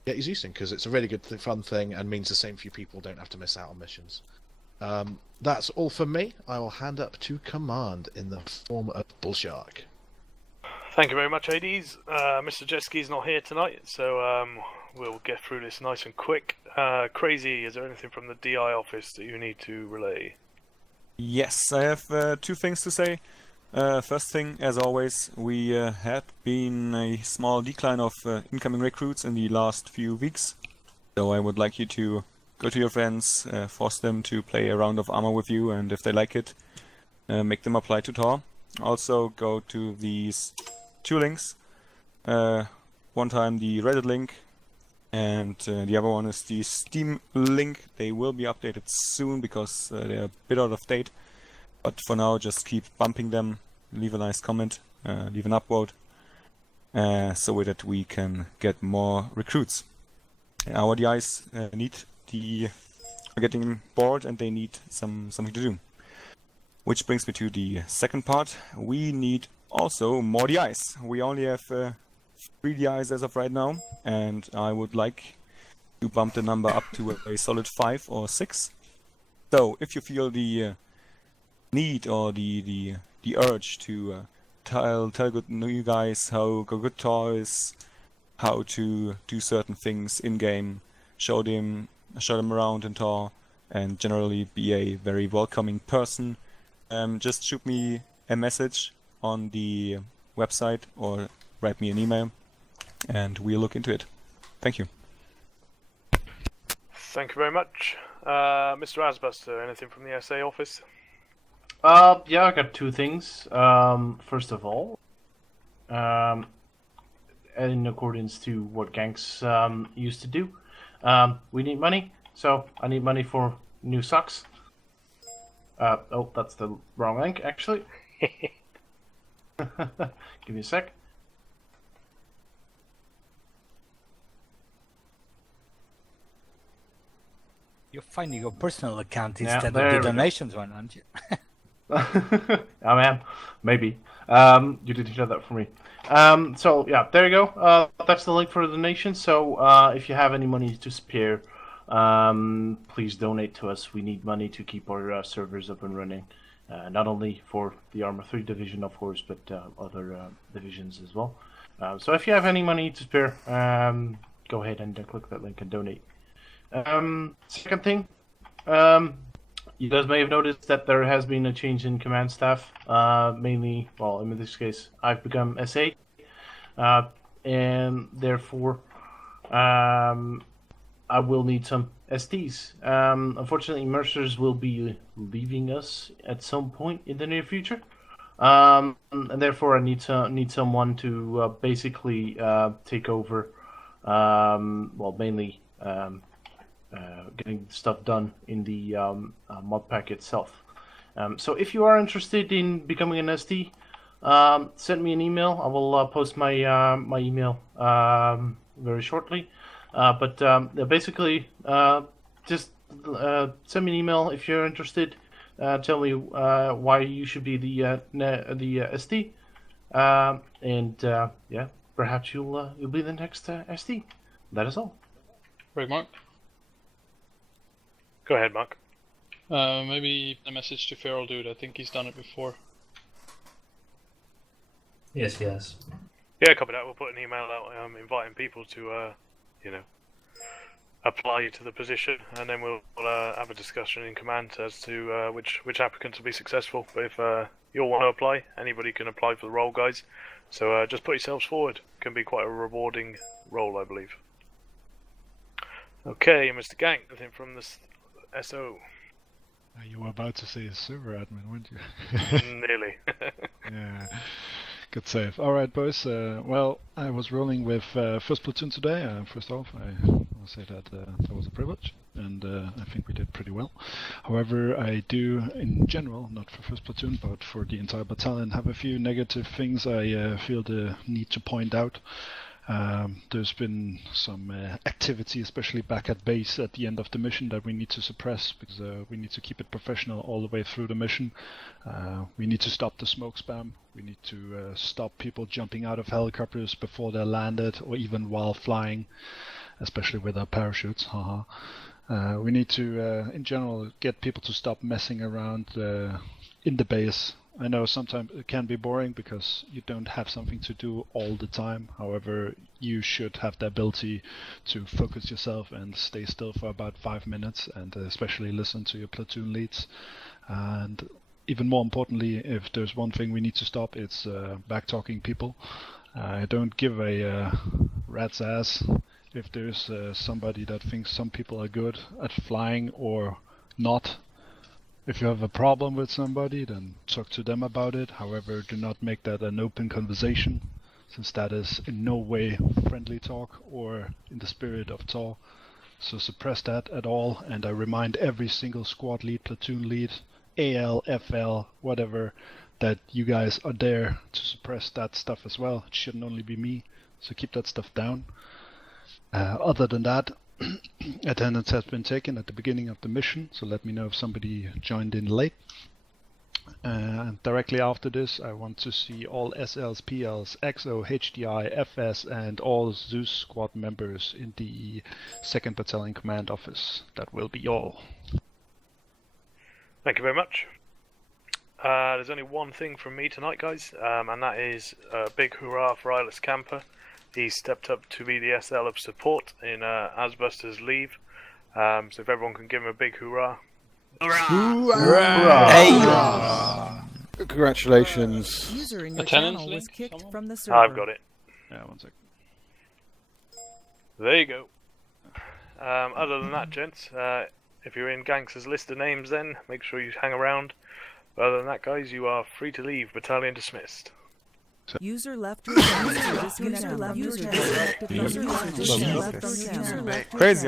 get you Zeusing, because it's a really good fun thing and means the same for you people don't have to miss out on missions. That's all for me. I will hand up to command in the form of Bullshark. Thank you very much, ADs. Mr. Jetski's not here tonight, so we'll get through this nice and quick. Crazy, is there anything from the DI office that you need to relay? Yes, I have two things to say. First thing, as always, we had been a small decline of incoming recruits in the last few weeks. So I would like you to go to your friends, force them to play a round of Arma with you, and if they like it, make them apply to Tor. Also go to these two links. One time the Reddit link, and the other one is the Steam link. They will be updated soon because they're a bit out of date. But for now, just keep bumping them, leave a nice comment, leave an upvote, so that we can get more recruits. Our DIs are getting bored and they need something to do. Which brings me to the second part. We need also more DIs. We only have 3 DIs as of right now, and I would like to bump the number up to a solid 5 or 6. So if you feel the need or the urge to tell good new guys how good Tor is, how to do certain things in game, show them around in Tor, and generally be a very welcoming person, just shoot me a message on the website or write me an email, and we'll look into it. Thank you. Thank you very much. Mr. Asbuster, anything from the SA office? Yeah, I got 2 things. First of all, in accordance to what gangs used to do, we need money. So I need money for new socks. Oh, that's the wrong link, actually. Give me a sec. You're finding your personal account Yeah, instead there of we the go. donations one, aren't you? I am, maybe. You didn't hear that from me. So yeah, there you go. That's the link for the donation. So if you have any money to spare, please donate to us. We need money to keep our servers up and running. Not only for the Arma 3 division, of course, but other divisions as well. So if you have any money to spare, go ahead and click that link and donate. Second thing, you guys may have noticed that there has been a change in command staff. Mainly, well, in this case, I've become SA, and therefore I will need some STs. Unfortunately, Mercers will be leaving us at some point in the near future, and therefore I need someone to basically take over. Well, mainly getting stuff done in the mod pack itself. So if you are interested in becoming an ST, send me an email. I will post my my email very shortly. But basically, just send me an email if you're interested. Tell me why you should be the ST, and yeah, perhaps you'll be the next ST. That is all. Right, Mark. Go ahead, Mark. Maybe a message to Feral Dude. I think he's done it before. Yes, yes. Yeah, copy that. We'll put an email out inviting people to, you know, apply to the position, and then we'll have a discussion in command as to which applicants will be successful. But if you all want to apply, anybody can apply for the role, guys. So just put yourselves forward. It can be quite a rewarding role, I believe. Okay, Mr. Gang, anything from the SO? You were about to say server admin, weren't you? Nearly. Yeah, good save. All right, boys. Well, I was rolling with first platoon today. First off, I will say that that was a privilege, and I think we did pretty well. However, I do, in general, not for first platoon, but for the entire battalion, have a few negative things I feel the need to point out. There's been some activity, especially back at base at the end of the mission, that we need to suppress because we need to keep it professional all the way through the mission. We need to stop the smoke spam. We need to stop people jumping out of helicopters before they're landed or even while flying, especially with our parachutes. We need to, in general, get people to stop messing around in the base. I know sometimes it can be boring because you don't have something to do all the time. However, you should have the ability to focus yourself and stay still for about 5 minutes, and especially listen to your platoon leads. And even more importantly, if there's one thing we need to stop, it's back-talking people. I don't give a rat's ass if there's somebody that thinks some people are good at flying or not. If you have a problem with somebody, then talk to them about it. However, do not make that an open conversation, since that is in no way friendly talk or in the spirit of TAW. So suppress that at all, and I remind every single squad lead, platoon lead, AL, FL, whatever, that you guys are there to suppress that stuff as well. It shouldn't only be me, so keep that stuff down. Other than that, attendance has been taken at the beginning of the mission, so let me know if somebody joined in late. Directly after this, I want to see all SLs, PLs, XO, HDI, FS, and all Zeus squad members in the 2nd Battalion Command Office. That will be all. Thank you very much. There's only one thing from me tonight, guys, and that is a big hurrah for Eyeless Camper. He stepped up to be the SL of support in Asbuster's leave. So if everyone can give him a big hurrah. Hurrah! Hurrah! Hey! Hurrah! Congratulations. User in your Attendance channel was link, kicked someone? from the server. I've got it. Yeah, one sec. There you go. Other than that, gents, if you're in Gangster's list of names then, make sure you hang around. But other than that, guys, you are free to leave. Battalion dismissed. User left your channel. User left your channel. User left your channel. Crazy.